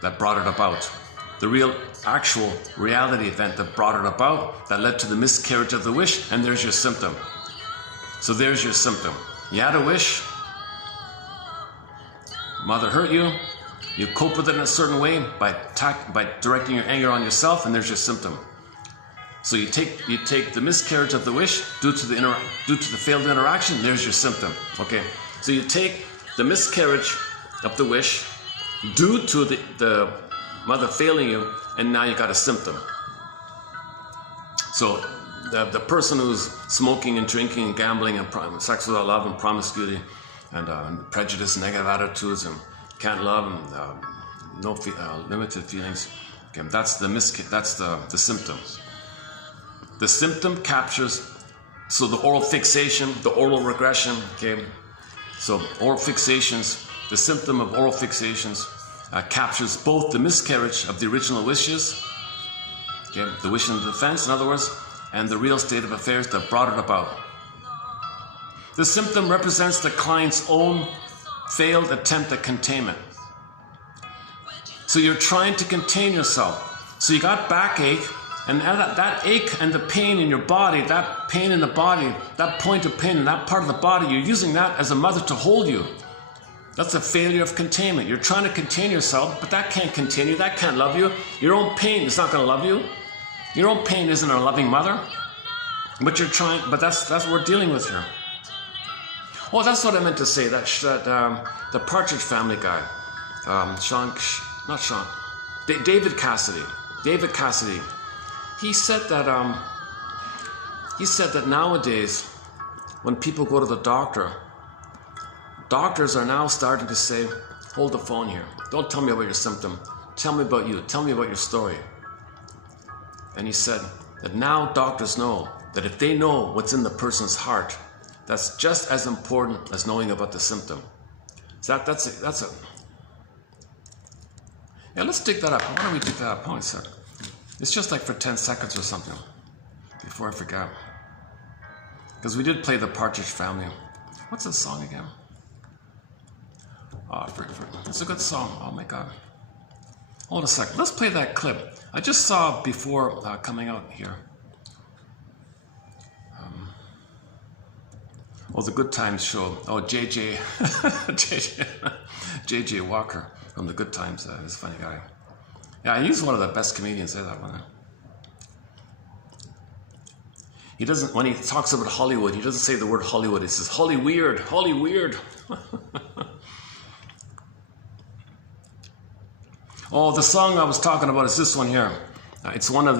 that brought it about. The real, actual reality event that brought it about, that led to the miscarriage of the wish, and there's your symptom. So there's your symptom. You had a wish, mother hurt you, you cope with it in a certain way by directing your anger on yourself, and there's your symptom. So you take the miscarriage of the wish due to the failed interaction, there's your symptom. Okay, so you take the miscarriage of the wish due to the mother failing you, and now you got a symptom. So the person who's smoking and drinking and gambling and sex without love and promiscuity and prejudice, negative attitudes, and can't love and limited feelings. Okay, that's the symptom. The symptom captures, so the oral fixation, the oral regression. Okay, so oral fixations, the symptom of oral fixations captures both the miscarriage of the original wishes, okay, the wish in defense, in other words, and the real state of affairs that brought it about. The symptom represents the client's own failed attempt at containment. So you're trying to contain yourself. So you got backache, and that ache and the pain in your body, that pain in the body, that point of pain in that part of the body, you're using that as a mother to hold you. That's a failure of containment. You're trying to contain yourself, but that can't contain you, that can't love you. Your own pain is not going to love you. Your own pain isn't a loving mother. But you're trying, but that's what we're dealing with here. Oh, that's what I meant to say, the Partridge Family guy, David Cassidy. He said that nowadays, when people go to the doctor, doctors are now starting to say, hold the phone here. Don't tell me about your symptom. Tell me about you. Tell me about your story. And he said that now doctors know that if they know what's in the person's heart, that's just as important as knowing about the symptom. So that's a. Yeah, let's dig that up. Why don't we dig that up? Hold on a sec. It's just like for 10 seconds or something, before I forget. Because we did play the Partridge Family. What's the song again? Oh, I forget. It's a good song. Oh my God. Hold a sec. Let's play that clip. I just saw before coming out here. The Good Times show. Oh, JJ Walker from the Good Times. He's a funny guy. Yeah, he's one of the best comedians. Say that one. He doesn't, when he talks about Hollywood, he doesn't say the word Hollywood. He says Holly weird. Oh, the song I was talking about is this one here. It's one of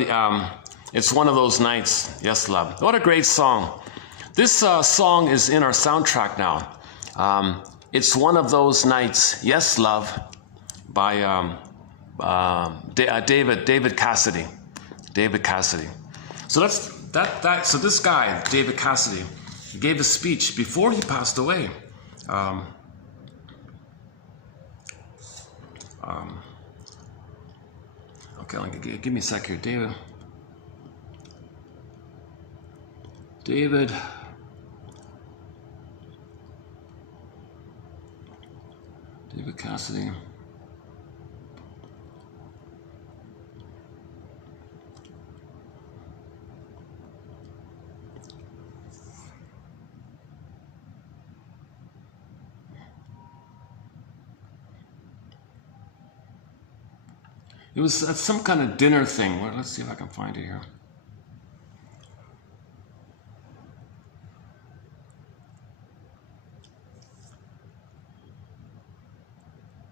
those nights. Yes, love. What a great song. This song is in our soundtrack now. It's One of Those Nights. Yes, love, by David Cassidy. So So this guy, David Cassidy, gave a speech before he passed away. Okay, give me a sec here, David Cassidy. It was at some kind of dinner thing. Well, let's see if I can find it here.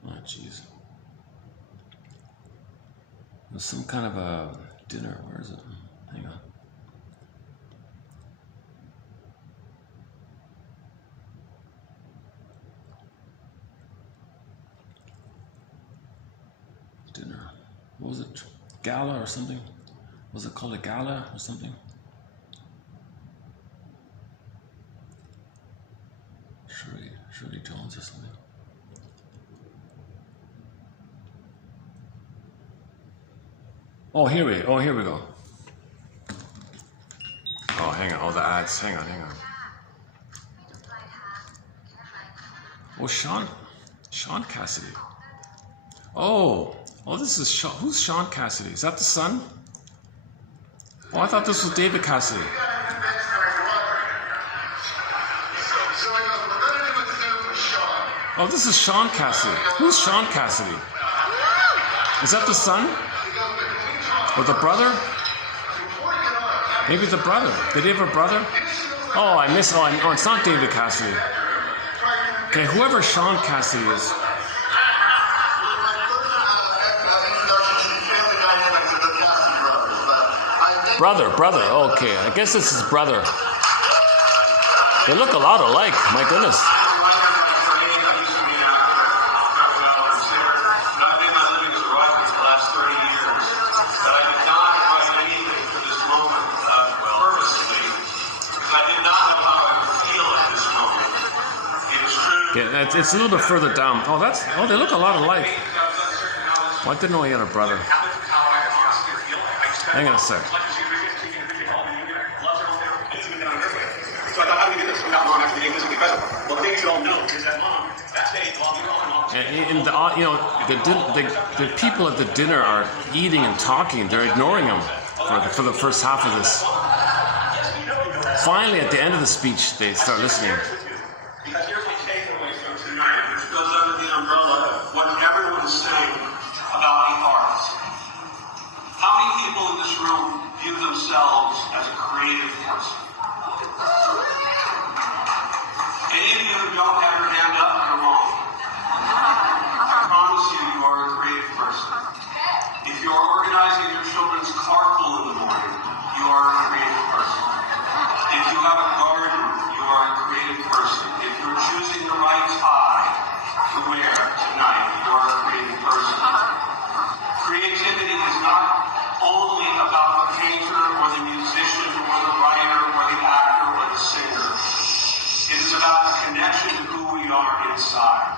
Oh, jeez. It was some kind of a dinner. Where is it? Hang on. Dinner. What was it? Gala or something? Was it called a gala or something? Shirley Jones or something. Oh, here we go. Oh, hang on. Oh, the ads. Hang on. Oh, Sean Cassidy. Oh, this is Sean. Who's Sean Cassidy? Is that the son? Oh, I thought this was David Cassidy. Oh, this is Sean Cassidy. Who's Sean Cassidy? Is that the son? Or the brother? Maybe the brother. Did he have a brother? Oh, I miss. Oh, it's not David Cassidy. Okay, whoever Sean Cassidy is. Brother. Okay, I guess this is brother. They look a lot alike. My goodness. Yeah, it's a little bit further down. Oh, they look a lot alike. Oh, I didn't know he had a brother. Hang on a sec. And the people at the dinner are eating and talking. They're ignoring him for the first half of this. Finally, at the end of the speech, they start listening. What everyone's saying about the arts. How many people in this room view themselves as a creative person? Any of you who don't have your hand up, you're wrong. I promise you, you are a creative person. If you are organizing your children's carpool in the morning, you are a creative person. If you have a garden, you are a creative person. If you're choosing the right tie to wear tonight, you are a creative person. Creativity is not only about the painter or the musician or the writer or the actor or the singer. It is about the connection to who we are inside.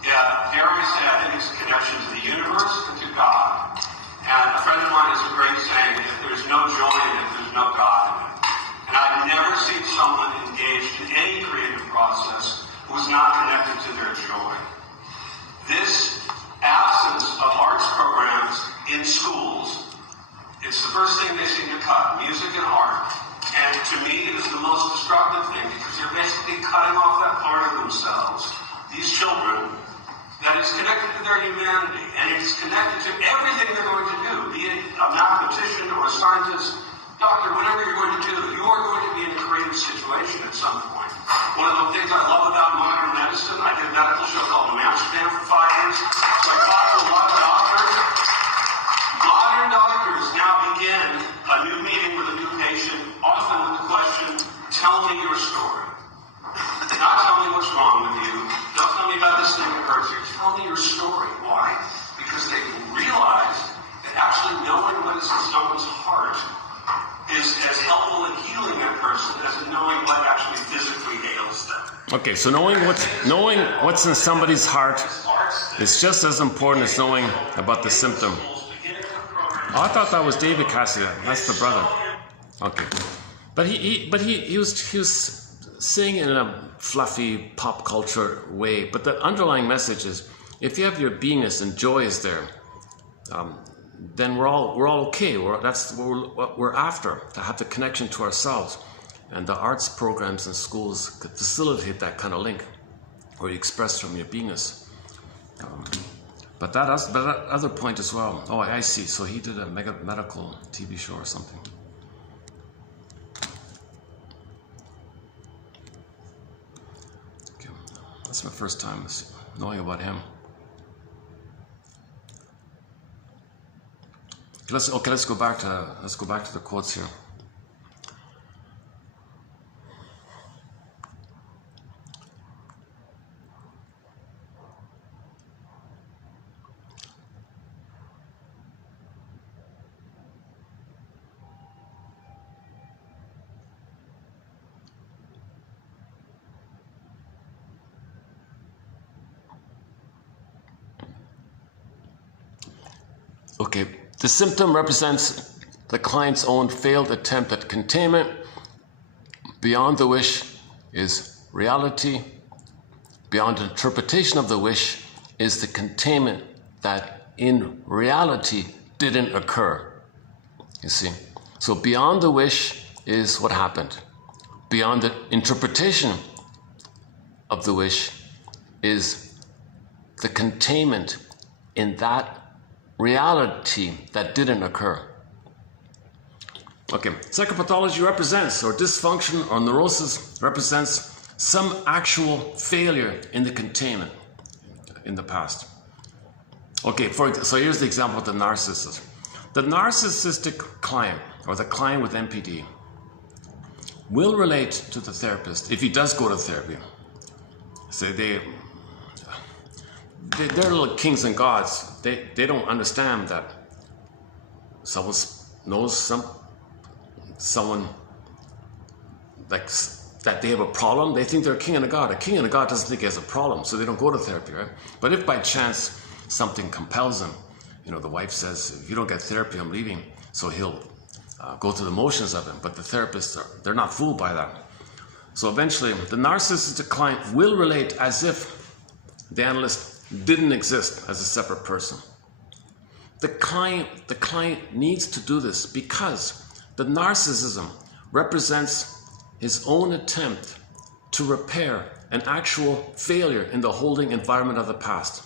Yeah, Gary said, I think it's a connection to the universe and to God. And a friend of mine has a great saying, if there's no joy in it, there's no God in it. And I've never seen someone engaged in any creative process who is not connected to their joy. This absence of arts programs in schools, it's the first thing they seem to cut, music and art. And to me, it is the most destructive thing because they're basically cutting off that part of themselves, these children, that is connected to their humanity and it's connected to everything they're going to do, be it a mathematician or a scientist, doctor, whatever you're going to do, you are going to be in a creative situation at some point. One of the things I love about modern medicine, I did a medical show called New Amsterdam for 5 years, so I talked to a lot of doctors. Modern doctors now begin a new meeting with a new patient, often with the question, tell me your story. Not tell me what's wrong with you. Don't tell me about this thing that hurts you. Tell me your story. Why? Because they realize that actually knowing what is in someone's heart is as helpful in healing that person as in knowing what actually physically ails them. Okay, so knowing what's in somebody's heart is just as important as knowing about the symptom. Oh, I thought that was David Cassidy. That's the brother. Okay, but he was saying in a fluffy pop culture way. But the underlying message is, if you have your beingness and joy is there, then we're all okay. That's what we're after, to have the connection to ourselves. And the arts programs in schools could facilitate that kind of link, where you express from your beingness. But that other point as well. Oh, I see. So he did a medical TV show or something. Okay. That's my first time knowing about him. Let's go back to the quotes here. Okay, the symptom represents the client's own failed attempt at containment. Beyond the wish is reality. Beyond interpretation of the wish is the containment that in reality didn't occur. You see? So beyond the wish is what happened. Beyond the interpretation of the wish is the containment in that reality that didn't occur. Okay, psychopathology represents, or dysfunction or neurosis represents some actual failure in the containment in the past. Okay, so here's the example of the narcissist. The narcissistic client, or the client with NPD, will relate to the therapist if he does go to therapy. So they're little kings and gods. They don't understand that someone knows someone like that they have a problem. They think they're a king and a god. A king and a god doesn't think he has a problem, so they don't go to therapy, right? But if by chance something compels him, you know, the wife says, if you don't get therapy, I'm leaving. So he'll go through the motions of him. But the therapists, they're not fooled by that. So eventually, the narcissistic client will relate as if the analyst didn't exist as a separate person. The client needs to do this because the narcissism represents his own attempt to repair an actual failure in the holding environment of the past.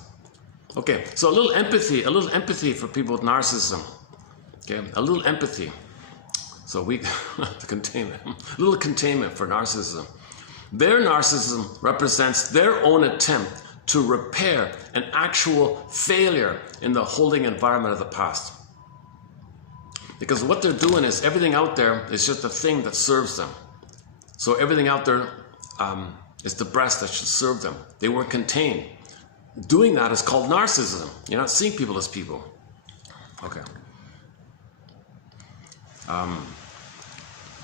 Okay, so a little empathy for people with narcissism. Okay, a little empathy. So we containment, a little containment for narcissism. Their narcissism represents their own attempt to repair an actual failure in the holding environment of the past. Because what they're doing is everything out there is just a thing that serves them. So everything out there is the breast that should serve them. They weren't contained. Doing that is called narcissism. You're not seeing people as people. Okay.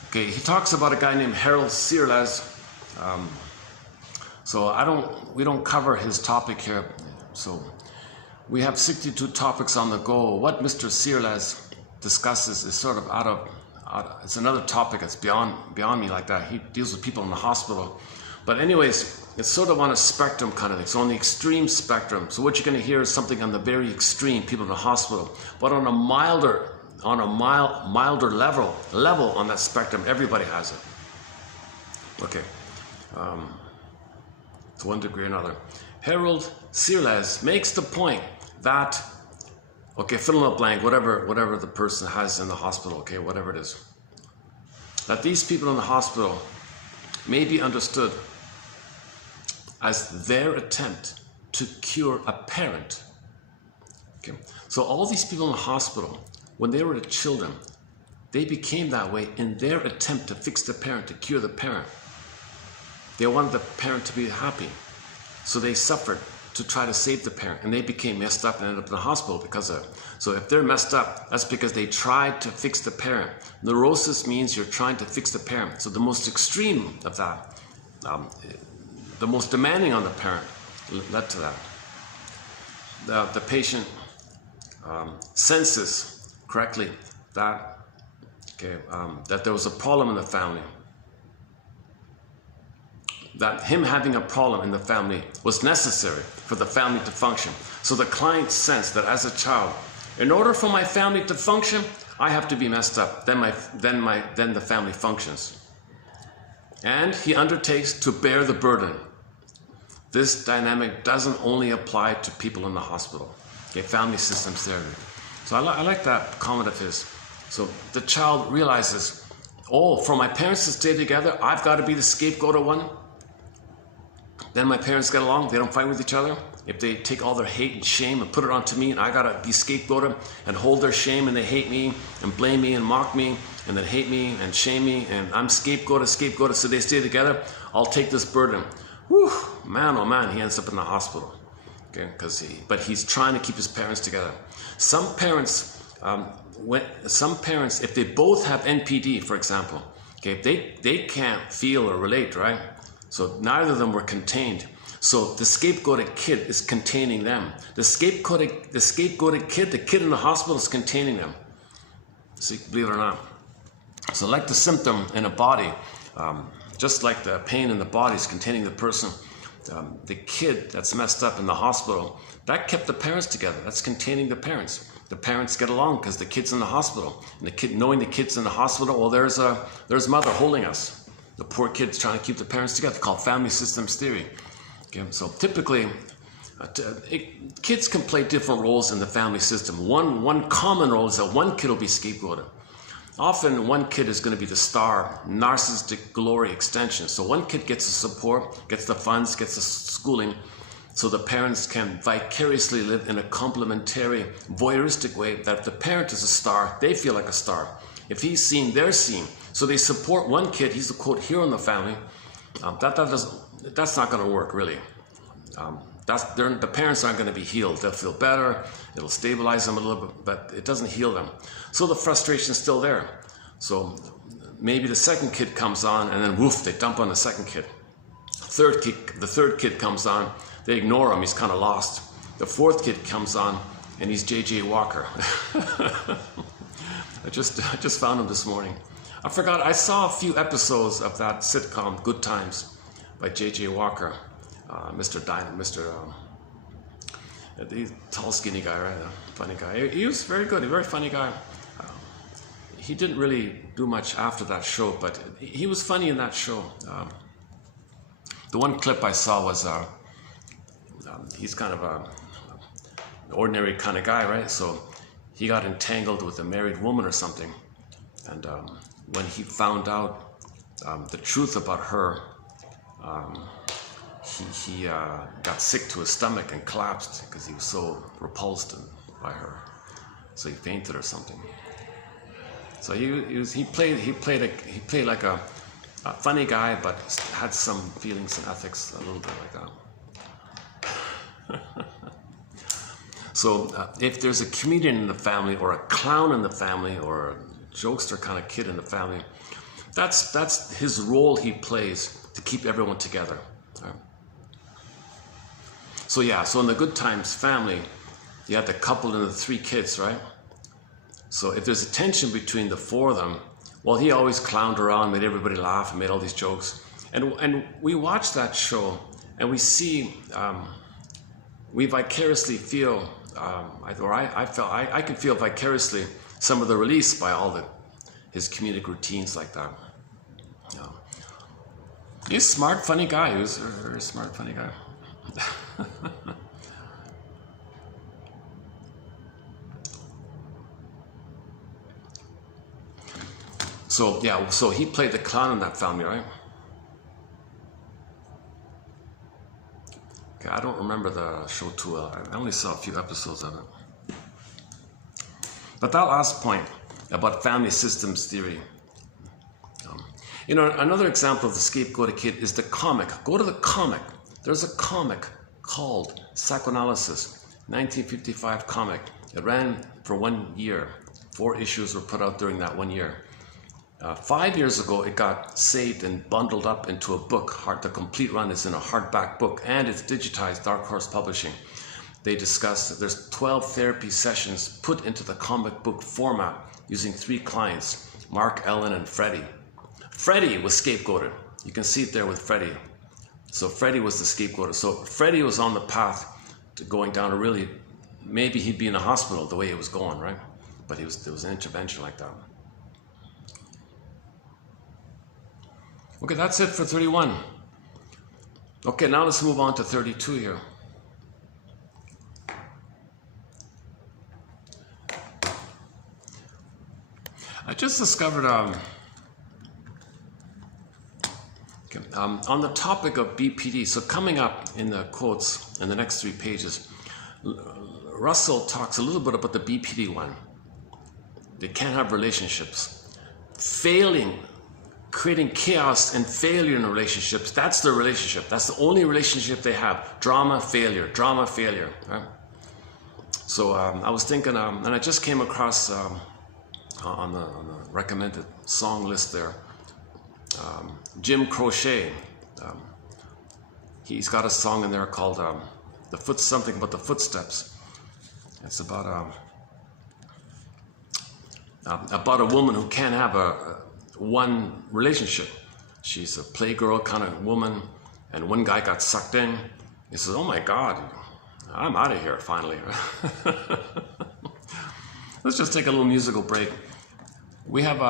Okay, he talks about a guy named Harold Searles. So we don't cover his topic here. So we have 62 topics on the go. What Mr. Searles discusses is sort of it's another topic that's beyond me like that. He deals with people in the hospital. But anyways, it's sort of on a spectrum kind of thing. So on the extreme spectrum. So what you're going to hear is something on the very extreme, people in the hospital. But on a milder level on that spectrum, everybody has it. Okay. To one degree or another. Harold Searles makes the point that, okay, fill in a blank, whatever the person has in the hospital, okay, whatever it is, that these people in the hospital may be understood as their attempt to cure a parent. Okay, so all these people in the hospital, when they were children, they became that way in their attempt to fix the parent, to cure the parent. They wanted the parent to be happy. So they suffered to try to save the parent, and they became messed up and ended up in the hospital because of it. So if they're messed up, that's because they tried to fix the parent. Neurosis means you're trying to fix the parent. So the most extreme of that, the most demanding on the parent led to that. The patient senses correctly that, that there was a problem in the family. That him having a problem in the family was necessary for the family to function. So the client sensed that as a child, in order for my family to function, I have to be messed up. Then the family functions. And he undertakes to bear the burden. This dynamic doesn't only apply to people in the hospital. Okay, family systems there. So I like that comment of his. So the child realizes, oh, for my parents to stay together, I've got to be the scapegoat of one. Then my parents get along, they don't fight with each other. If they take all their hate and shame and put it onto me, and I gotta be scapegoated and hold their shame, and they hate me and blame me and mock me and then hate me and shame me, and I'm scapegoated, so they stay together, I'll take this burden. Whew, man, oh man, he ends up in the hospital. Okay, but he's trying to keep his parents together. Some parents, if they both have NPD, for example, okay, they can't feel or relate, right? So neither of them were contained. So the scapegoated kid is containing them. The scapegoated kid, the kid in the hospital, is containing them. See, believe it or not. So like the symptom in a body, just like the pain in the body is containing the person, the kid that's messed up in the hospital, that kept the parents together. That's containing the parents. The parents get along because the kid's in the hospital. And the kid, knowing the kid's in the hospital, well, there's mother holding us. The poor kid's trying to keep the parents together. It's called family systems theory. Okay, so typically, kids can play different roles in the family system. One common role is that one kid will be scapegoated. Often one kid is going to be the star, narcissistic glory extension. So one kid gets the support, gets the funds, gets the schooling, so the parents can vicariously live in a complementary, voyeuristic way that if the parent is a star, they feel like a star. If he's seen, they're seen. So they support one kid, he's the quote hero in the family. That's not going to work really. The parents aren't going to be healed. They'll feel better, it'll stabilize them a little bit, but it doesn't heal them. So the frustration's still there. So maybe the second kid comes on and then woof, they dump on the second kid. The third kid comes on, they ignore him, he's kind of lost. The fourth kid comes on and he's J.J. Walker. I just found him this morning. I forgot, I saw a few episodes of that sitcom, Good Times, by J.J. Walker. The tall, skinny guy, right? Funny guy. He was very good, a very funny guy. He didn't really do much after that show, but he was funny in that show. The one clip I saw was, he's kind of an ordinary kind of guy, right? So he got entangled with a married woman or something. And when he found out the truth about her, he got sick to his stomach and collapsed because he was so repulsed by her. So he fainted or something. So he played like a funny guy, but had some feelings and ethics, a little bit like that. So if there's a comedian in the family, or a clown in the family, or a jokester kind of kid in the family, that's his role he plays to keep everyone together. Right? So yeah, so in the Good Times family, you had the couple and the three kids, right? So if there's a tension between the four of them, well, he always clowned around, made everybody laugh, and made all these jokes. And we watch that show, and we see, we vicariously feel, I could feel vicariously some of the release by all his comedic routines like that. He's a smart, funny guy. He was a very smart, funny guy. So yeah, so he played the clown in that family, right? Okay, I don't remember the show too well. I only saw a few episodes of it. But that last point about family systems theory. Another example of the scapegoated kid is the comic. Go to the comic. There's a comic called Psychoanalysis, 1955 comic. It ran for 1 year. 4 issues were put out during that 1 year. 5 years ago, it got saved and bundled up into a book. The complete run is in a hardback book, and it's digitized, Dark Horse Publishing. They discuss that there's 12 therapy sessions put into the comic book format using 3 clients, Mark, Ellen, and Freddie. Freddie was scapegoated. You can see it there with Freddie. So Freddie was the scapegoat. So Freddie was on the path to going down maybe he'd be in a hospital the way it was going, right? But there was an intervention like that. Okay, that's it for 31. Okay, now let's move on to 32 here. I just discovered on the topic of BPD, so coming up in the quotes in the next 3 pages, Russell talks a little bit about the BPD one. They can't have relationships. Creating chaos and failure in relationships, that's their relationship. That's the only relationship they have. Drama, failure, right? So I was thinking, and I just came across on the recommended song list there, Jim Crochet. he's got a song in there called something about the footsteps. It's about a woman who can't have one relationship. She's a playgirl kind of woman, and one guy got sucked in. He says, "Oh my God, I'm out of here finally." Let's just take a little musical break. We have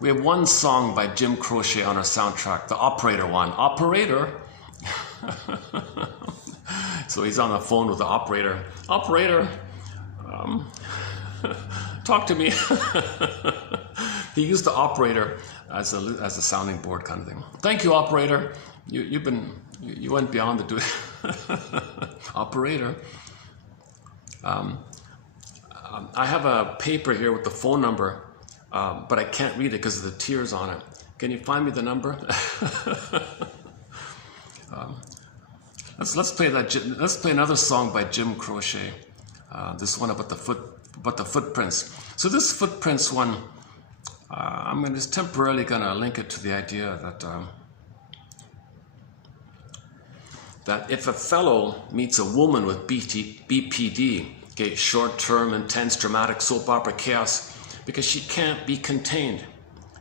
one song by Jim Croce on our soundtrack, the Operator one. Operator. So he's on the phone with the operator. Operator, talk to me. He used the operator as a sounding board kind of thing. Thank you, operator. You went beyond the do. Operator. I have a paper here with the phone number, but I can't read it because of the tears on it. Can you find me the number? Let's play that. Let's play another song by Jim Croce. This one about the footprints. So this footprints one, I'm just temporarily gonna link it to the idea that if a fellow meets a woman with BPD, okay, short-term, intense, dramatic soap opera chaos, because she can't be contained.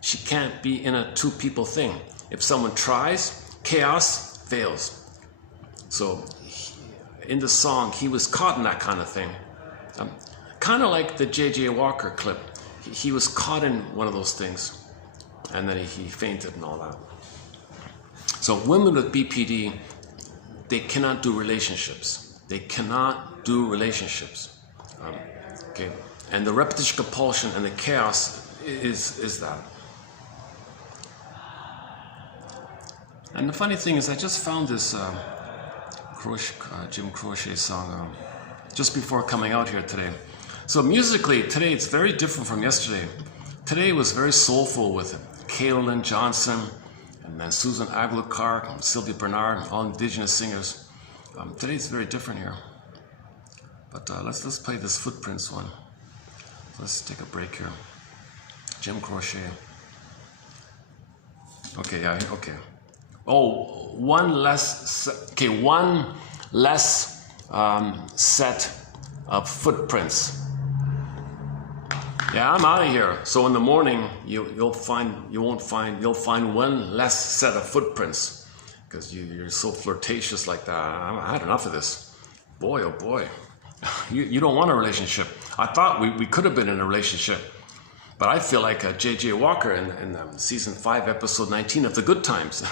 She can't be in a two-people thing. If someone tries, chaos fails. So in the song, he was caught in that kind of thing. Kind of like the J.J. Walker clip. He was caught in one of those things, and then he fainted and all that. So women with BPD, they cannot do relationships. They cannot do relationships. Okay, and the repetition compulsion and the chaos is that. And the funny thing is, I just found this Jim Croce song just before coming out here today. So musically, today it's very different from yesterday. Today was very soulful with Kaylin Johnson, and then Susan Aguilar, and Sylvia Bernard, all indigenous singers. Today it's very different here. But let's play this Footprints one. Let's take a break here. Jim Croce. Okay, yeah, okay. Oh, one less set of footprints. Yeah, I'm out of here. So in the morning, you'll find one less set of footprints, because you're so flirtatious like that. I had enough of this. Boy, oh boy, you don't want a relationship. I thought we could have been in a relationship, but I feel like J.J. Walker in season 5, episode 19 of The Good Times.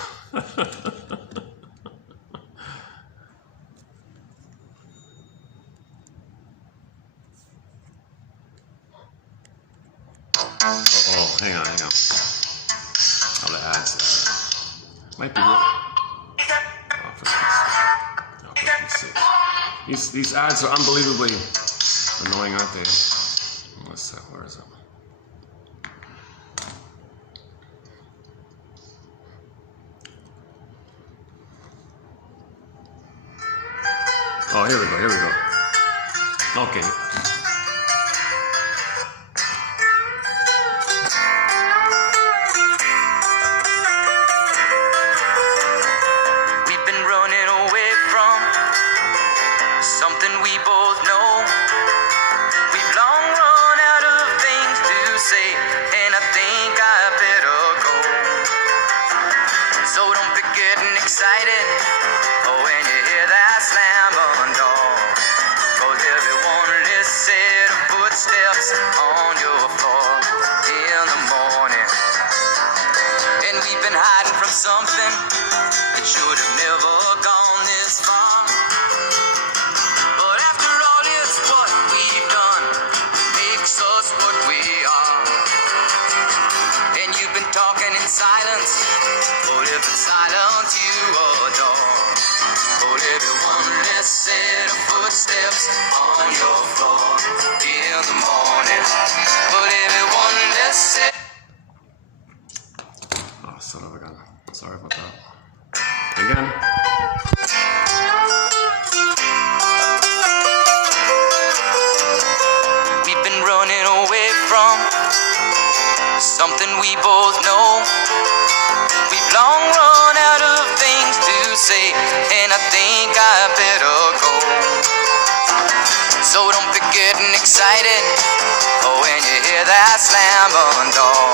Oh, hang on. Oh, the ads. Might be. Oh, for goodness sake. These ads are unbelievably annoying, aren't they? What's that? Where is it? Oh, here we go. Okay. Sorry about that. Again. We've been running away from something we both know. We've long run out of things to So don't be getting excited when you hear that slam on door.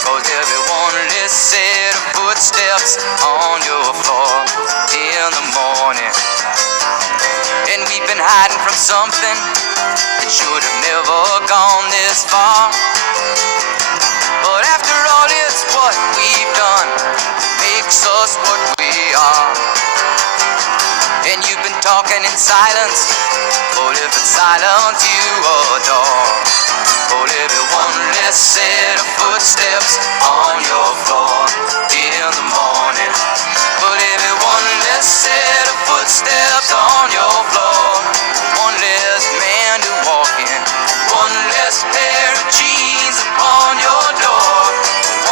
Cause there'll be one less set of footsteps on your floor in the morning. And we've been hiding from something that should have never gone this far. But after all, it's what we've done makes us what we are. And you've been talking in silence, but if it's silence you adore. But every one less set of footsteps on your floor in the morning. But every one less set of footsteps on your floor. One less man to walk in. One less pair of jeans upon your door.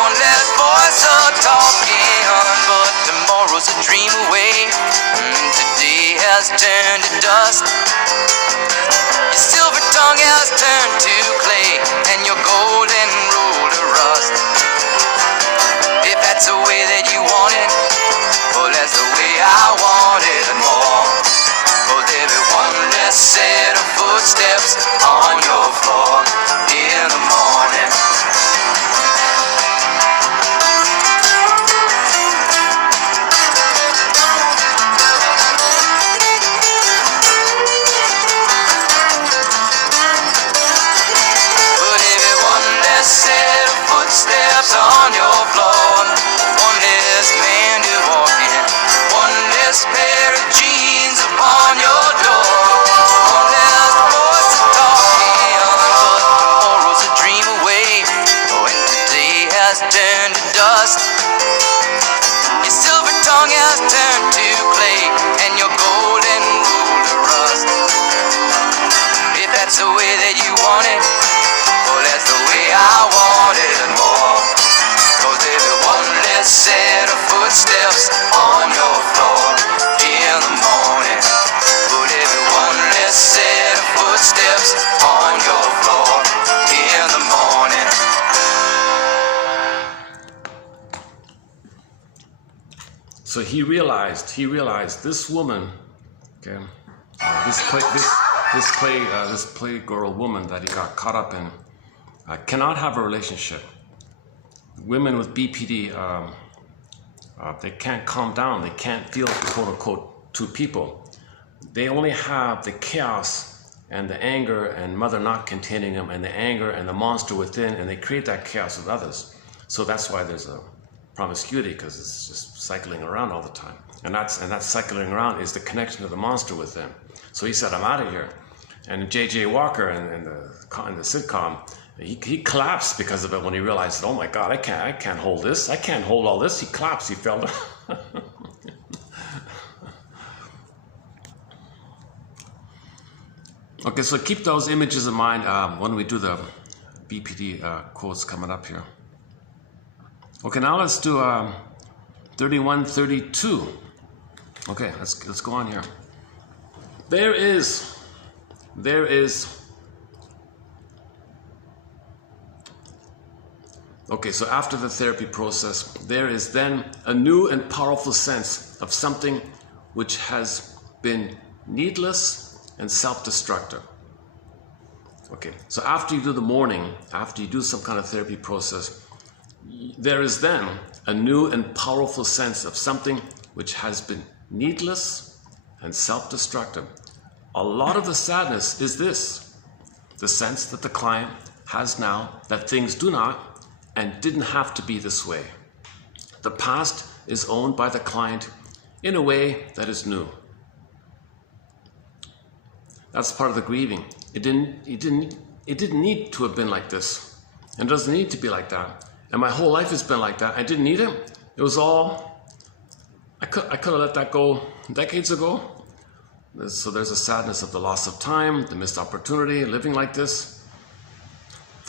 One less voice a talking. But tomorrow's a dream away. Today has turned to dust. Your silver tongue has turned to clay, and your golden rule to rust. If that's the way that you want it, well, that's the way I want it and more. Cause every one less set of footsteps on your floor in the morning. Set of footsteps on your floor. One less man to walk in. One less pair of jeans upon your door. One less voice to talk in. But tomorrow's a dream away. When today has turned to dust. Your silver tongue has turned to clay, and your golden rule to rust. If that's the way that you want it, that's the way I want it and more. Cause every one less set of footsteps on your floor in the morning. But every one less set of footsteps on your floor in the morning. So he realized this woman, okay, this playgirl woman that he got caught up in, cannot have a relationship. Women with BPD, they can't calm down. They can't feel, quote unquote, two people. They only have the chaos and the anger and mother not containing them, and the anger and the monster within, and they create that chaos with others. So that's why there's a promiscuity, because it's just cycling around all the time. And that cycling around is the connection to the monster within. So he said, I'm out of here. And J.J. Walker in the sitcom, he collapsed because of it when he realized, oh my God, I can't hold this. I can't hold all this. He collapsed. He fell down. Okay, so keep those images in mind when we do the BPD quotes coming up here. Okay, now let's do 3132. Okay, let's go on here. There is. Okay, so after the therapy process, there is then a new and powerful sense of something which has been needless and self-destructive. Okay, so after you do the morning, after you do some kind of therapy process, there is then a new and powerful sense of something which has been needless and self-destructive. A lot of the sadness is this, the sense that the client has now that things do not and didn't have to be this way. The past is owned by the client in a way that is new. That's part of the grieving. It didn't need to have been like this, and it doesn't need to be like that. And my whole life has been like that. I didn't need it. It was all, I could have let that go decades ago. So there's a sadness of the loss of time, the missed opportunity, living like this.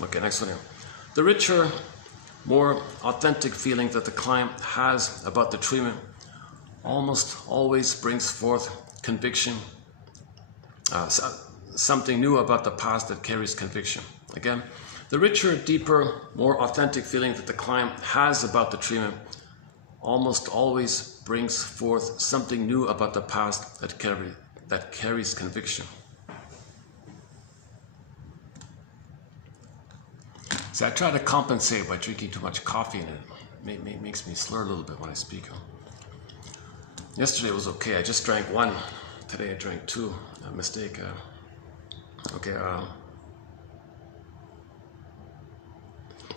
Okay, next one here. The richer, more authentic feeling that the client has about the treatment almost always brings forth conviction, something new about the past that carries conviction. Again, the richer, deeper, more authentic feeling that the client has about the treatment almost always brings forth something new about the past that carries conviction. See, I try to compensate by drinking too much coffee, and it makes me slur a little bit when I speak. Yesterday was okay. I just drank one. Today I drank two. A mistake.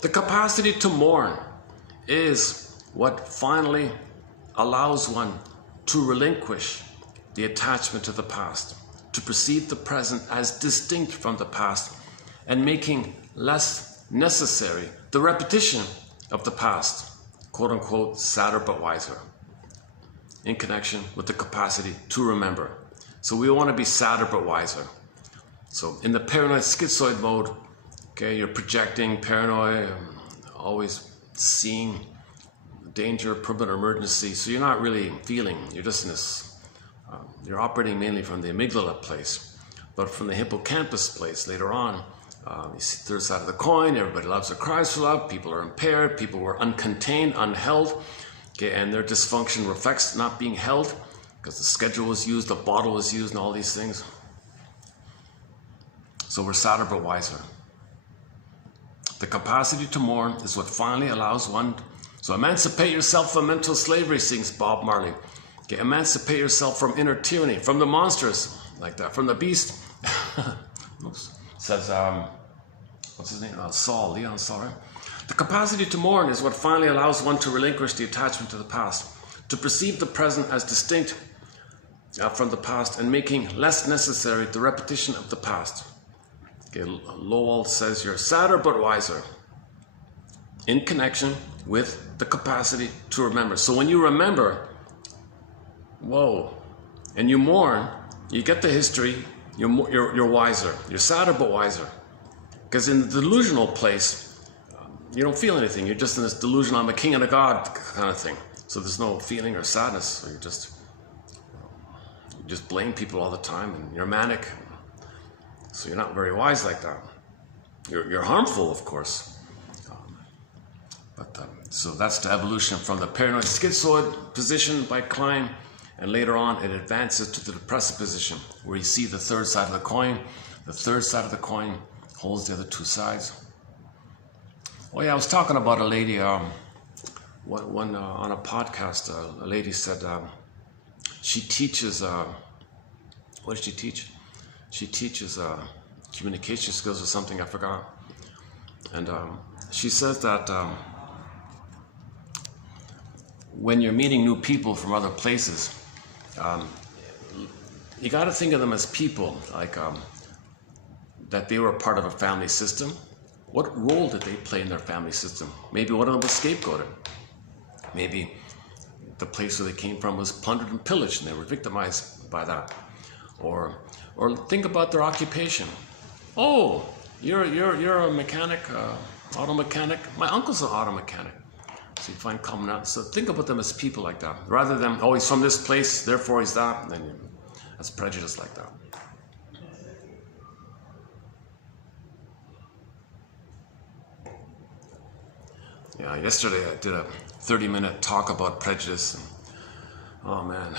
The capacity to mourn is what finally allows one to relinquish the attachment to the past, to perceive the present as distinct from the past, and making less necessary the repetition of the past, quote unquote, sadder but wiser, in connection with the capacity to remember. So we want to be sadder but wiser. So in the paranoid schizoid mode, okay, you're projecting paranoia, always seeing danger, permanent emergency. So you're not really feeling, you're just in this, you're operating mainly from the amygdala place, but from the hippocampus place later on, you see the third side of the coin, everybody loves or cries for love, people are impaired, people were uncontained, unheld, okay, and their dysfunction reflects not being held because the schedule was used, the bottle was used, and all these things. So we're sadder but wiser. The capacity to mourn is what finally allows one. So emancipate yourself from mental slavery, sings Bob Marley. Okay, emancipate yourself from inner tyranny, from the monsters, like that, from the beast. Oops. Says, what's his name? Leon Saul, right? The capacity to mourn is what finally allows one to relinquish the attachment to the past, to perceive the present as distinct from the past, and making less necessary the repetition of the past. Okay, Lowell says you're sadder but wiser, in connection with the capacity to remember. So when you remember, whoa, and you mourn, you get the history, you're wiser. You're sadder but wiser. Because in the delusional place, you don't feel anything. You're just in this delusion, I'm a king and a god kind of thing. So there's no feeling or sadness. So you just blame people all the time, and you're manic. So you're not very wise like that. You're harmful, of course. So that's the evolution from the paranoid schizoid position by Klein, and later on it advances to the depressive position, where you see the third side of the coin. The third side of the coin holds the other two sides. Oh yeah, I was talking about a lady, on a podcast, a lady said she teaches, what does she teach? She teaches communication skills or something, I forgot. And she says that when you're meeting new people from other places, you got to think of them as people, like that they were part of a family system. What role did they play in their family system? Maybe one of them was scapegoated. Maybe the place where they came from was plundered and pillaged, and they were victimized by that. Or think about their occupation. Oh, you're a mechanic, auto mechanic. My uncle's an auto mechanic. So you find common out. So think about them as people like that, rather than, oh, he's from this place, therefore he's that. And then that's prejudice like that. Yeah, yesterday I did a 30-minute talk about prejudice. And, oh man,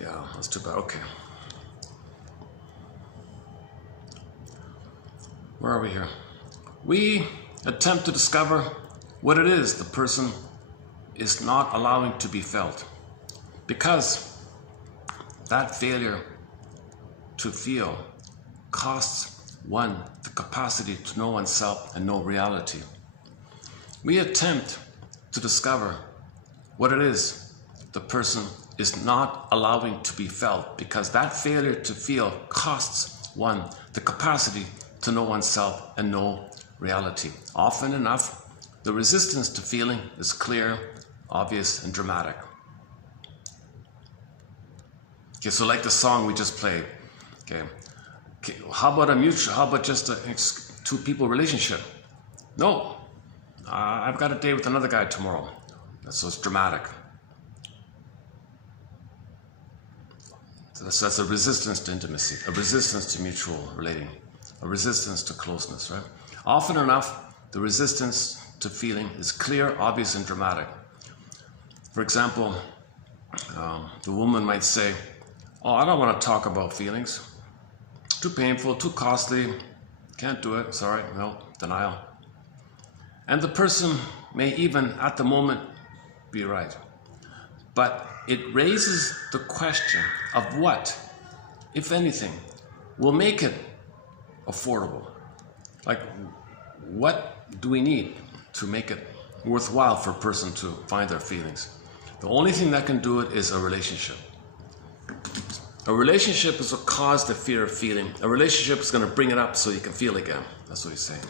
yeah, that's too bad. Okay. Where are we here? We attempt to discover what it is the person is not allowing to be felt, because that failure to feel costs one the capacity to know oneself and know reality. We attempt to discover what it is the person is not allowing to be felt, because that failure to feel costs one the capacity to know oneself and know reality. Often enough, the resistance to feeling is clear, obvious, and dramatic. Okay, so like the song we just played. Okay, how about just a two people relationship? No, I've got a date with another guy tomorrow. So it's dramatic. So that's a resistance to intimacy, a resistance to mutual relating, a resistance to closeness, right? Often enough, the resistance to feeling is clear, obvious, and dramatic. For example, the woman might say, oh, I don't want to talk about feelings. Too painful, too costly, can't do it, sorry, no, denial. And the person may even at the moment be right. But it raises the question of what, if anything, will make it affordable. Like, what do we need to make it worthwhile for a person to find their feelings? The only thing that can do it is a relationship. A relationship is what caused the fear of feeling. A relationship is going to bring it up so you can feel again. That's what he's saying.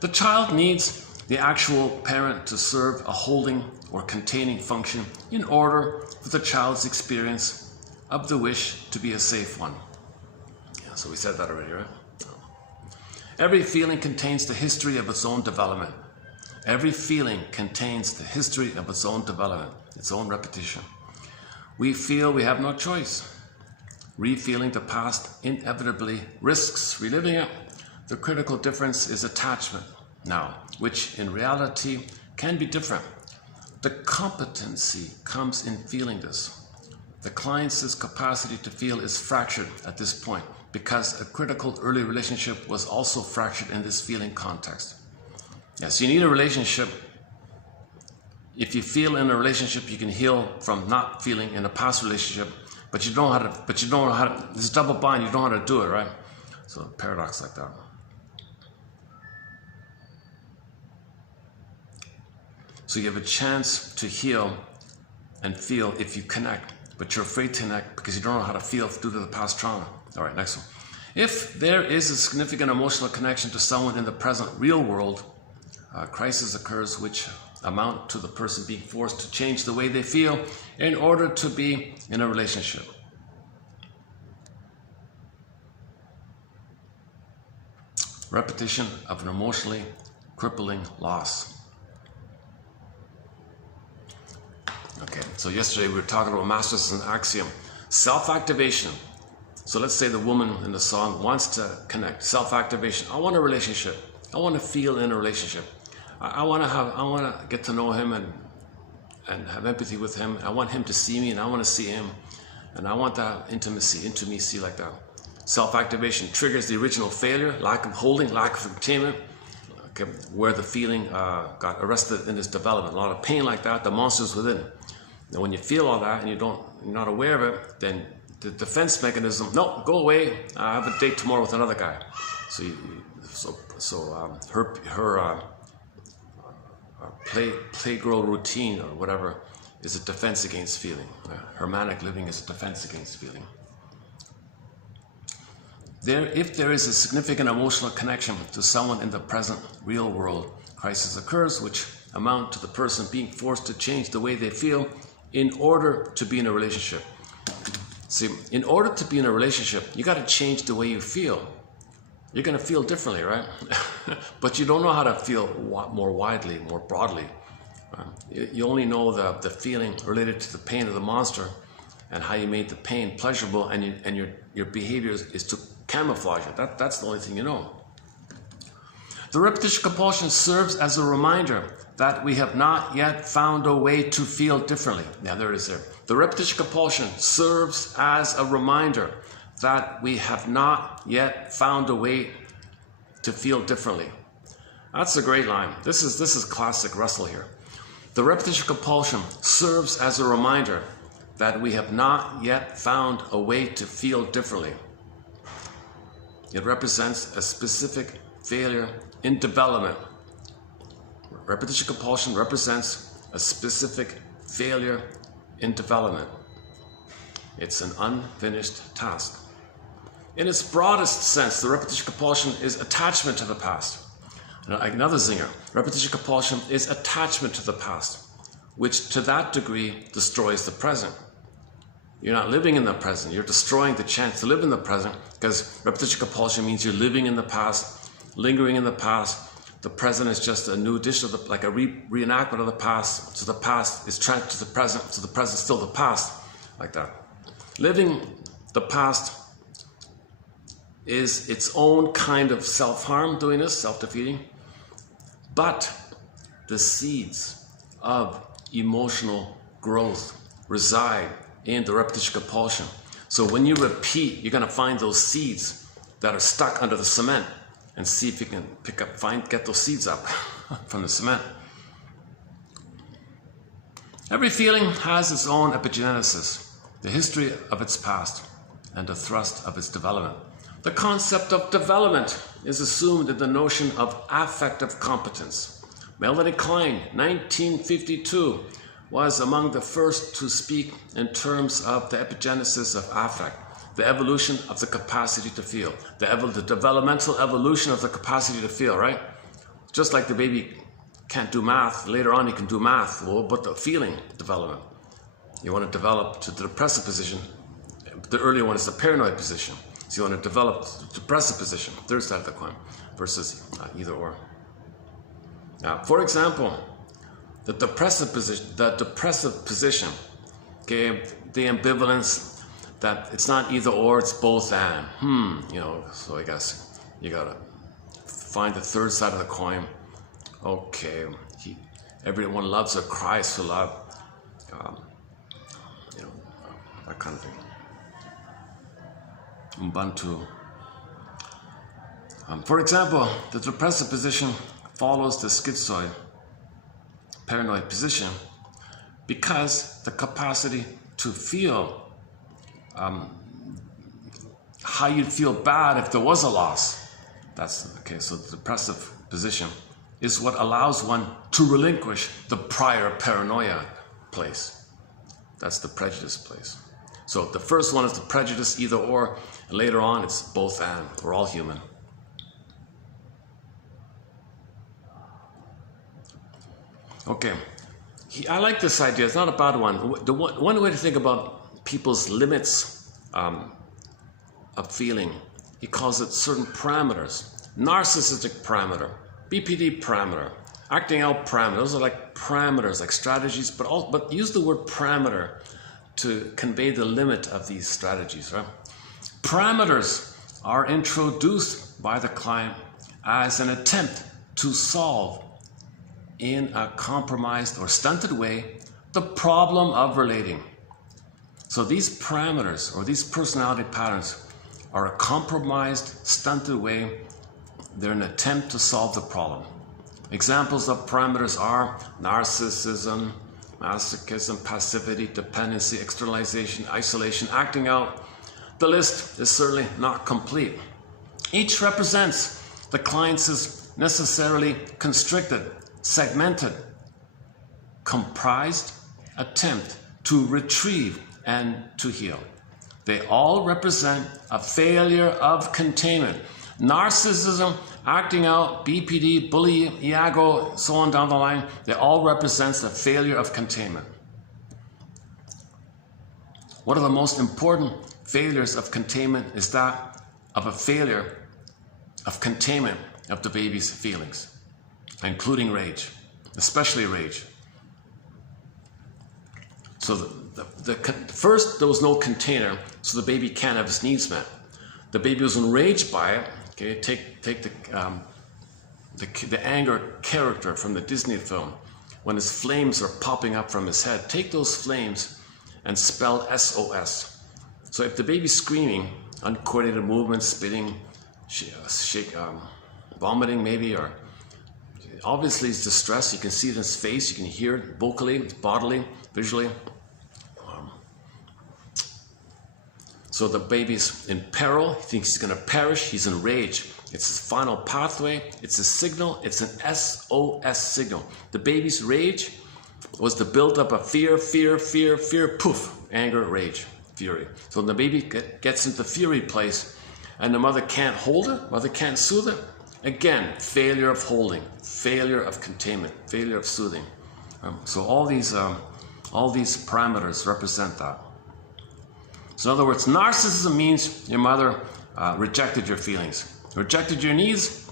The child needs the actual parent to serve a holding or containing function in order for the child's experience of the wish to be a safe one. Yeah, so we said that already, right? Every feeling contains the history of its own development. Every feeling contains the history of its own development, its own repetition. We feel we have no choice. Re-feeling the past inevitably risks reliving it. The critical difference is attachment now, which in reality can be different. The competency comes in feeling this. The client's capacity to feel is fractured at this point because a critical early relationship was also fractured in this feeling context. Yes, you need a relationship. If you feel in a relationship, you can heal from not feeling in a past relationship, but you don't know how to, this double bind, you don't know how to do it, right? So a paradox like that. So you have a chance to heal and feel if you connect, but you're afraid to connect because you don't know how to feel due to the past trauma. All right, next one. If there is a significant emotional connection to someone in the present real world, a crisis occurs which amount to the person being forced to change the way they feel in order to be in a relationship. Repetition of an emotionally crippling loss. Okay, so yesterday we were talking about masters and axiom. Self-activation. So let's say the woman in the song wants to connect. Self-activation. I want a relationship. I want to feel in a relationship. I want to get to know him and have empathy with him. I want him to see me and I want to see him. And I want that intimacy like that. Self-activation triggers the original failure, lack of holding, lack of containment, okay, where the feeling got arrested in its development. A lot of pain like that, the monsters within. And when you feel all that and you're not aware of it, then the defense mechanism, no, go away, I have a date tomorrow with another guy. So her playgirl routine or whatever is a defense against feeling. Her manic living is a defense against feeling. If there is a significant emotional connection to someone in the present real world, crisis occurs which amount to the person being forced to change the way they feel in order to be in a relationship. See, in order to be in a relationship, you got to change the way you feel. You're going to feel differently, right? But you don't know how to feel more widely, more broadly. You only know the feeling related to the pain of the monster and how you made the pain pleasurable, and your behavior is to camouflage it. That's the only thing you know. The repetition compulsion serves as a reminder that we have not yet found a way to feel differently. Now there it is there. The repetition compulsion serves as a reminder that we have not yet found a way to feel differently. That's a great line. This is classic Russell here. The repetition compulsion serves as a reminder that we have not yet found a way to feel differently. It represents a specific failure in development. Repetition compulsion represents a specific failure in development. It's an unfinished task. In its broadest sense, the repetition compulsion is attachment to the past. Another zinger. Repetition compulsion is attachment to the past, which to that degree destroys the present. You're not living in the present. You're destroying the chance to live in the present, because repetition compulsion means you're living in the past, lingering in the past. The present is just a new edition of like a reenactment of the past. So the past is transferred to the present, so the present is still the past, like that. Living the past is its own kind of self-harm, doing this, self-defeating. But the seeds of emotional growth reside in the repetition compulsion. So when you repeat, you're going to find those seeds that are stuck under the cement, and see if you can get those seeds up. from the cement. Every feeling has its own epigenesis, the history of its past, and the thrust of its development. The concept of development is assumed in the notion of affective competence. Melanie Klein, 1952, was among the first to speak in terms of the epigenesis of affect, the evolution of the capacity to feel, the developmental evolution of the capacity to feel, right? Just like the baby can't do math, later on he can do math, well, but the feeling development. You want to develop to the depressive position. The earlier one is the paranoid position. So you want to develop the depressive position, third side of the coin, versus either or. Now, for example, the depressive position gave the ambivalence that it's not either or, it's both and. So I guess you gotta find the third side of the coin. Okay, everyone loves or cries for love. That kind of thing. Ubuntu. For example, the depressive position follows the schizoid, paranoid position because the capacity to feel how you'd feel bad if there was a loss. That's okay. So the depressive position is what allows one to relinquish the prior paranoia place. That's the prejudice place. So the first one is the prejudice, either or, and later on it's both and. We're all human. Okay, I like this idea. It's not a bad one. One way to think about people's limits of feeling, he calls it certain parameters. Narcissistic parameter, BPD parameter, acting out parameter. Those are like parameters, like strategies, but use the word parameter to convey the limit of these strategies, right? Parameters are introduced by the client as an attempt to solve in a compromised or stunted way the problem of relating. So these parameters or these personality patterns are a compromised, stunted way. They're an attempt to solve the problem. Examples of parameters are narcissism, masochism, passivity, dependency, externalization, isolation, acting out. The list is certainly not complete. Each represents the client's necessarily constricted, segmented, comprised attempt to retrieve and to heal. They all represent a failure of containment. Narcissism, acting out, BPD, bully, Iago, so on down the line, they all represent the failure of containment. One of the most important failures of containment is that of a failure of containment of the baby's feelings, including rage, especially rage. So first, there was no container, so the baby can't have his needs met. The baby was enraged by it. Okay, take the anger character from the Disney film, when his flames are popping up from his head. Take those flames and spell SOS. So if the baby's screaming, uncoordinated movements, spitting, vomiting maybe, or obviously he's distressed. You can see it in his face. You can hear it vocally, bodily, visually. So the baby's in peril. He thinks he's going to perish. He's in rage. It's his final pathway. It's a signal. It's an SOS signal. The baby's rage was the buildup of fear, poof, anger, rage, fury. So when the baby gets into fury place and the mother can't hold it, mother can't soothe it, again, failure of holding, failure of containment, failure of soothing. So all these parameters represent that. So in other words, narcissism means your mother rejected your feelings, rejected your needs,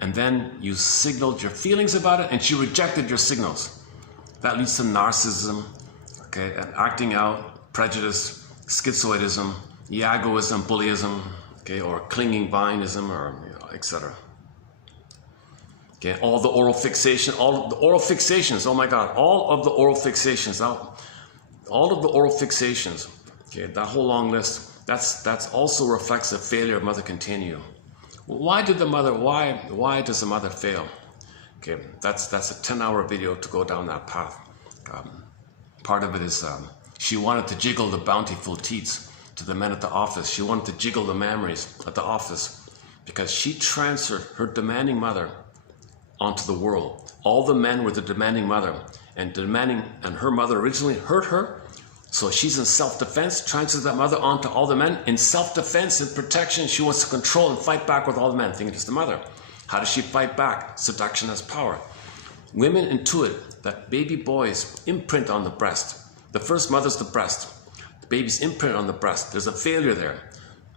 and then you signaled your feelings about it, and she rejected your signals. That leads to narcissism, okay, and acting out, prejudice, schizoidism, Iagoism, bullyism, okay, or clinging vinism, or etc. Okay, all the oral fixation, all of the oral fixations. Oh my God, all of the oral fixations. All of the oral fixations. Okay, that whole long list. That's also reflects a failure of mother continuum. Why does the mother fail? Okay, that's a 10-hour video to go down that path. Part of it is she wanted to jiggle the bountiful teats to the men at the office. She wanted to jiggle the memories at the office because she transferred her demanding mother onto the world. All the men were the demanding mother, and her mother originally hurt her, so she's in self-defense, transfers that mother onto all the men. In self-defense and protection, she wants to control and fight back with all the men, thinking it's the mother. How does she fight back? Seduction has power. Women intuit that baby boys imprint on the breast. The first mother's the breast. The baby's imprint on the breast. There's a failure there.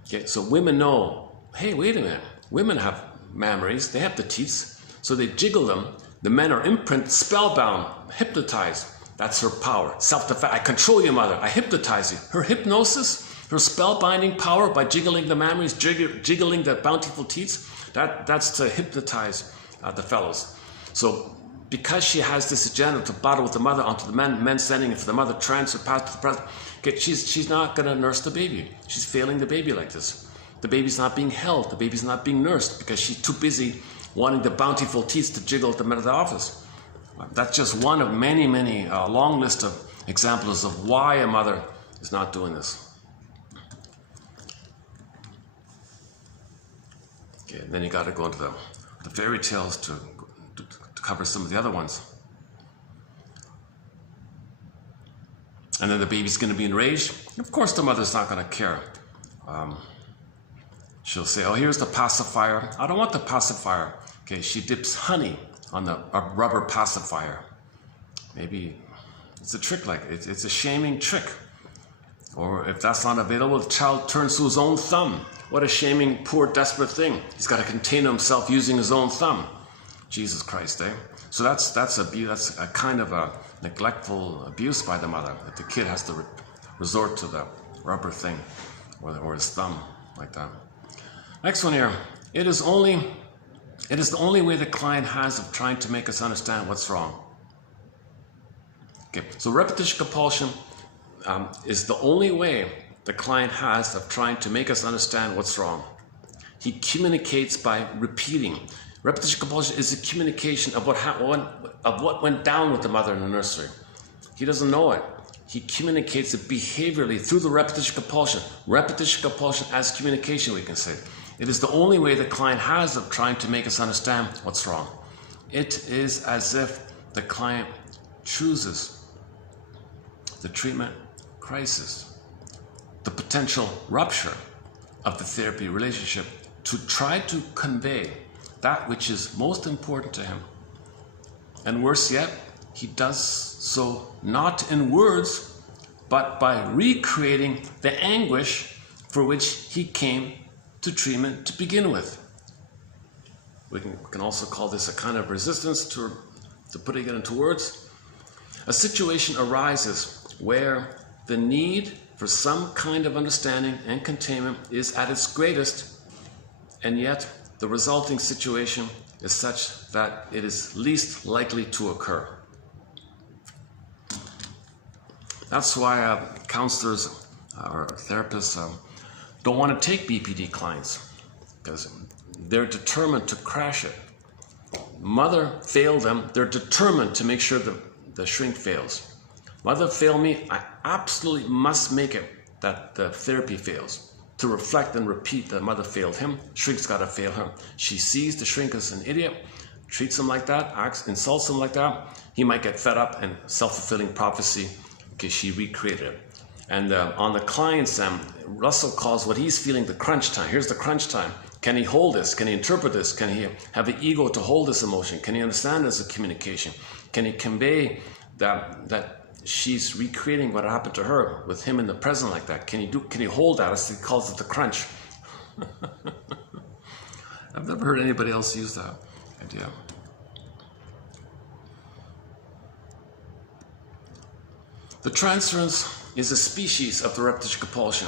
Okay, so women know, hey, wait a minute. Women have memories. They have the teats. So they jiggle them. The men are imprinted, spellbound, hypnotized. That's her power. Self-defense. I control you, mother. I hypnotize you. Her hypnosis, her spellbinding power by jiggling the memories, jiggling the bountiful teats, that's to hypnotize the fellows. So because she has this agenda to battle with the mother onto the men sending it for the mother transfer past to the present, okay, she's not going to nurse the baby. She's failing the baby like this. The baby's not being held. The baby's not being nursed because she's too busy wanting the bountiful teats to jiggle at the men of the office. That's just one of many, many long list of examples of why a mother is not doing this. Okay, and then you got to go into the fairy tales to cover some of the other ones. And then the baby's going to be enraged. Of course the mother's not going to care. She'll say, oh, here's the pacifier. I don't want the pacifier. Okay, she dips honey on a rubber pacifier. Maybe it's a trick, like it's a shaming trick. Or if that's not available, the child turns to his own thumb. What a shaming, poor, desperate thing. He's got to contain himself using his own thumb. Jesus Christ, eh? So that's a kind of a neglectful abuse by the mother, that the kid has to resort to the rubber thing or his thumb, like that. Next one here. It is the only way the client has of trying to make us understand what's wrong. Okay, so repetition compulsion is the only way the client has of trying to make us understand what's wrong. He communicates by repeating. Repetition compulsion is a communication of what went down with the mother in the nursery. He doesn't know it. He communicates it behaviorally through the repetition compulsion. Repetition compulsion as communication, we can say. It is the only way the client has of trying to make us understand what's wrong. It is as if the client chooses the treatment crisis, the potential rupture of the therapy relationship, to try to convey that which is most important to him. And worse yet, he does so not in words, but by recreating the anguish for which he came to treatment to begin with. We can also call this a kind of resistance to putting it into words. A situation arises where the need for some kind of understanding and containment is at its greatest, and yet the resulting situation is such that it is least likely to occur. That's why counselors or therapists don't want to take BPD clients, because they're determined to crash it. Mother failed them, they're determined to make sure the shrink fails. Mother failed me, I absolutely must make it that the therapy fails. To reflect and repeat that mother failed him, shrink's got to fail her. She sees the shrink as an idiot, treats him like that, insults him like that. He might get fed up, and self-fulfilling prophecy, because she recreated it. And on the client's end, Russell calls what he's feeling the crunch time. Here's the crunch time. Can he hold this? Can he interpret this? Can he have the ego to hold this emotion? Can he understand this as a communication? Can he convey that she's recreating what happened to her with him in the present like that? Can he hold that? As he calls it the crunch. I've never heard anybody else use that idea. The transference is a species of the repetition compulsion,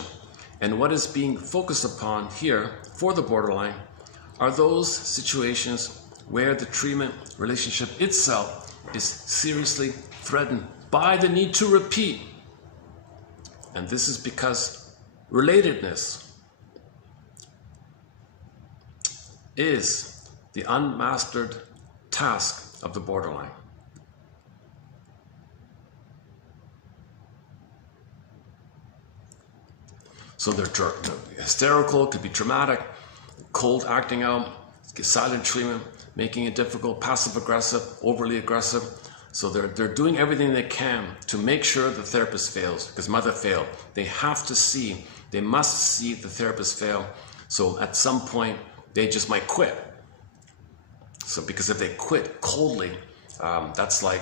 and what is being focused upon here for the borderline are those situations where the treatment relationship itself is seriously threatened by the need to repeat. And this is because relatedness is the unmastered task of the borderline. So they're hysterical, could be dramatic, cold acting out, silent treatment, making it difficult, passive aggressive, overly aggressive. So they're doing everything they can to make sure the therapist fails, because mother failed. They have to see, they must see the therapist fail. So at some point, they just might quit. So because if they quit coldly, that's like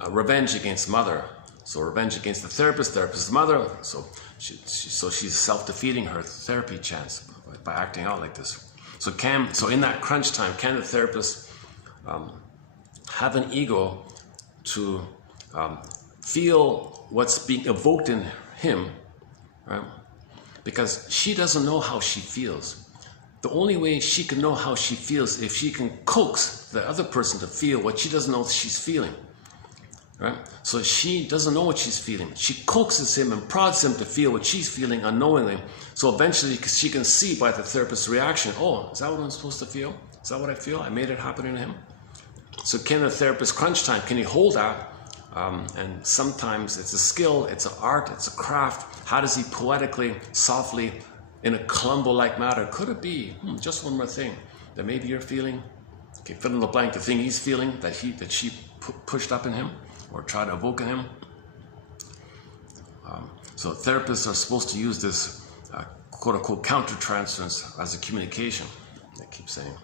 a revenge against mother. So revenge against the therapist's mother. So she's self-defeating her therapy chance by acting out like this. So in that crunch time, can the therapist have an ego to feel what's being evoked in him, right? Because she doesn't know how she feels. The only way she can know how she feels if she can coax the other person to feel what she doesn't know she's feeling, right? So she doesn't know what she's feeling. She coaxes him and prods him to feel what she's feeling unknowingly. So eventually she can see by the therapist's reaction, oh, is that what I'm supposed to feel? Is that what I feel? I made it happen in him. So can the therapist crunch time, can he hold that? And sometimes it's a skill, it's an art, it's a craft. How does he poetically, softly, in a Columbo-like matter, could it be, just one more thing, that maybe you're feeling, okay, fill in the blank, the thing he's feeling, that she pushed up in him, or tried to evoke in him. So therapists are supposed to use this quote-unquote countertransference as a communication, I keep saying.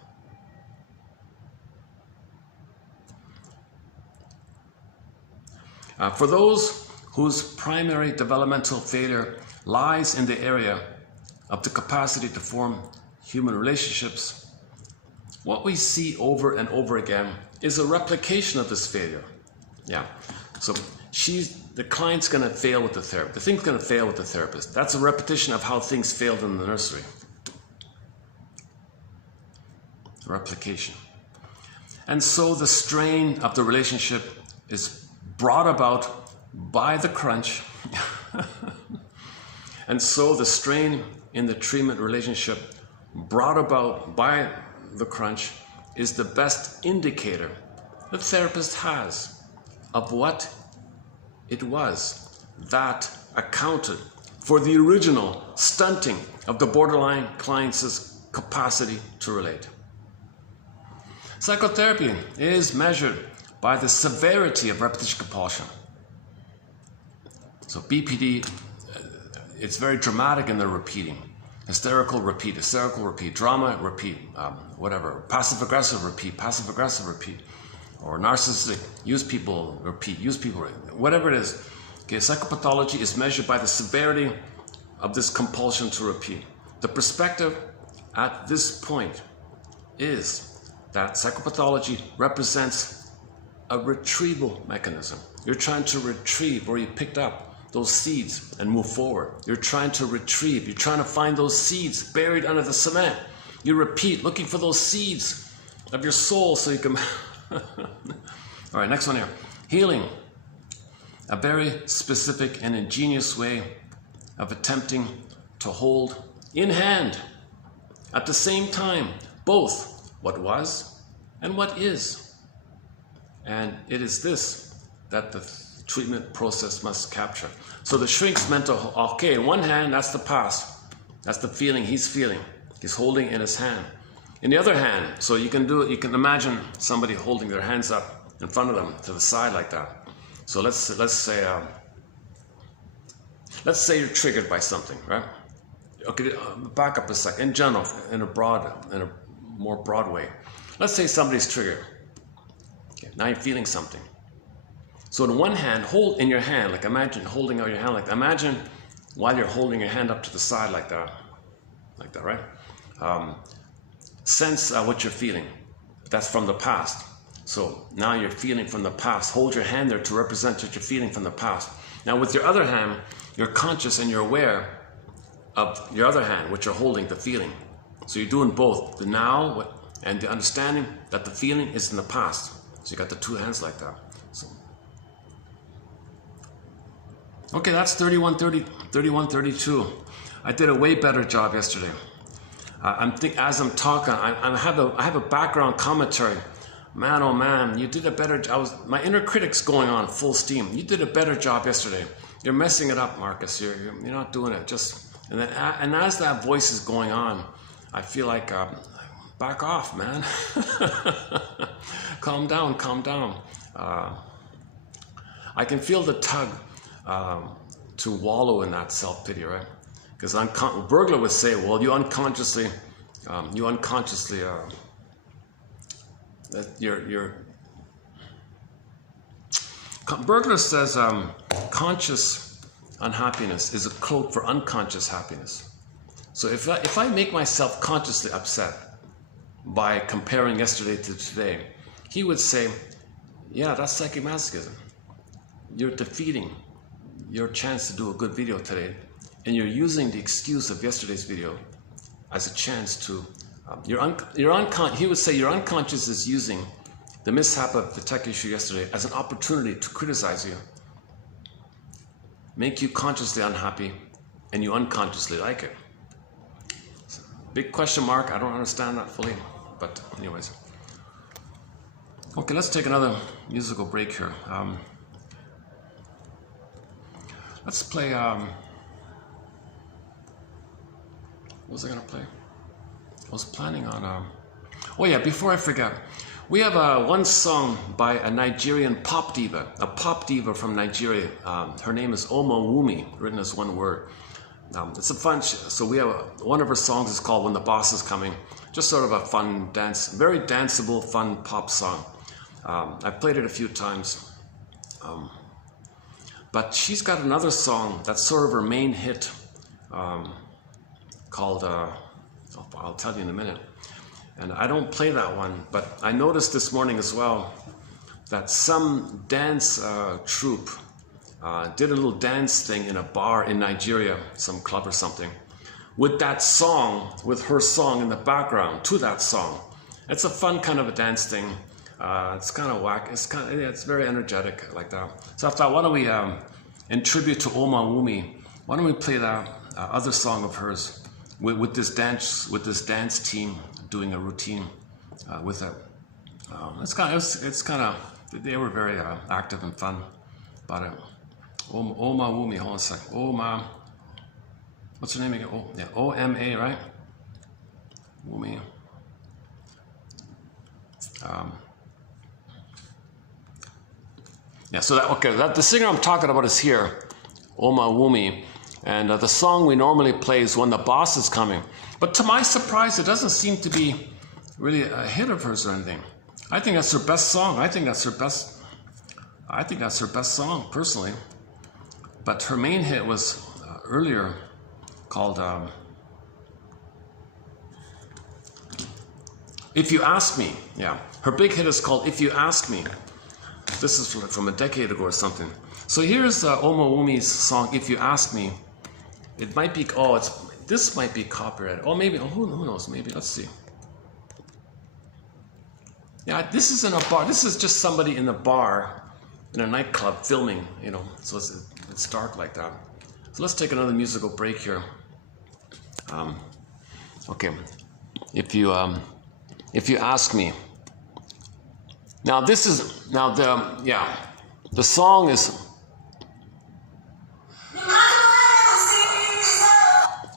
For those whose primary developmental failure lies in the area of the capacity to form human relationships, what we see over and over again is a replication of this failure. Yeah, so the client's going to fail with the therapist. The thing's going to fail with the therapist. That's a repetition of how things failed in the nursery. Replication. And so the strain of the relationship is brought about by the crunch. And so the strain in the treatment relationship brought about by the crunch is the best indicator the therapist has of what it was that accounted for the original stunting of the borderline client's capacity to relate. Psychotherapy is measured by the severity of repetition compulsion. So BPD, it's very dramatic in the repeating. Hysterical, repeat, drama, repeat, whatever. Passive-aggressive, repeat, or narcissistic, use people, repeat, whatever it is. Okay, psychopathology is measured by the severity of this compulsion to repeat. The perspective at this point is that psychopathology represents a retrieval mechanism. You're trying to retrieve where you picked up those seeds and move forward. You're trying to retrieve, you're trying to find those seeds buried under the cement. You repeat, looking for those seeds of your soul so you can... All right, next one here. Healing. A very specific and ingenious way of attempting to hold in hand at the same time both what was and what is. And it is this that the treatment process must capture. So the shrink's mental, okay, in one hand, that's the past. That's the feeling he's feeling. He's holding in his hand. In the other hand, so you can do it, you can imagine somebody holding their hands up in front of them to the side like that. So let's say you're triggered by something, right? Okay, back up a second. In general, in a more broad way. Let's say somebody's triggered. Okay, now you're feeling something. So in one hand, hold in your hand, like imagine holding out your hand like that. Imagine while you're holding your hand up to the side like that, right? Sense what you're feeling. That's from the past. So now you're feeling from the past. Hold your hand there to represent what you're feeling from the past. Now with your other hand, you're conscious and you're aware of your other hand, what you're holding, the feeling. So you're doing both, the now and the understanding that the feeling is in the past. So you got the two hands like that. So, okay, that's 3132. I did a way better job yesterday. As I'm talking, I have a background commentary Man, oh man, you did a better job. My inner critic's going on full steam. You did a better job yesterday. You're messing it up, Marcus. You're not doing it. And as that voice is going on, I feel like, back off, man. Calm down, calm down. I can feel the tug to wallow in that self-pity, right? Because Berger would say, well, you unconsciously, that Berger says conscious unhappiness is a cloak for unconscious happiness. So if I make myself consciously upset by comparing yesterday to today, he would say, yeah, that's psychomasochism. You're defeating your chance to do a good video today, and you're using the excuse of yesterday's video as a chance to he would say your unconscious is using the mishap of the tech issue yesterday as an opportunity to criticize you, make you consciously unhappy, and you unconsciously like it. Big question mark. I don't understand that fully, but anyways. Okay, let's take another musical break here. Let's play. What was I gonna play? I was planning on. Oh yeah, before I forget, we have one song by a Nigerian pop diva, from Nigeria. Her name is Omawumi, written as one word. It's a fun. So we have one of her songs is called "When the Boss Is Coming." Just sort of a fun dance, very danceable, fun pop song. I've played it a few times. But she's got another song that's sort of her main hit, called, I'll tell you in a minute. And I don't play that one, but I noticed this morning as well that some dance troupe did a little dance thing in a bar in Nigeria, some club or something, with that song, with her song in the background to that song. It's a fun kind of a dance thing. It's kind of whack. It's very energetic like that. So I thought, why don't we, in tribute to Omawumi, why don't we play that other song of hers with this dance team doing a routine with it. They were very active and fun about it. Omawumi, hold on a second. What's her name again? O-M-A, right? Wumi. Yeah, so the singer I'm talking about is here, Omawumi, and the song we normally play is "When the Boss Is Coming." But to my surprise, it doesn't seem to be really a hit of hers or anything. I think that's her best song. I think that's her best song, personally. But her main hit was earlier called "If You Ask Me." Yeah, her big hit is called "If You Ask Me." This is from a decade ago or something. So here's Omawumi's song, "If You Ask Me." It might be, this might be copyrighted. Oh, maybe, who knows, maybe, let's see. Yeah, this is in a bar. This is just somebody in a bar, in a nightclub filming, so it's dark like that. So let's take another musical break here. Okay, if you ask me. Now the song is,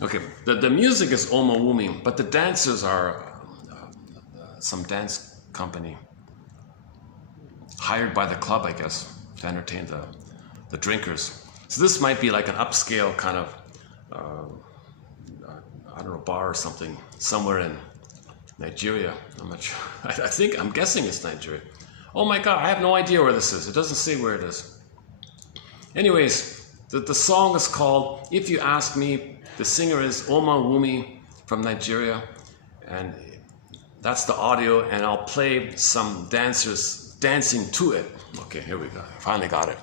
okay, the music is Omawumi, but the dancers are some dance company hired by the club, I guess, to entertain the drinkers. So this might be like an upscale kind of, I don't know, bar or something, somewhere in Nigeria. I'm not sure. I'm guessing it's Nigeria. Oh my God, I have no idea where this is. It doesn't say where it is. Anyways, the song is called "If You Ask Me." The singer is Omawumi from Nigeria, and that's the audio, and I'll play some dancers dancing to it. Okay, here we go. Finally got it.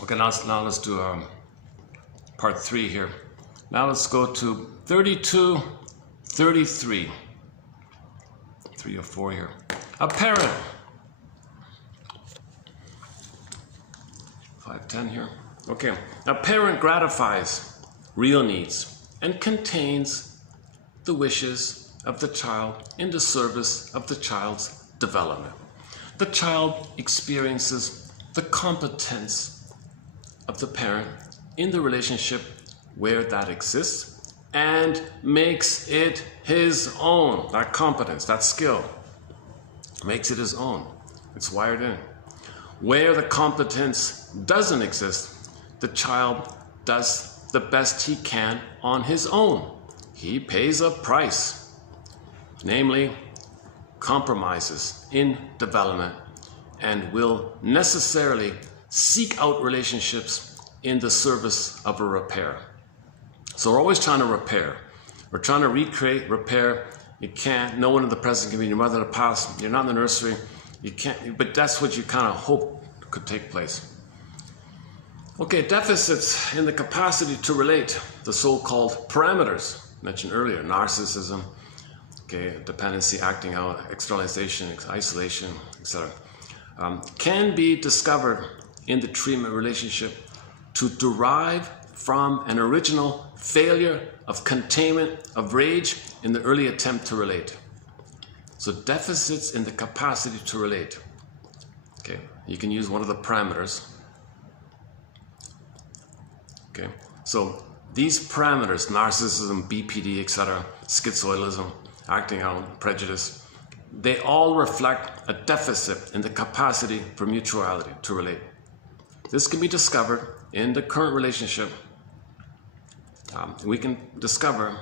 Okay, now let's do part 3 here. Now let's go to 32, 33. 3 or 4 here. A parent. 510 here. Okay. A parent gratifies real needs and contains the wishes of the child in the service of the child's development. The child experiences the competence of the parent in the relationship where that exists and makes it his own. That competence, that skill, makes it his own. It's wired in. Where the competence doesn't exist, the child does the best he can on his own. He pays a price, namely compromises in development, and will necessarily seek out relationships in the service of a repair. So we're always trying to repair. We're trying to recreate, repair. You can't. No one in the present can be your mother in the past. You're not in the nursery. You can't. But that's what you kind of hope could take place. Okay, deficits in the capacity to relate, the so-called parameters mentioned earlier, narcissism, okay, dependency, acting out, externalization, isolation, etc., can be discovered in the treatment relationship to derive from an original failure of containment of rage in the early attempt to relate. So deficits in the capacity to relate. Okay, you can use one of the parameters. Okay, so these parameters, narcissism, BPD, etc., schizoidalism, acting out, prejudice, they all reflect a deficit in the capacity for mutuality, to relate. This can be discovered in the current relationship. We can discover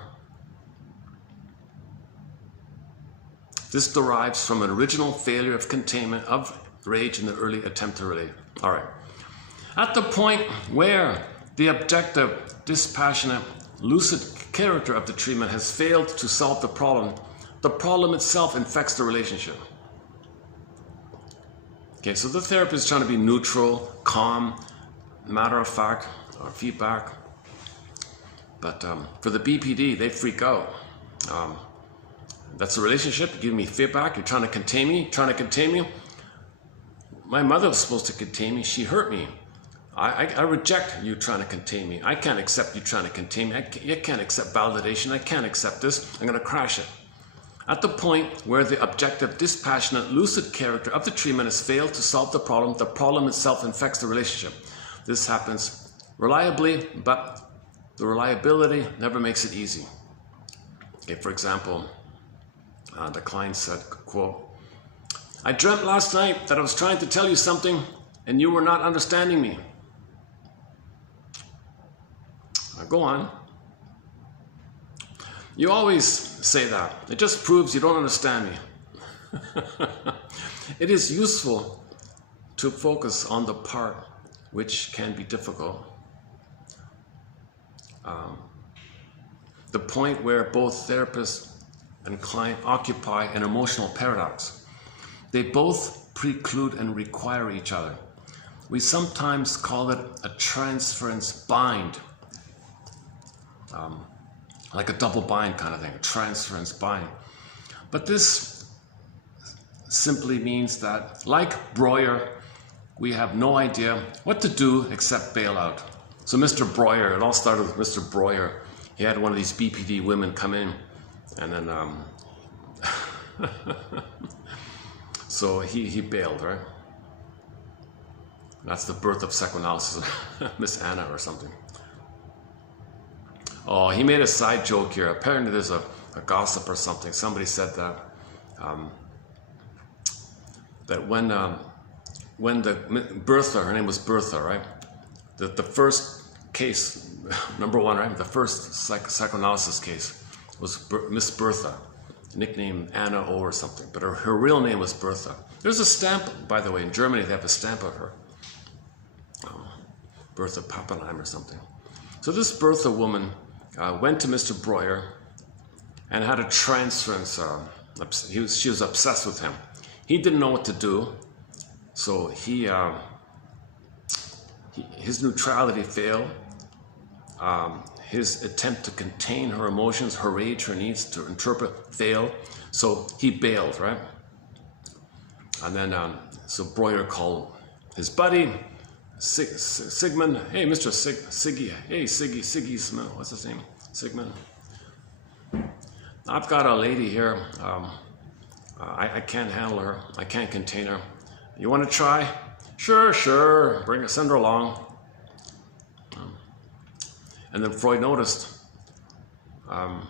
this derives from an original failure of containment of rage in the early attempt to relate. All right. At the point where the objective, dispassionate, lucid character of the treatment has failed to solve the problem itself infects the relationship. Okay, so the therapist is trying to be neutral, calm, matter of fact, or feedback. But for the BPD, they freak out. That's a relationship. You're giving me feedback. You're trying to contain me. My mother was supposed to contain me. She hurt me. I reject you trying to contain me. I can't accept you trying to contain me. I can't accept validation. I can't accept this. I'm going to crash it. At the point where the objective, dispassionate, lucid character of the treatment has failed to solve the problem itself infects the relationship. This happens reliably, but the reliability never makes it easy. Okay, for example, the client said, quote, "I dreamt last night that I was trying to tell you something and you were not understanding me." Go on. "You always say that. It just proves you don't understand me." It is useful to focus on the part which can be difficult. The point where both therapist and client occupy an emotional paradox. They both preclude and require each other. We sometimes call it a transference bind. Like a double bind kind of thing, a transference bind. But this simply means that, like Breuer, we have no idea what to do except bail out. So Mr. Breuer, it all started with Mr. Breuer. He had one of these BPD women come in, and then so he bailed, right? That's the birth of psychoanalysis, Miss Anna or something. Oh, he made a side joke here. Apparently there's a gossip or something. Somebody said that that when the Bertha, her name was Bertha, right? The first case, number one, right? The first psychoanalysis case was Miss Bertha, nicknamed Anna O or something, but her real name was Bertha. There's a stamp, by the way, in Germany they have a stamp of her. Bertha Pappenheim or something. So this Bertha woman went to Mr. Breuer and had a transference. She was obsessed with him. He didn't know what to do, so he his neutrality failed. His attempt to contain her emotions, her rage, her needs to interpret failed. So he bailed, right? And then, so Breuer called his buddy, Sigmund. Hey, Mr. Siggy. Hey, Siggy Smith. What's his name? Sigmund. I've got a lady here. I can't handle her. I can't contain her. You want to try? Sure. Send her along. And then Freud noticed. The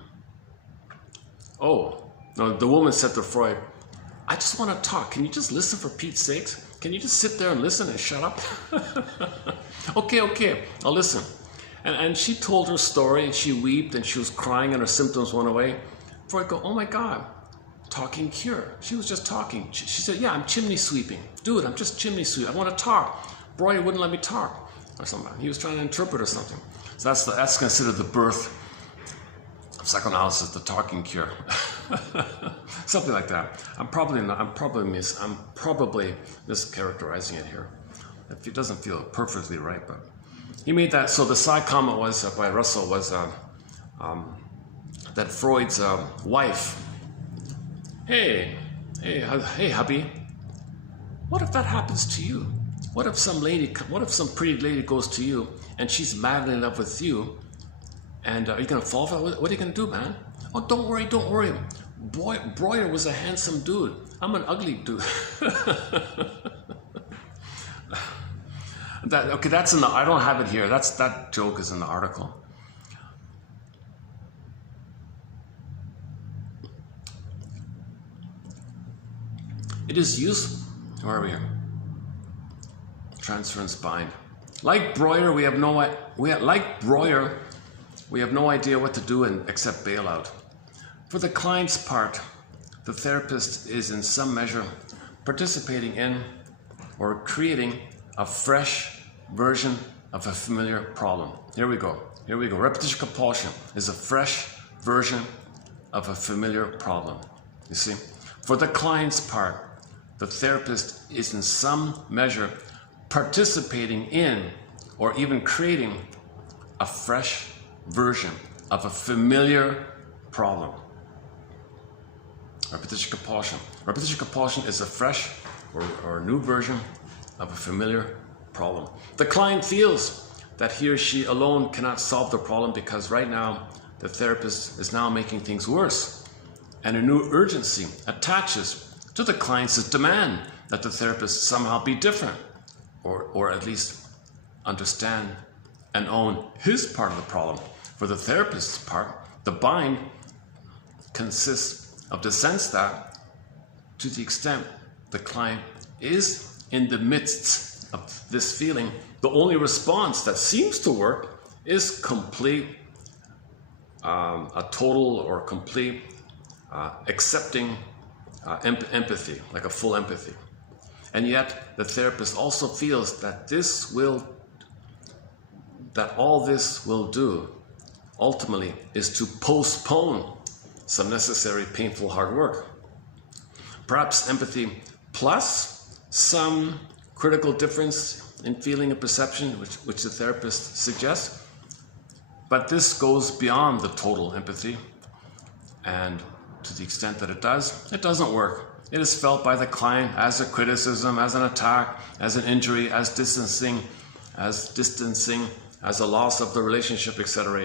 woman said to Freud, I just want to talk. Can you just listen for Pete's sakes? Can you just sit there and listen and shut up? Okay, I'll listen. And she told her story, and she wept, and she was crying, and her symptoms went away. Freud go, oh my God, talking cure. She was just talking. She said, yeah, I'm chimney sweeping. Dude, I'm just chimney sweeping. I want to talk. Breuer wouldn't let me talk. Or something. He was trying to interpret or something. So that's considered the birth of psychoanalysis, the talking cure. Something like that. I'm probably mischaracterizing it here. It doesn't feel perfectly right, but he made that. So the side comment was by Russell was that Freud's wife. Hey, hubby. What if that happens to you? What if some pretty lady goes to you and she's madly in love with you? And are you gonna fall for it? What are you gonna do, man? Oh, don't worry. Breuer was a handsome dude. I'm an ugly dude. That's in the. I don't have it here. That joke is in the article. It is useful. Where are we here? Transference bind. Like Breuer, we have no idea what to do except bail out. For the client's part, the therapist is in some measure participating in or creating a fresh version of a familiar problem. Here we go. Repetition compulsion is a fresh version of a familiar problem. You see, for the client's part, the therapist is in some measure participating in or even creating a fresh version of a familiar problem. Repetition compulsion. Repetition compulsion is a fresh or new version of a familiar problem. The client feels that he or she alone cannot solve the problem because right now the therapist is now making things worse, and a new urgency attaches to the client's demand that the therapist somehow be different, or at least understand and own his part of the problem. For the therapist's part, the bind consists of the sense that, to the extent the client is in the midst of this feeling, the only response that seems to work is complete, a total or complete accepting empathy, like a full empathy. And yet the therapist also feels that all this will do ultimately is to postpone some necessary painful hard work. Perhaps empathy plus some critical difference in feeling and perception, which the therapist suggests. But this goes beyond the total empathy, and to the extent that it doesn't work. It is felt by the client as a criticism, as an attack, as an injury, as distancing, as a loss of the relationship, etc.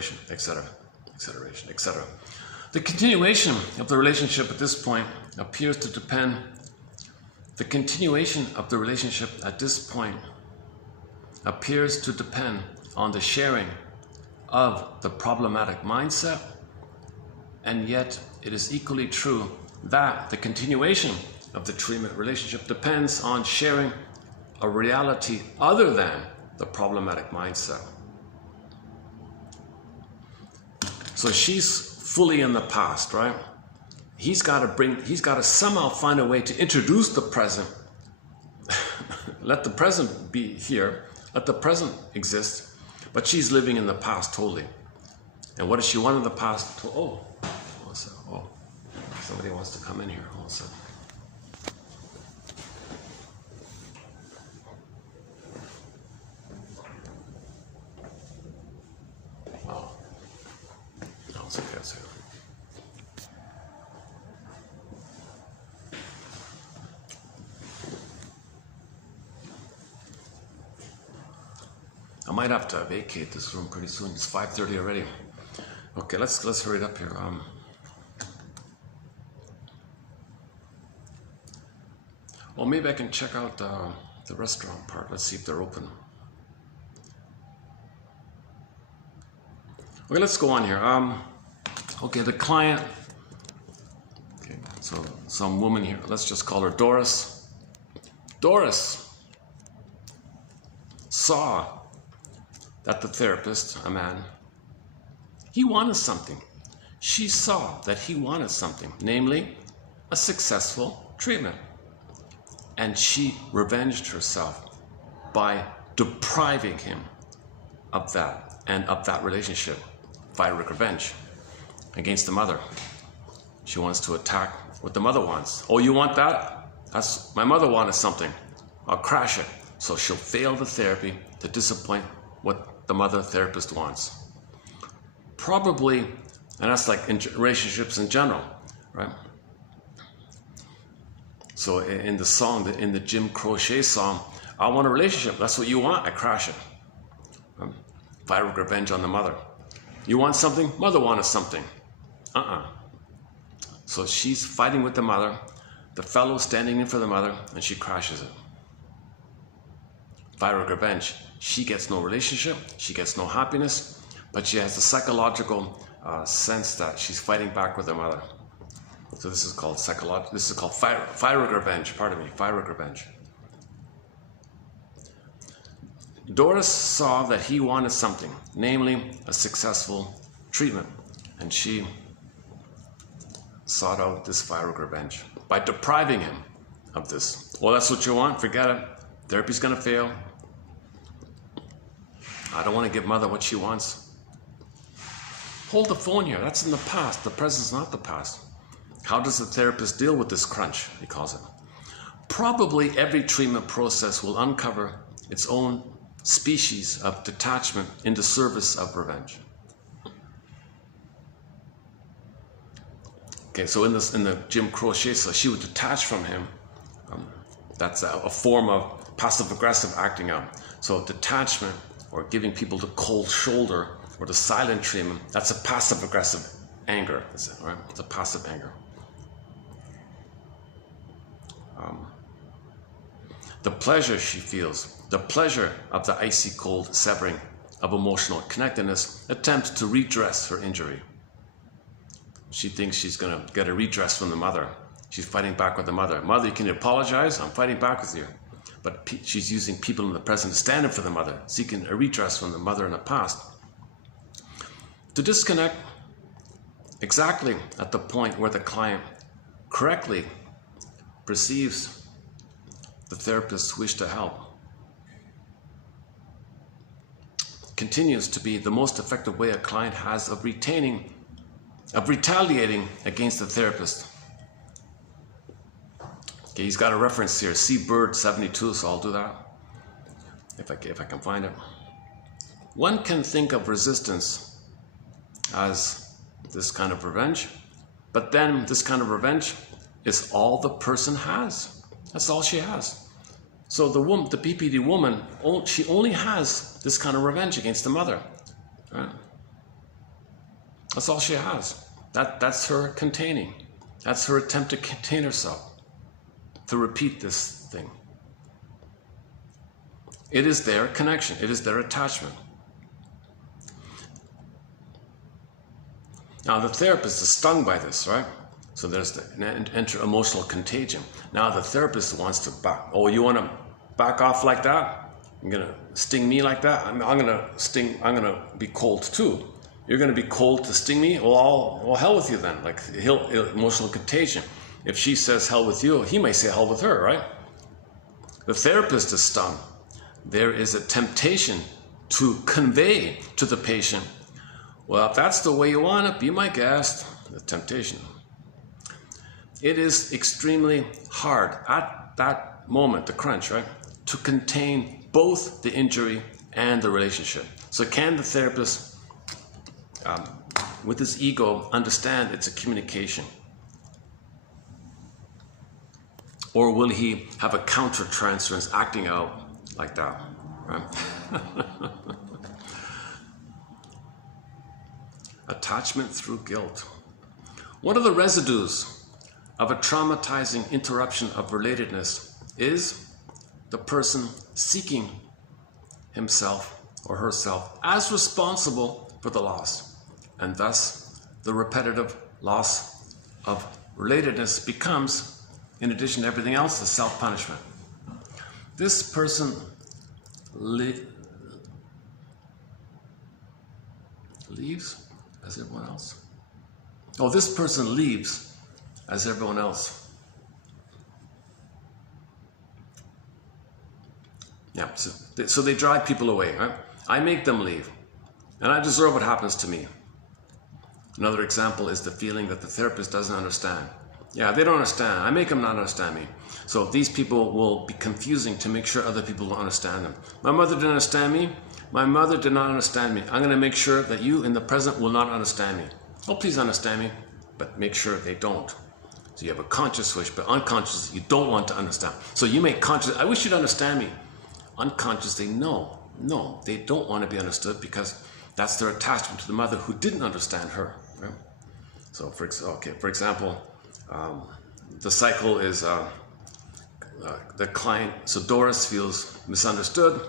The continuation of the relationship at this point appears to depend. The continuation of the relationship at this point appears to depend on the sharing of the problematic mindset, and yet it is equally true that the continuation of the treatment relationship depends on sharing a reality other than the problematic mindset. So she's fully in the past, right? He's got to somehow find a way to introduce the present. Let the present be here. Let the present exist. But she's living in the past totally. And what does she want in the past? Somebody wants to come in here. Hold on a second. seconds here. I might have to vacate this room pretty soon. It's 5:30 already. Okay, let's hurry it up here. Well, maybe I can check out the restaurant part. Let's see if they're open. Okay, let's go on here. Okay, the client. Okay, so some woman here. Let's just call her Doris. Doris saw that the therapist, a man, he wanted something. She saw that he wanted something, namely a successful treatment. And she revenged herself by depriving him of that and of that relationship. Violent revenge against the mother. She wants to attack what the mother wants. Oh, you want that? That's my mother wanted something. I'll crash it. So she'll fail the therapy to disappoint what the mother therapist wants. Probably, and that's like in relationships in general, right? So in the song, in the Jim Croce song, I want a relationship. That's what you want. I crash it. Violent revenge on the mother. You want something? Mother wanted something. So she's fighting with the mother. The fellow standing in for the mother, and she crashes it. Violent revenge. She gets no relationship. She gets no happiness, but she has the psychological sense that she's fighting back with the mother. So this is called psychological. This is called violent revenge. Pardon me, violent revenge. Doris saw that he wanted something, namely a successful treatment, and she sought out this violent revenge by depriving him of this. Well, that's what you want? Forget it. Therapy's going to fail. I don't want to give mother what she wants. Hold the phone here. That's in the past. The present's not the past. How does the therapist deal with this crunch, he calls it? Probably every treatment process will uncover its own species of detachment in the service of revenge. Okay, so in the Jim Croce, so she would detach from him. That's a form of passive-aggressive acting out. So detachment, or giving people the cold shoulder, or the silent treatment, that's a passive-aggressive anger, right? It's a passive anger. The pleasure she feels, the pleasure of the icy cold severing of emotional connectedness, attempts to redress her injury. She thinks she's going to get a redress from the mother. She's fighting back with the mother. Mother, can you apologize? I'm fighting back with you. But she's using people in the present to stand up for the mother, seeking a redress from the mother in the past. To disconnect exactly at the point where the client correctly perceives the therapist's wish to help continues to be the most effective way a client has of retaliating against the therapist. Okay, he's got a reference here, Seabird 72, so I'll do that if I can find it. One can think of resistance as this kind of revenge, but then this kind of revenge is all the person has. That's all she has. So the PPD woman, she only has this kind of revenge against the mother. Right? That's all she has. That's her containing. That's her attempt to contain herself, to repeat this thing. It is their connection. It is their attachment. Now the therapist is stung by this, right? So there's the emotional contagion. Now the therapist wants to back. Oh, you want to back off like that? You're gonna sting me like that? I'm gonna be cold too. You're gonna be cold to sting me? Well, hell with you then. Like emotional contagion. If she says hell with you, he may say hell with her, right? The therapist is stung. There is a temptation to convey to the patient, well, if that's the way you want it, be my guest. The temptation. It is extremely hard at that moment, the crunch, right, to contain both the injury and the relationship. So can the therapist with his ego, understand it's a communication? Or will he have a counter-transference acting out like that? Right? Attachment through guilt. One of the residues of a traumatizing interruption of relatedness is the person seeking himself or herself as responsible for the loss, and thus the repetitive loss of relatedness becomes, in addition to everything else, a self-punishment. This person leaves as everyone else. Oh, this person leaves as everyone else. Yeah, so they drive people away, right? I make them leave, and I deserve what happens to me. Another example is the feeling that the therapist doesn't understand. Yeah, they don't understand. I make them not understand me. So these people will be confusing to make sure other people don't understand them. My mother didn't understand me. My mother did not understand me. I'm going to make sure that you in the present will not understand me. Oh, please understand me, but make sure they don't. So you have a conscious switch, but unconsciously you don't want to understand. So you make conscious, I wish you'd understand me. Unconsciously, no, they don't want to be understood because that's their attachment to the mother who didn't understand her. Right? So for example, the cycle is the client, so Doris feels misunderstood.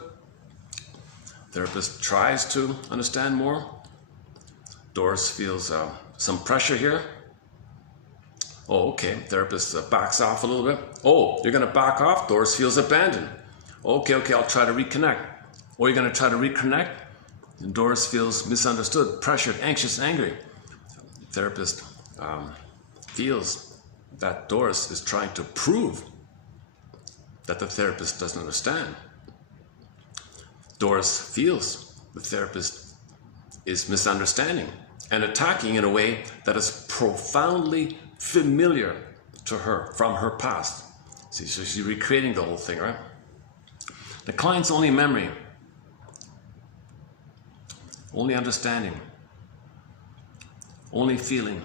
Therapist tries to understand more. Doris feels some pressure here. Oh, okay, therapist backs off a little bit. Oh, you're gonna back off? Doris feels abandoned. Okay, I'll try to reconnect. Or you're gonna try to reconnect? And Doris feels misunderstood, pressured, anxious, angry. Therapist feels that Doris is trying to prove that the therapist doesn't understand. Doris feels the therapist is misunderstanding and attacking in a way that is profoundly familiar to her from her past. See, so she's recreating the whole thing, right? The client's only memory, only understanding, only feeling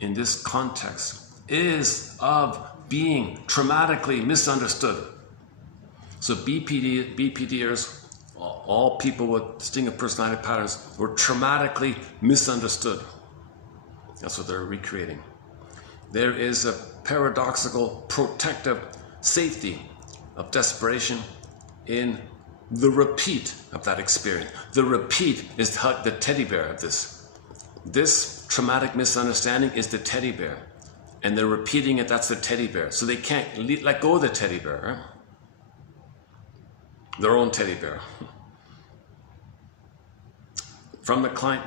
in this context is of being traumatically misunderstood. So BPDers, all people with distinctive personality patterns, were traumatically misunderstood. That's what they're recreating. There is a paradoxical protective safety of desperation in the repeat of that experience. The repeat is the teddy bear of this. This traumatic misunderstanding is the teddy bear. And they're repeating it, that's the teddy bear. So they can't let go of the teddy bear, right? Their own teddy bear. From the client,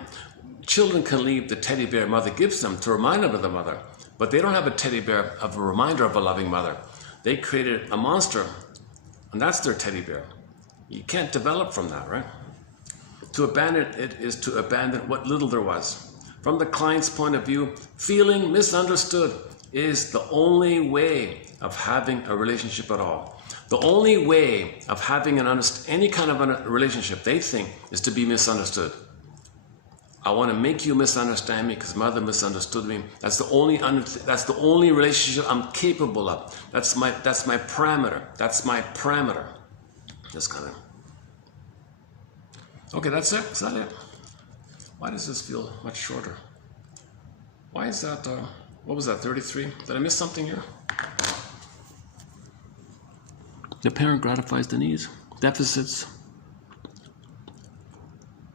children can leave the teddy bear mother gives them to remind them of the mother, but they don't have a teddy bear of a reminder of a loving mother. They created a monster, and that's their teddy bear. You can't develop from that, right? To abandon it is to abandon what little there was. From the client's point of view, feeling misunderstood is the only way of having a relationship at all. The only way of having any kind of a relationship, they think, is to be misunderstood. I want to make you misunderstand me because mother misunderstood me. That's the only relationship I'm capable of. That's my parameter. That's my parameter. Just kind of. Okay, that's it. Is that it? Why does this feel much shorter? Why is that? What was that? 33? Did I miss something here? The parent gratifies the needs, deficits.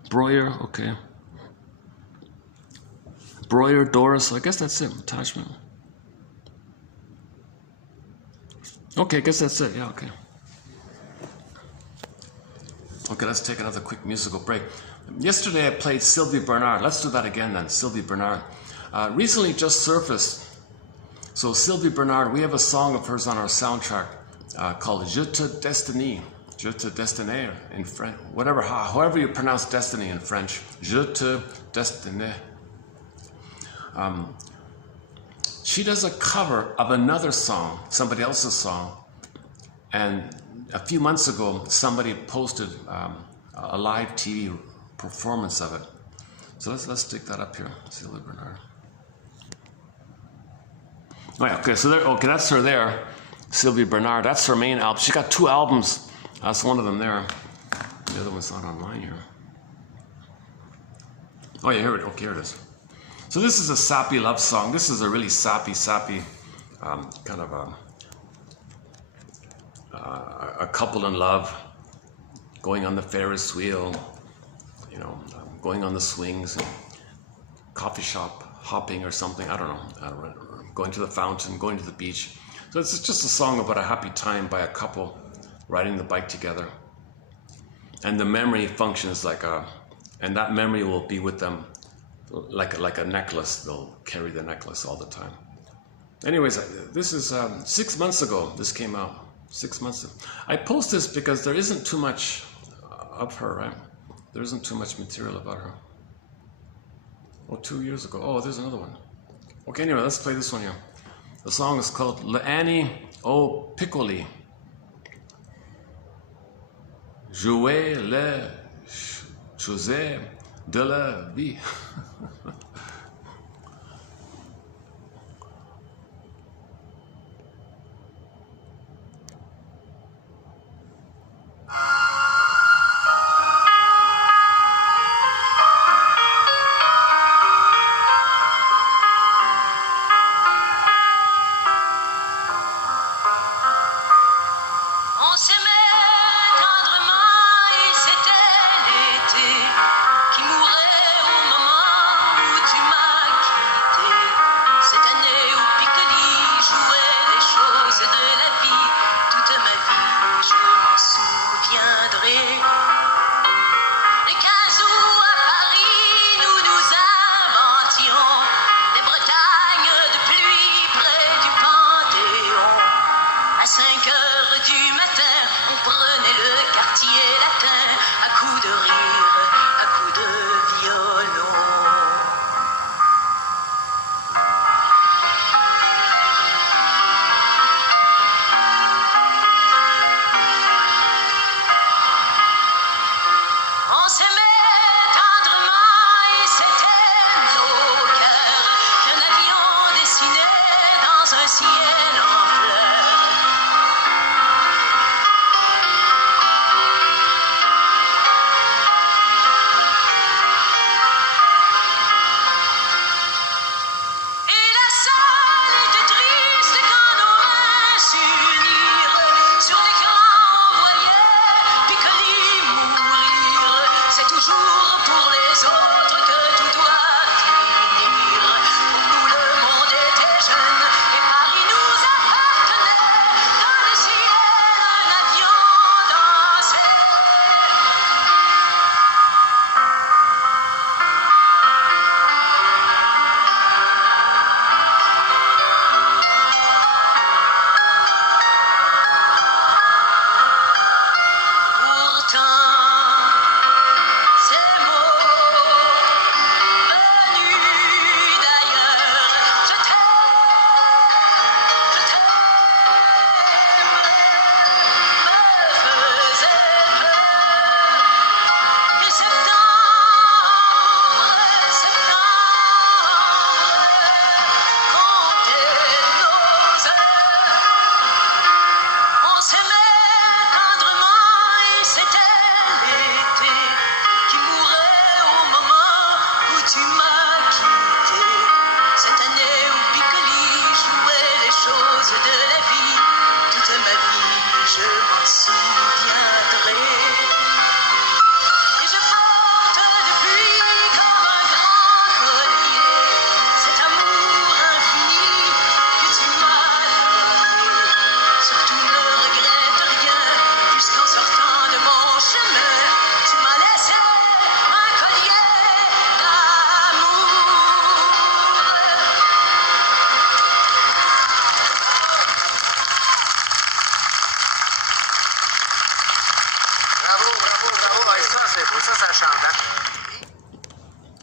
Breuer, okay. Breuer, Doris, I guess that's it. Attachment. Okay, I guess that's it. Yeah, okay. Okay, let's take another quick musical break. Yesterday I played Sylvie Bernard. Let's do that again then. Sylvie Bernard. Recently just surfaced. So Sylvie Bernard, we have a song of hers on our soundtrack called Je te destine. Je te destine in French. Whatever, however you pronounce destiny in French. Je te destine. She does a cover of another song, somebody else's song. And a few months ago, somebody posted a live TV performance of it. So let's stick that up here. Sylvie Bernard. Oh yeah, okay, so there, okay, that's her there. Sylvie Bernard, that's her main album. She got 2 albums. That's one of them there. The other one's not online here. Oh yeah, here it is. So this is a sappy love song. This is a really sappy, kind of a couple in love, going on the Ferris wheel, you know, going on the swings, coffee shop hopping or something. I don't know. Going to the fountain, going to the beach. So it's just a song about a happy time by a couple riding the bike together. And the memory functions like and that memory will be with them like a necklace. They'll carry the necklace all the time. Anyways, this is 6 months ago. This came out 6 months ago. I post this because there isn't too much of her, right? There isn't too much material about her. Oh, 2 years ago. Oh, there's another one. Okay, anyway, let's play this one here. The song is called L'Annie au Piccoli. Jouer les choses de la vie.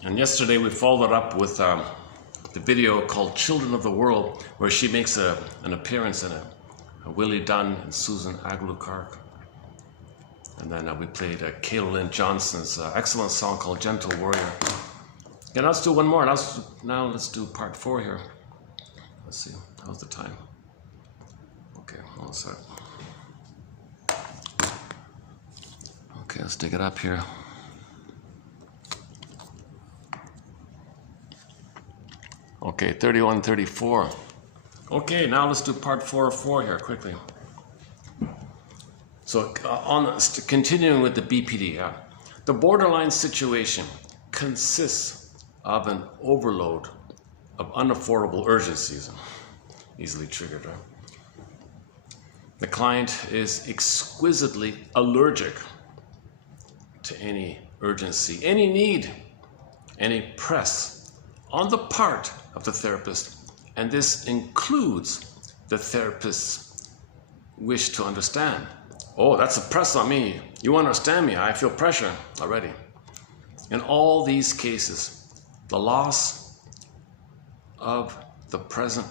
And yesterday we followed up with the video called Children of the World, where she makes an appearance in a Willie Dunn and Susan Aglukart. And then we played Kayla Lynn Johnson's excellent song called Gentle Warrior. Yeah, let's do one more. Now let's do part 4 here. Let's see, how's the time? Okay, one sec. Okay, let's dig it up here. Okay, 31, 34. Okay, now let's do part 4 of 4 here quickly. So continuing with the BPD, the borderline situation consists of an overload of unaffordable urgencies, easily triggered. Right? The client is exquisitely allergic to any urgency, any need, any press on the part of the therapist, and this includes the therapist's wish to understand. Oh, that's a press on me. You understand me. I feel pressure already. In all these cases, the loss of the present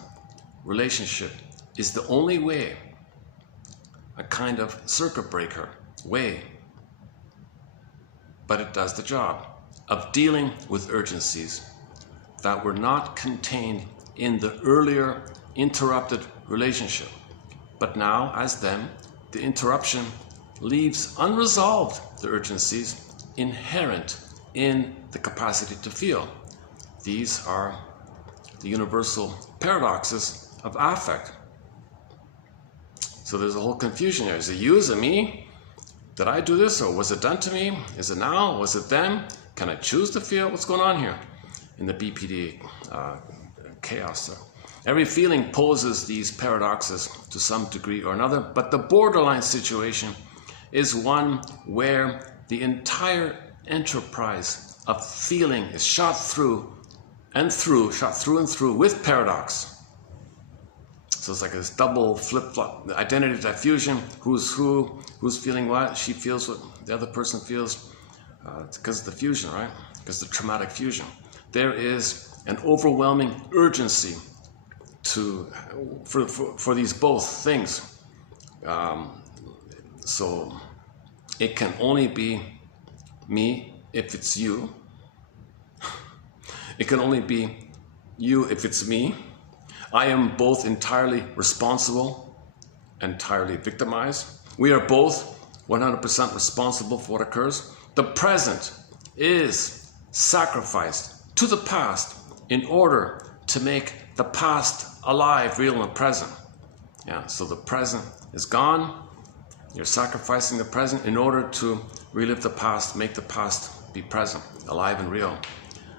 relationship is the only way, a kind of circuit breaker way, but it does the job of dealing with urgencies that were not contained in the earlier interrupted relationship. But now, as them, the interruption leaves unresolved the urgencies inherent in the capacity to feel. These are the universal paradoxes of affect. So there's a whole confusion here. Is it you? Is it me? Did I do this, or was it done to me? Is it now? Was it them? Can I choose to feel? What's going on here in the BPD chaos? Every feeling poses these paradoxes to some degree or another, but the borderline situation is one where the entire enterprise of feeling is shot through and through with paradox. So it's like this double flip-flop, identity diffusion, who's who, who's feeling what, she feels what the other person feels. It's because of the fusion, right? Because of the traumatic fusion. There is an overwhelming urgency for these both things. So it can only be me if it's you. It can only be you if it's me. I am both entirely responsible, entirely victimized. We are both 100% responsible for what occurs. The present is sacrificed to the past in order to make the past alive, real, and present. Yeah, so the present is gone. You're sacrificing the present in order to relive the past, make the past be present, alive and real.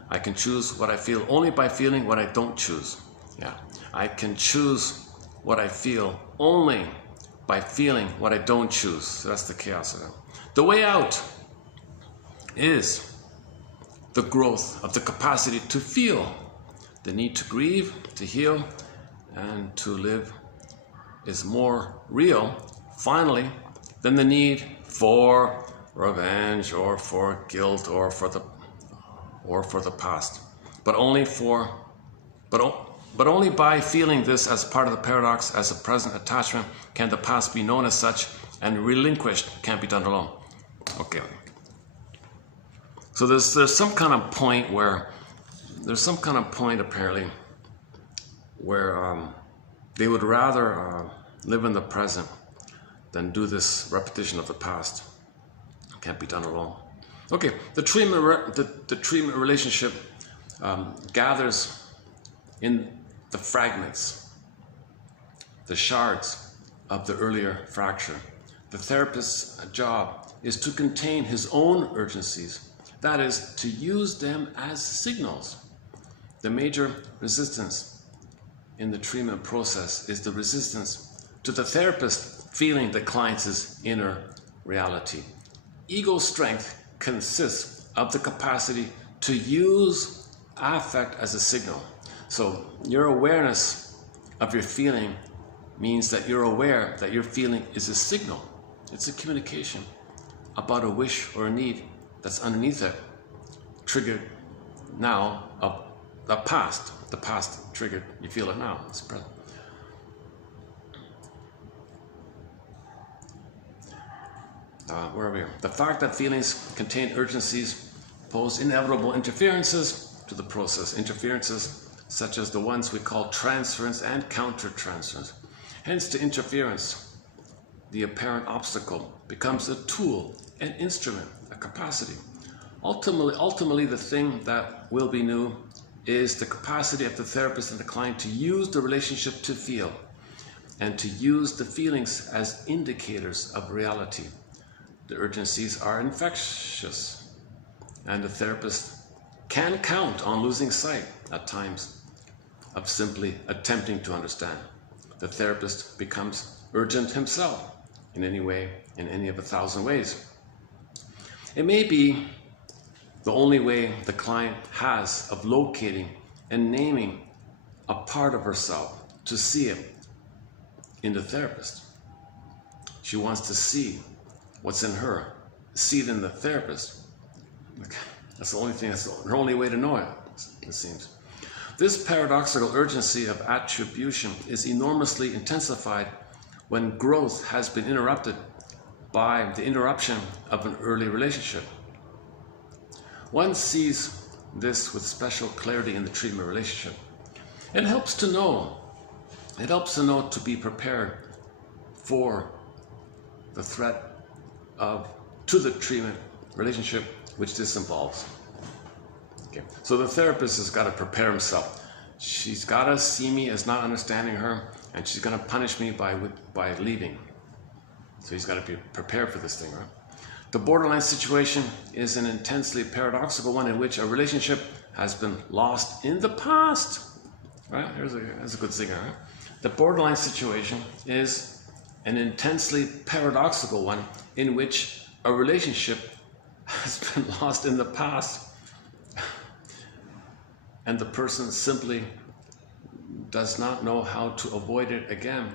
I can choose what I feel only by feeling what I don't choose. Yeah, I can choose what I feel only by feeling what I don't choose. So that's the chaos of it. The way out is the growth of the capacity to feel. The need to grieve, to heal, and to live is more real, finally, than the need for revenge or for guilt or for the past. But only by feeling this as part of the paradox, as a present attachment, can the past be known as such, and relinquished can't be done alone. Okay. So there's some kind of point where apparently where they would rather live in the present than do this repetition of the past. Can't be done alone. Okay, the treatment relationship gathers in the fragments, the shards of the earlier fracture. The therapist's job is to contain his own urgencies, that is, to use them as signals. The major resistance in the treatment process is the resistance to the therapist feeling the client's inner reality. Ego strength consists of the capacity to use affect as a signal. So your awareness of your feeling means that you're aware that your feeling is a signal. It's a communication about a wish or a need that's underneath it, triggered now of the past. The past triggered, you feel it now, it's present. Where are we? The fact that feelings contain urgencies pose inevitable interferences to the process, interferences such as the ones we call transference and countertransference. Hence, the interference, the apparent obstacle, becomes a tool, an instrument, a capacity. Ultimately, the thing that will be new is the capacity of the therapist and the client to use the relationship to feel, and to use the feelings as indicators of reality. The urgencies are infectious, and the therapist can count on losing sight at times of simply attempting to understand. The therapist becomes urgent himself in any way, in any of 1,000 ways. It may be the only way the client has of locating and naming a part of herself, to see it in the therapist. She wants to see what's in her, see it in the therapist. That's the only thing, that's her only way to know it, it seems. This paradoxical urgency of attribution is enormously intensified when growth has been interrupted by the interruption of an early relationship. One sees this with special clarity in the treatment relationship. It helps to know to be prepared for the threat to the treatment relationship which this involves. Okay. So the therapist has got to prepare himself. She's got to see me as not understanding her, and she's going to punish me by leaving. So he's got to be prepared for this thing, right? The borderline situation is an intensely paradoxical one in which a relationship has been lost in the past. Right? That's a good singer, right? The borderline situation is an intensely paradoxical one in which a relationship has been lost in the past, and the person simply does not know how to avoid it again,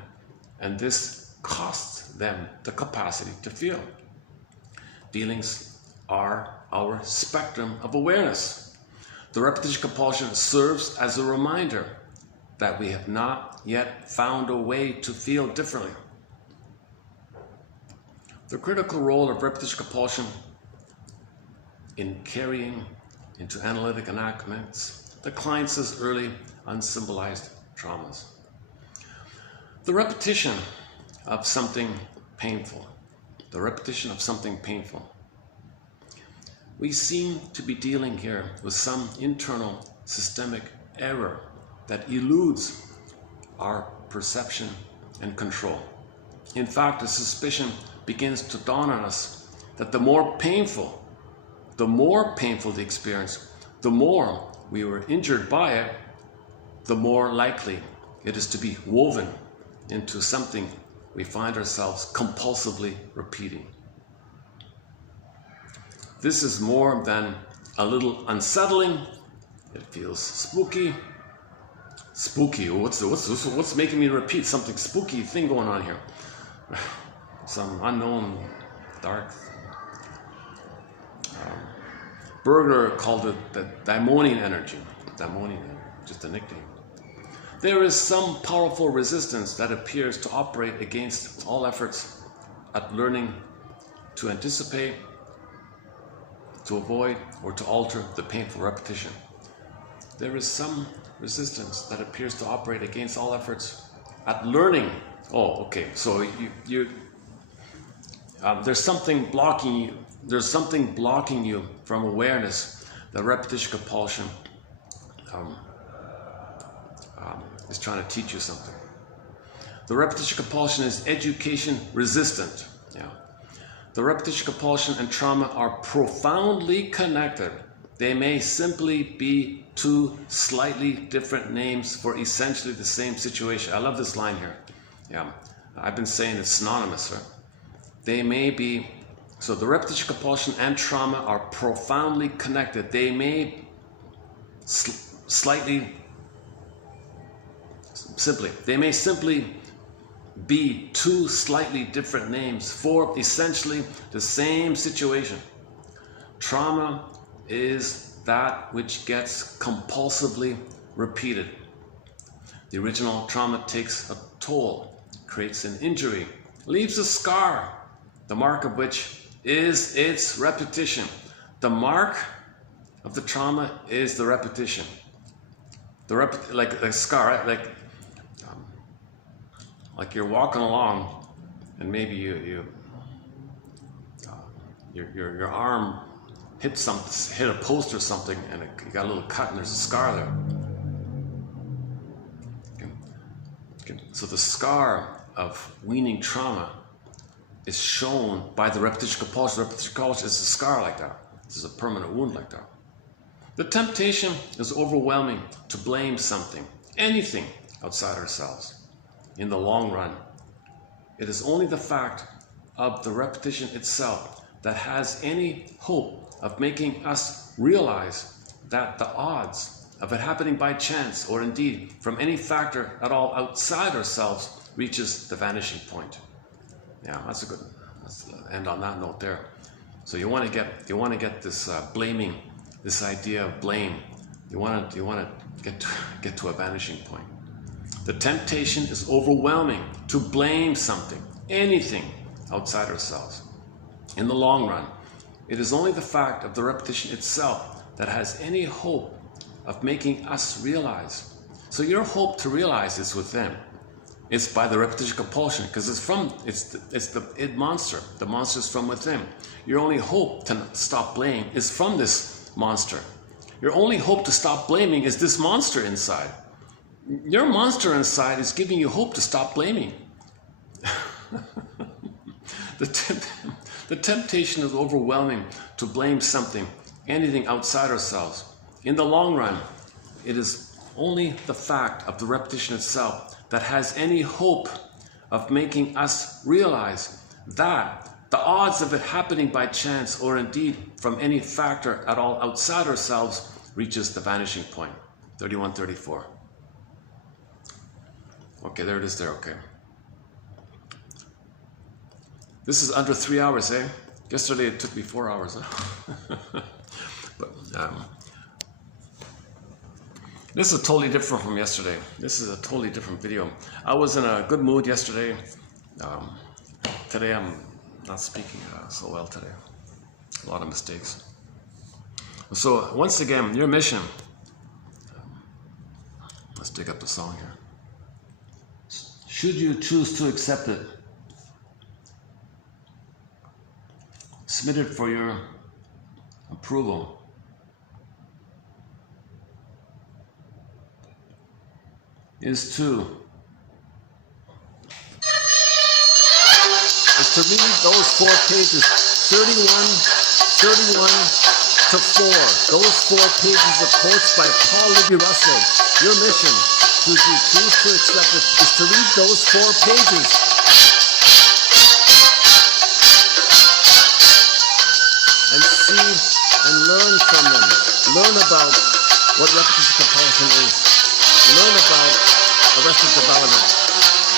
and this costs them the capacity to feel. Feelings are our spectrum of awareness. The repetition compulsion serves as a reminder that we have not yet found a way to feel differently. The critical role of repetition compulsion in carrying into analytic enactments the client's early unsymbolized traumas. The repetition of something painful. The repetition of something painful. We seem to be dealing here with some internal systemic error that eludes our perception and control. In fact, a suspicion begins to dawn on us that the more painful the experience, the more we were injured by it, the more likely it is to be woven into something we find ourselves compulsively repeating. This is more than a little unsettling. It feels spooky. Spooky. What's making me repeat something spooky thing going on here? Some unknown dark. Berger called it the daimonian energy. Daimonian, just a nickname. There is some powerful resistance that appears to operate against all efforts at learning to anticipate, to avoid, or to alter the painful repetition. There is some resistance that appears to operate against all efforts at learning. Oh, okay. So there's something blocking you. There's something blocking you from awareness. The repetition compulsion is trying to teach you something. The repetition compulsion is education resistant. Yeah. The repetition compulsion and trauma are profoundly connected. They may simply be two slightly different names for essentially the same situation. I love this line here. Yeah, I've been saying it's synonymous, right? They may be, so the repetition compulsion and trauma are profoundly connected. They may simply be two slightly different names for essentially the same situation. Trauma is that which gets compulsively repeated. The original trauma takes a toll, creates an injury, leaves a scar, the mark of which is its repetition. The mark of the trauma is the repetition. Like a scar, right? Like you're walking along, and maybe your arm hit a post or something, and you got a little cut, and there's a scar there. Okay. So the scar of weaning trauma is shown by the repetition compulsion. Repetition compulsion is a scar like that. This is a permanent wound like that. The temptation is overwhelming to blame something, anything outside ourselves. In the long run, it is only the fact of the repetition itself that has any hope of making us realize that the odds of it happening by chance or indeed from any factor at all outside ourselves reaches the vanishing point. Yeah, that's a good. Let's end on that note there. So you want to get this blaming, this idea of blame. You want to get to a vanishing point. The temptation is overwhelming to blame something, anything outside ourselves. In the long run, it is only the fact of the repetition itself that has any hope of making us realize. So your hope to realize is with them. It's by the repetition compulsion, because it's the id monster. The monster is from within. Your only hope to stop blaming is from this monster. Your only hope to stop blaming is this monster inside. Your monster inside is giving you hope to stop blaming. The temptation is overwhelming to blame something, anything outside ourselves. In the long run, it is only the fact of the repetition itself that has any hope of making us realize that the odds of it happening by chance or indeed from any factor at all outside ourselves reaches the vanishing point. 3134. Okay, there it is there, okay. This is under 3 hours, eh? Yesterday it took me 4 hours. Huh? But this is totally different from yesterday. This is a totally different video. I was in a good mood yesterday. Today I'm not speaking so well today. A lot of mistakes. So once again, your mission. Let's dig up the song here. Should you choose to accept it, submit it for your approval. Is to read those 4 pages, 31 to 4. Those 4 pages of quotes by Paul Libby-Russell. Your mission, should you choose to accept it, is to read those 4 pages. And see and learn from them. Learn about what repetition compulsion is. Learn about arrested development.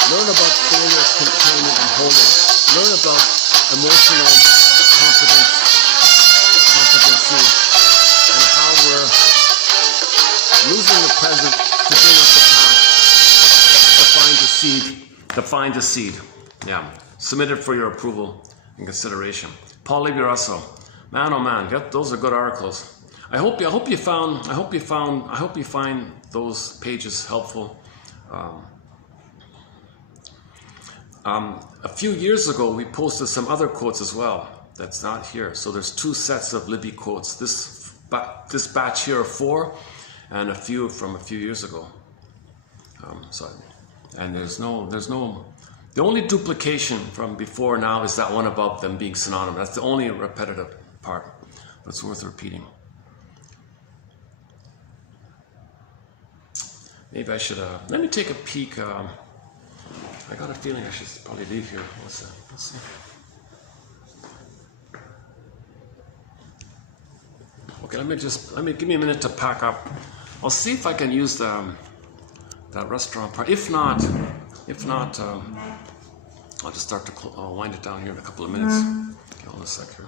Learn about failure, containment, and holding. Learn about emotional competency, and how we're losing the present to bring up the past, to find the seed. Yeah, submit it for your approval and consideration. Paul Libby-Russell. Man, oh man, those are good articles. I hope you find those pages helpful. A few years ago, we posted some other quotes as well. That's not here. So there's 2 sets of Libby quotes. This batch here are 4, and a few from a few years ago. And there's no. The only duplication from before now is that one above them being synonymous. That's the only repetitive part. That's worth repeating. Maybe I should, let me take a peek. I got a feeling I should probably leave here. Let's see. Okay, give me a minute to pack up. I'll see if I can use that restaurant part. If not, I'll just start to wind it down here in a couple of minutes. Okay, hold on a sec here.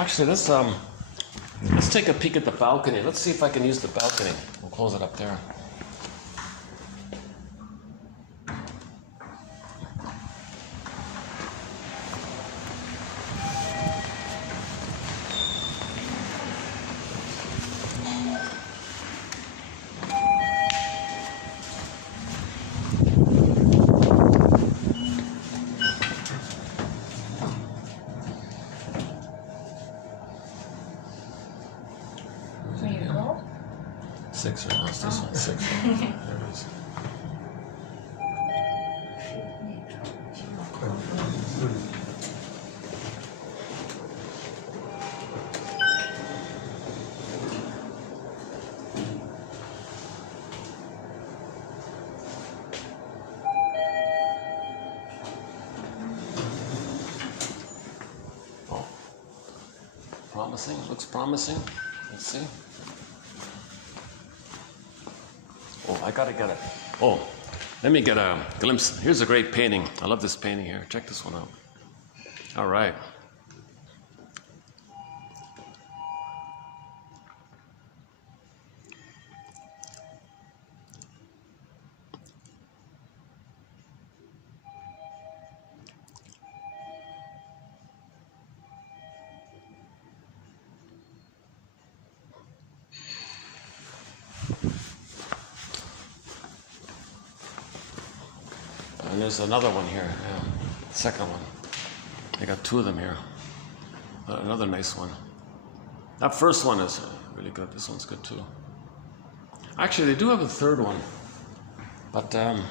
Actually, let's take a peek at the balcony. Let's see if I can use the balcony. We'll close it up there. Six right now, it's this one, 6. There it is. Oh, promising, looks promising. Let's see. Oh, I gotta get it. Oh, let me get a glimpse. Here's a great painting. I love this painting here. Check this one out. All right. And there's another one here, yeah. Second one. They got 2 of them here. Another nice one. That first one is really good. This one's good too. Actually, they do have a third one. But yeah,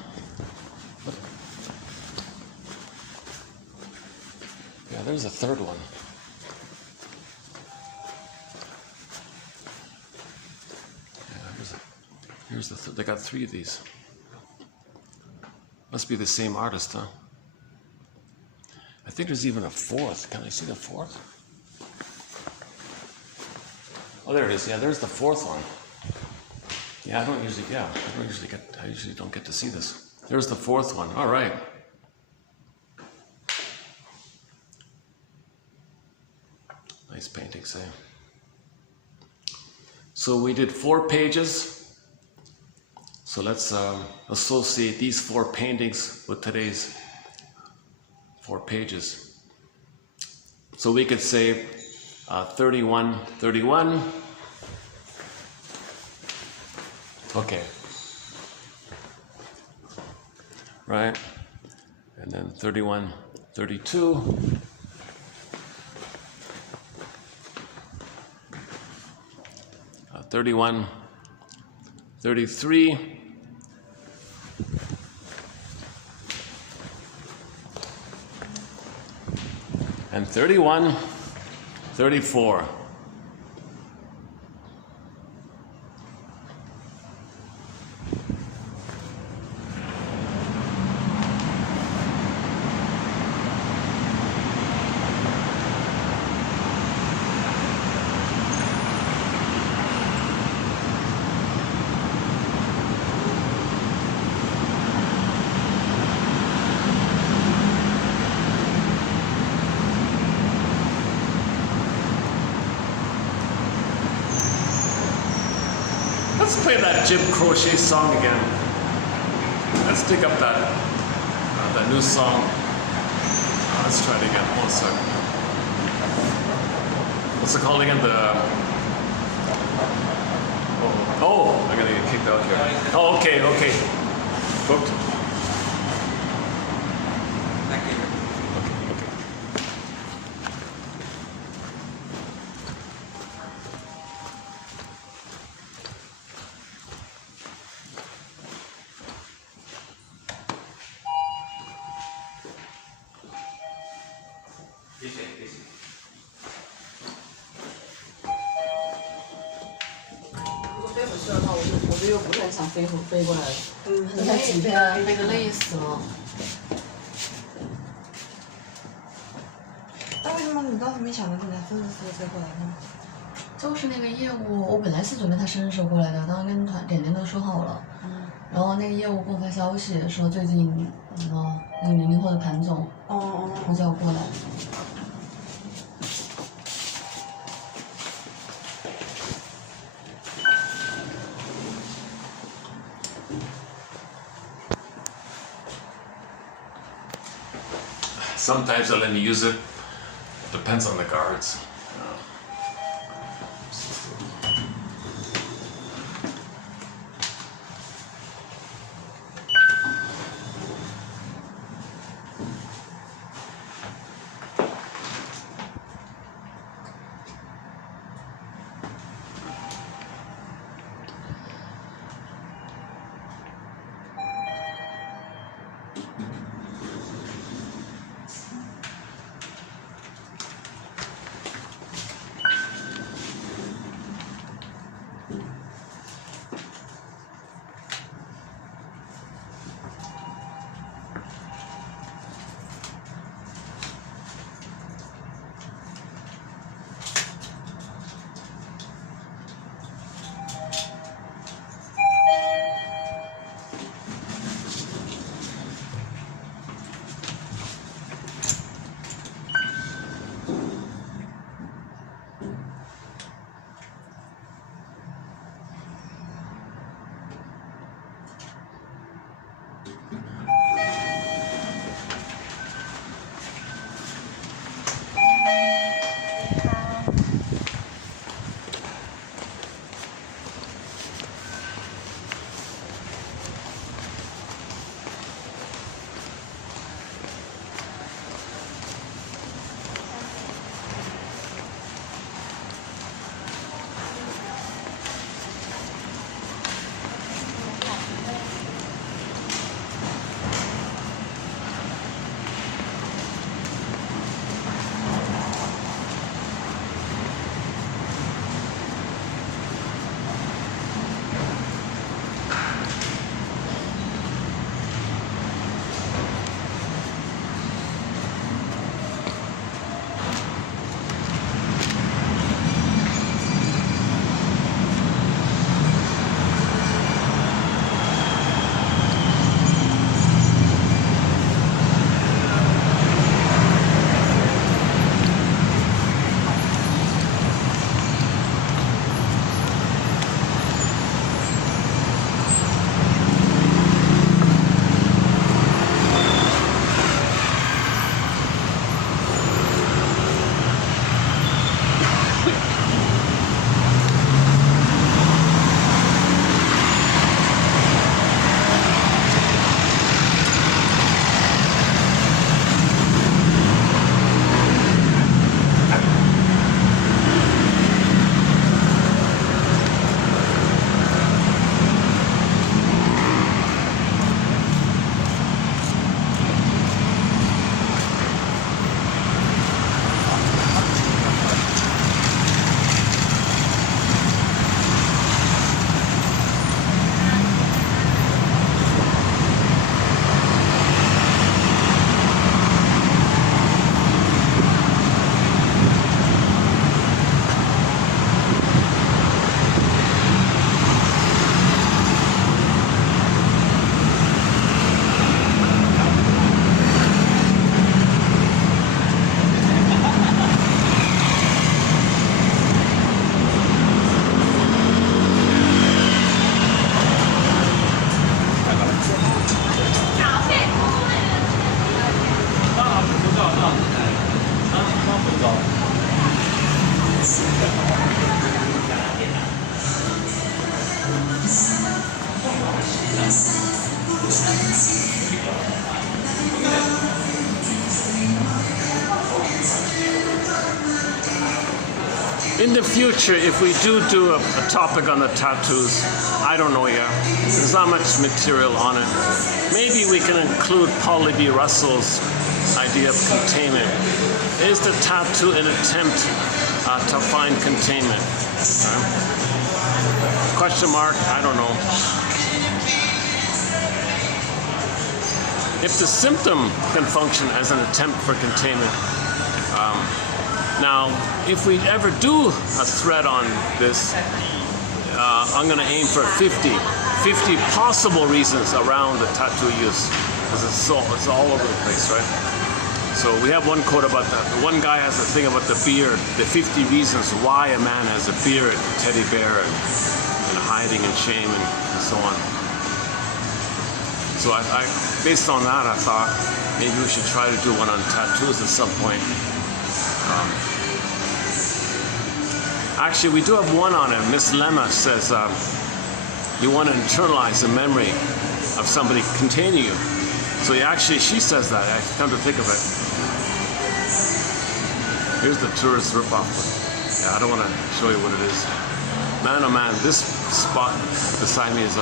there's a third one. Yeah, here's the they got 3 of these. Must be the same artist, huh? I think there's even a 4th. Can I see the 4th? Oh, there it is. Yeah, there's the 4th one. Yeah, I usually don't get to see this. There's the 4th one. All right. Nice paintings, eh? So we did 4 pages. So let's associate these 4 paintings with today's 4 pages. So we could say 31, 31. Okay. Right? And then 31, 32. 31, 33. And 31, 34. Let's play that Jim Croce song again. Let's dig up that new song. Let's try it again. Hold on a second. What's it called again? Oh, I'm gonna get kicked out here. Oh, okay. Booked.飞过来了，很累，被累死了。那为什么你当时没想着你来分时飞过来呢？就是那个业务，我本来是准备他生日时候过来的，当时跟点点都说好了。然后那个业务给我发消息说最近那个00后的盘总，我叫我过来。Sometimes they'll let me use it. Depends on the guards. In the future, if we do a topic on the tattoos, I don't know yet. There's not much material on it. Maybe we can include Paul B. Russell's idea of containment. Is the tattoo an attempt to find containment? Question mark? I don't know. If the symptom can function as an attempt for containment, now, if we ever do a thread on this, I'm going to aim for 50 possible reasons around the tattoo use, because it's all over the place, right? So we have one quote about that. The one guy has a thing about the beard, the 50 reasons why a man has a beard, teddy bear, and hiding and shame, and so on. So I based on that, I thought maybe we should try to do one on tattoos at some point. Actually, we do have one on it. Miss Lemma says you want to internalize the memory of somebody containing you. So she says that. I come to think of it. Here's the tourist ripoff. Yeah, I don't want to show you what it is. Man, oh man, this spot beside me is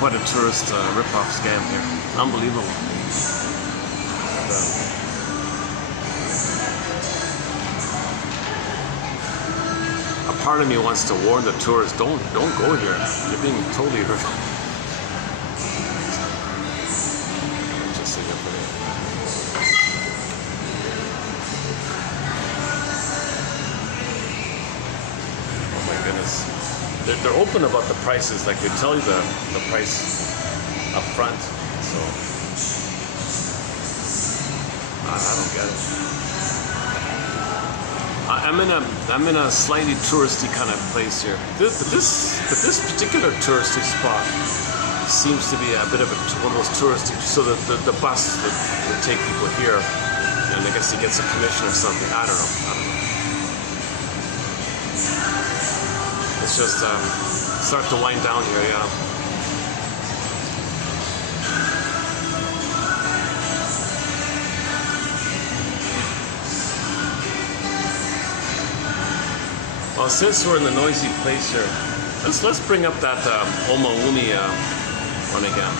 quite a tourist ripoff scam here. Unbelievable. A part of me wants to warn the tourists, don't go here. You're being totally ripped. Just so you're pretty. Oh my goodness. They're open about the prices, like they tell you the price up front. So I don't get it. I'm in a slightly touristy kind of place here. This particular touristy spot seems to be a bit of one of those touristy. So the bus would take people here, and I guess he gets a commission or something. I don't know. It's just start to wind down here, yeah. Well, since we're in the noisy place here, let's bring up that Omaumi one again.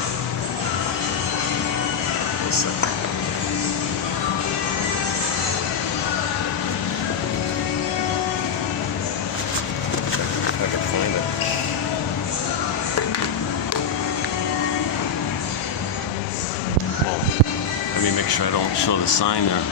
If I can find it. Oh, let me make sure I don't show the sign there.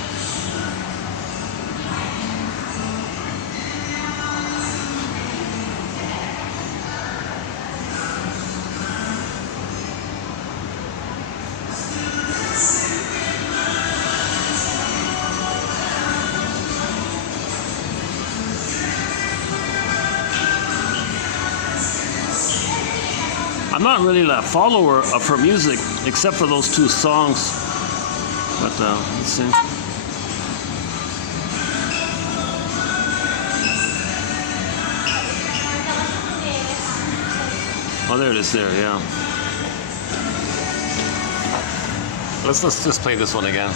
I'm not really a follower of her music, except for those two songs. But let's see. Oh, there it is. There, yeah. Let's just play this one again.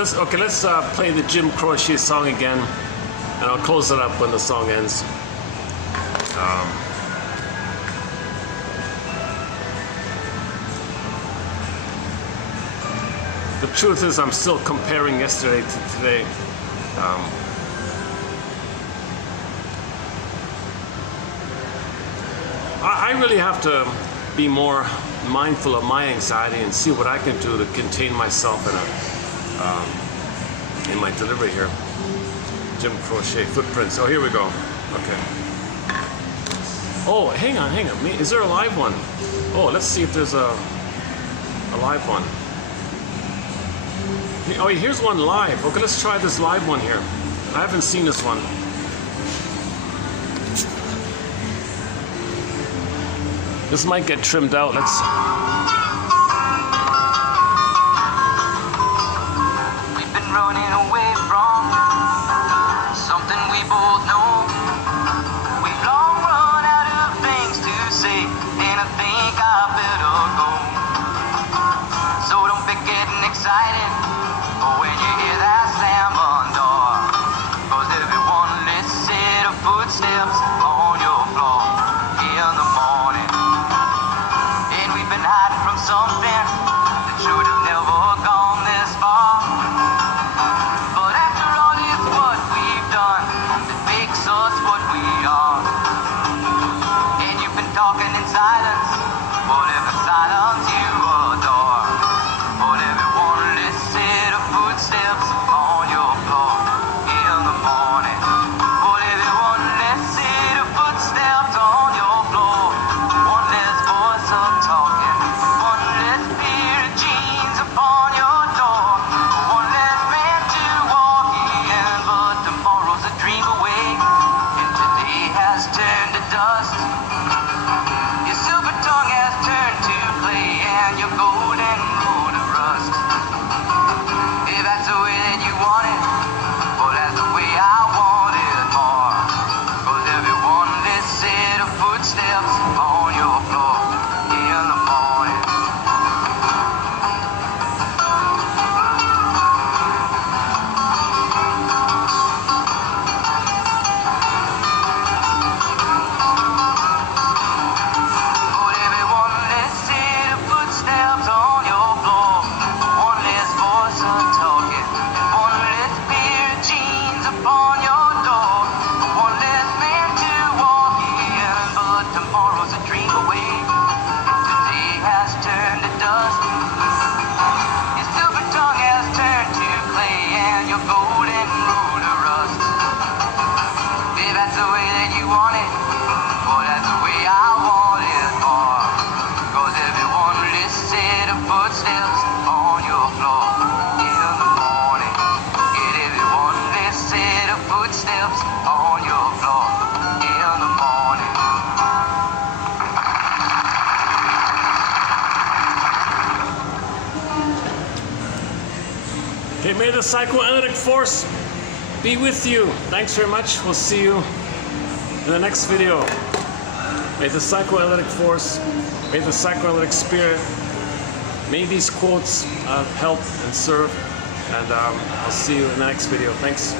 let's play the Jim Croce song again, and I'll close it up when the song ends. The truth is, I'm still comparing yesterday to today. I really have to be more mindful of my anxiety and see what I can do to contain myself in my delivery here. Jim Croce, footprints. Oh, here we go. Okay. Oh, hang on. Is there a live one? Oh, let's see if there's a live one. Oh, here's one live. Okay, let's try this live one here. I haven't seen this one. This might get trimmed out. Let's. We've been running away from something we both know. We've long run out of things to say, and I think I better go. So don't be getting excited when you hear that slam on door, 'cause there'll be one less set of footsteps on your floor in the morning. And we've been hiding from something that should have never gone this far. But after all, it's what we've done that makes us what we are. And you've been talking in silence, whatever silence you adore. But everyone less set of footsteps on your floor in the morning. But everyone less set of footsteps on your floor. One less voice of talking. One less pair of jeans upon your door. One less man to walk in. But tomorrow's a dream away, and today has turned to dust. Your silver tongue has turned to clay, and your golden rule to rust. If that's the way that you want it, well, that's the way I want it more. 'Cause everyone less set of footsteps on your floor in the morning. But everyone less set of footsteps on your floor. One less voice of talking. One less pair of jeans upon your door. One less man to walk in. But tomorrow's a dream away. Today has turned to dust. Your silver tongue has turned to clay, and your golden rule to rust. If that's the way that you want it, well, that's the way I want it more. 'Cause everyone less set of footsteps on your floor in the morning. Get everyone less set of footsteps on your floor in the morning. Okay, may the psychoanalytic force be with you. Thanks very much. We'll see you in the next video. May the psychoanalytic force, may the psychoanalytic spirit, may these quotes help and serve. And I'll see you in the next video. Thanks.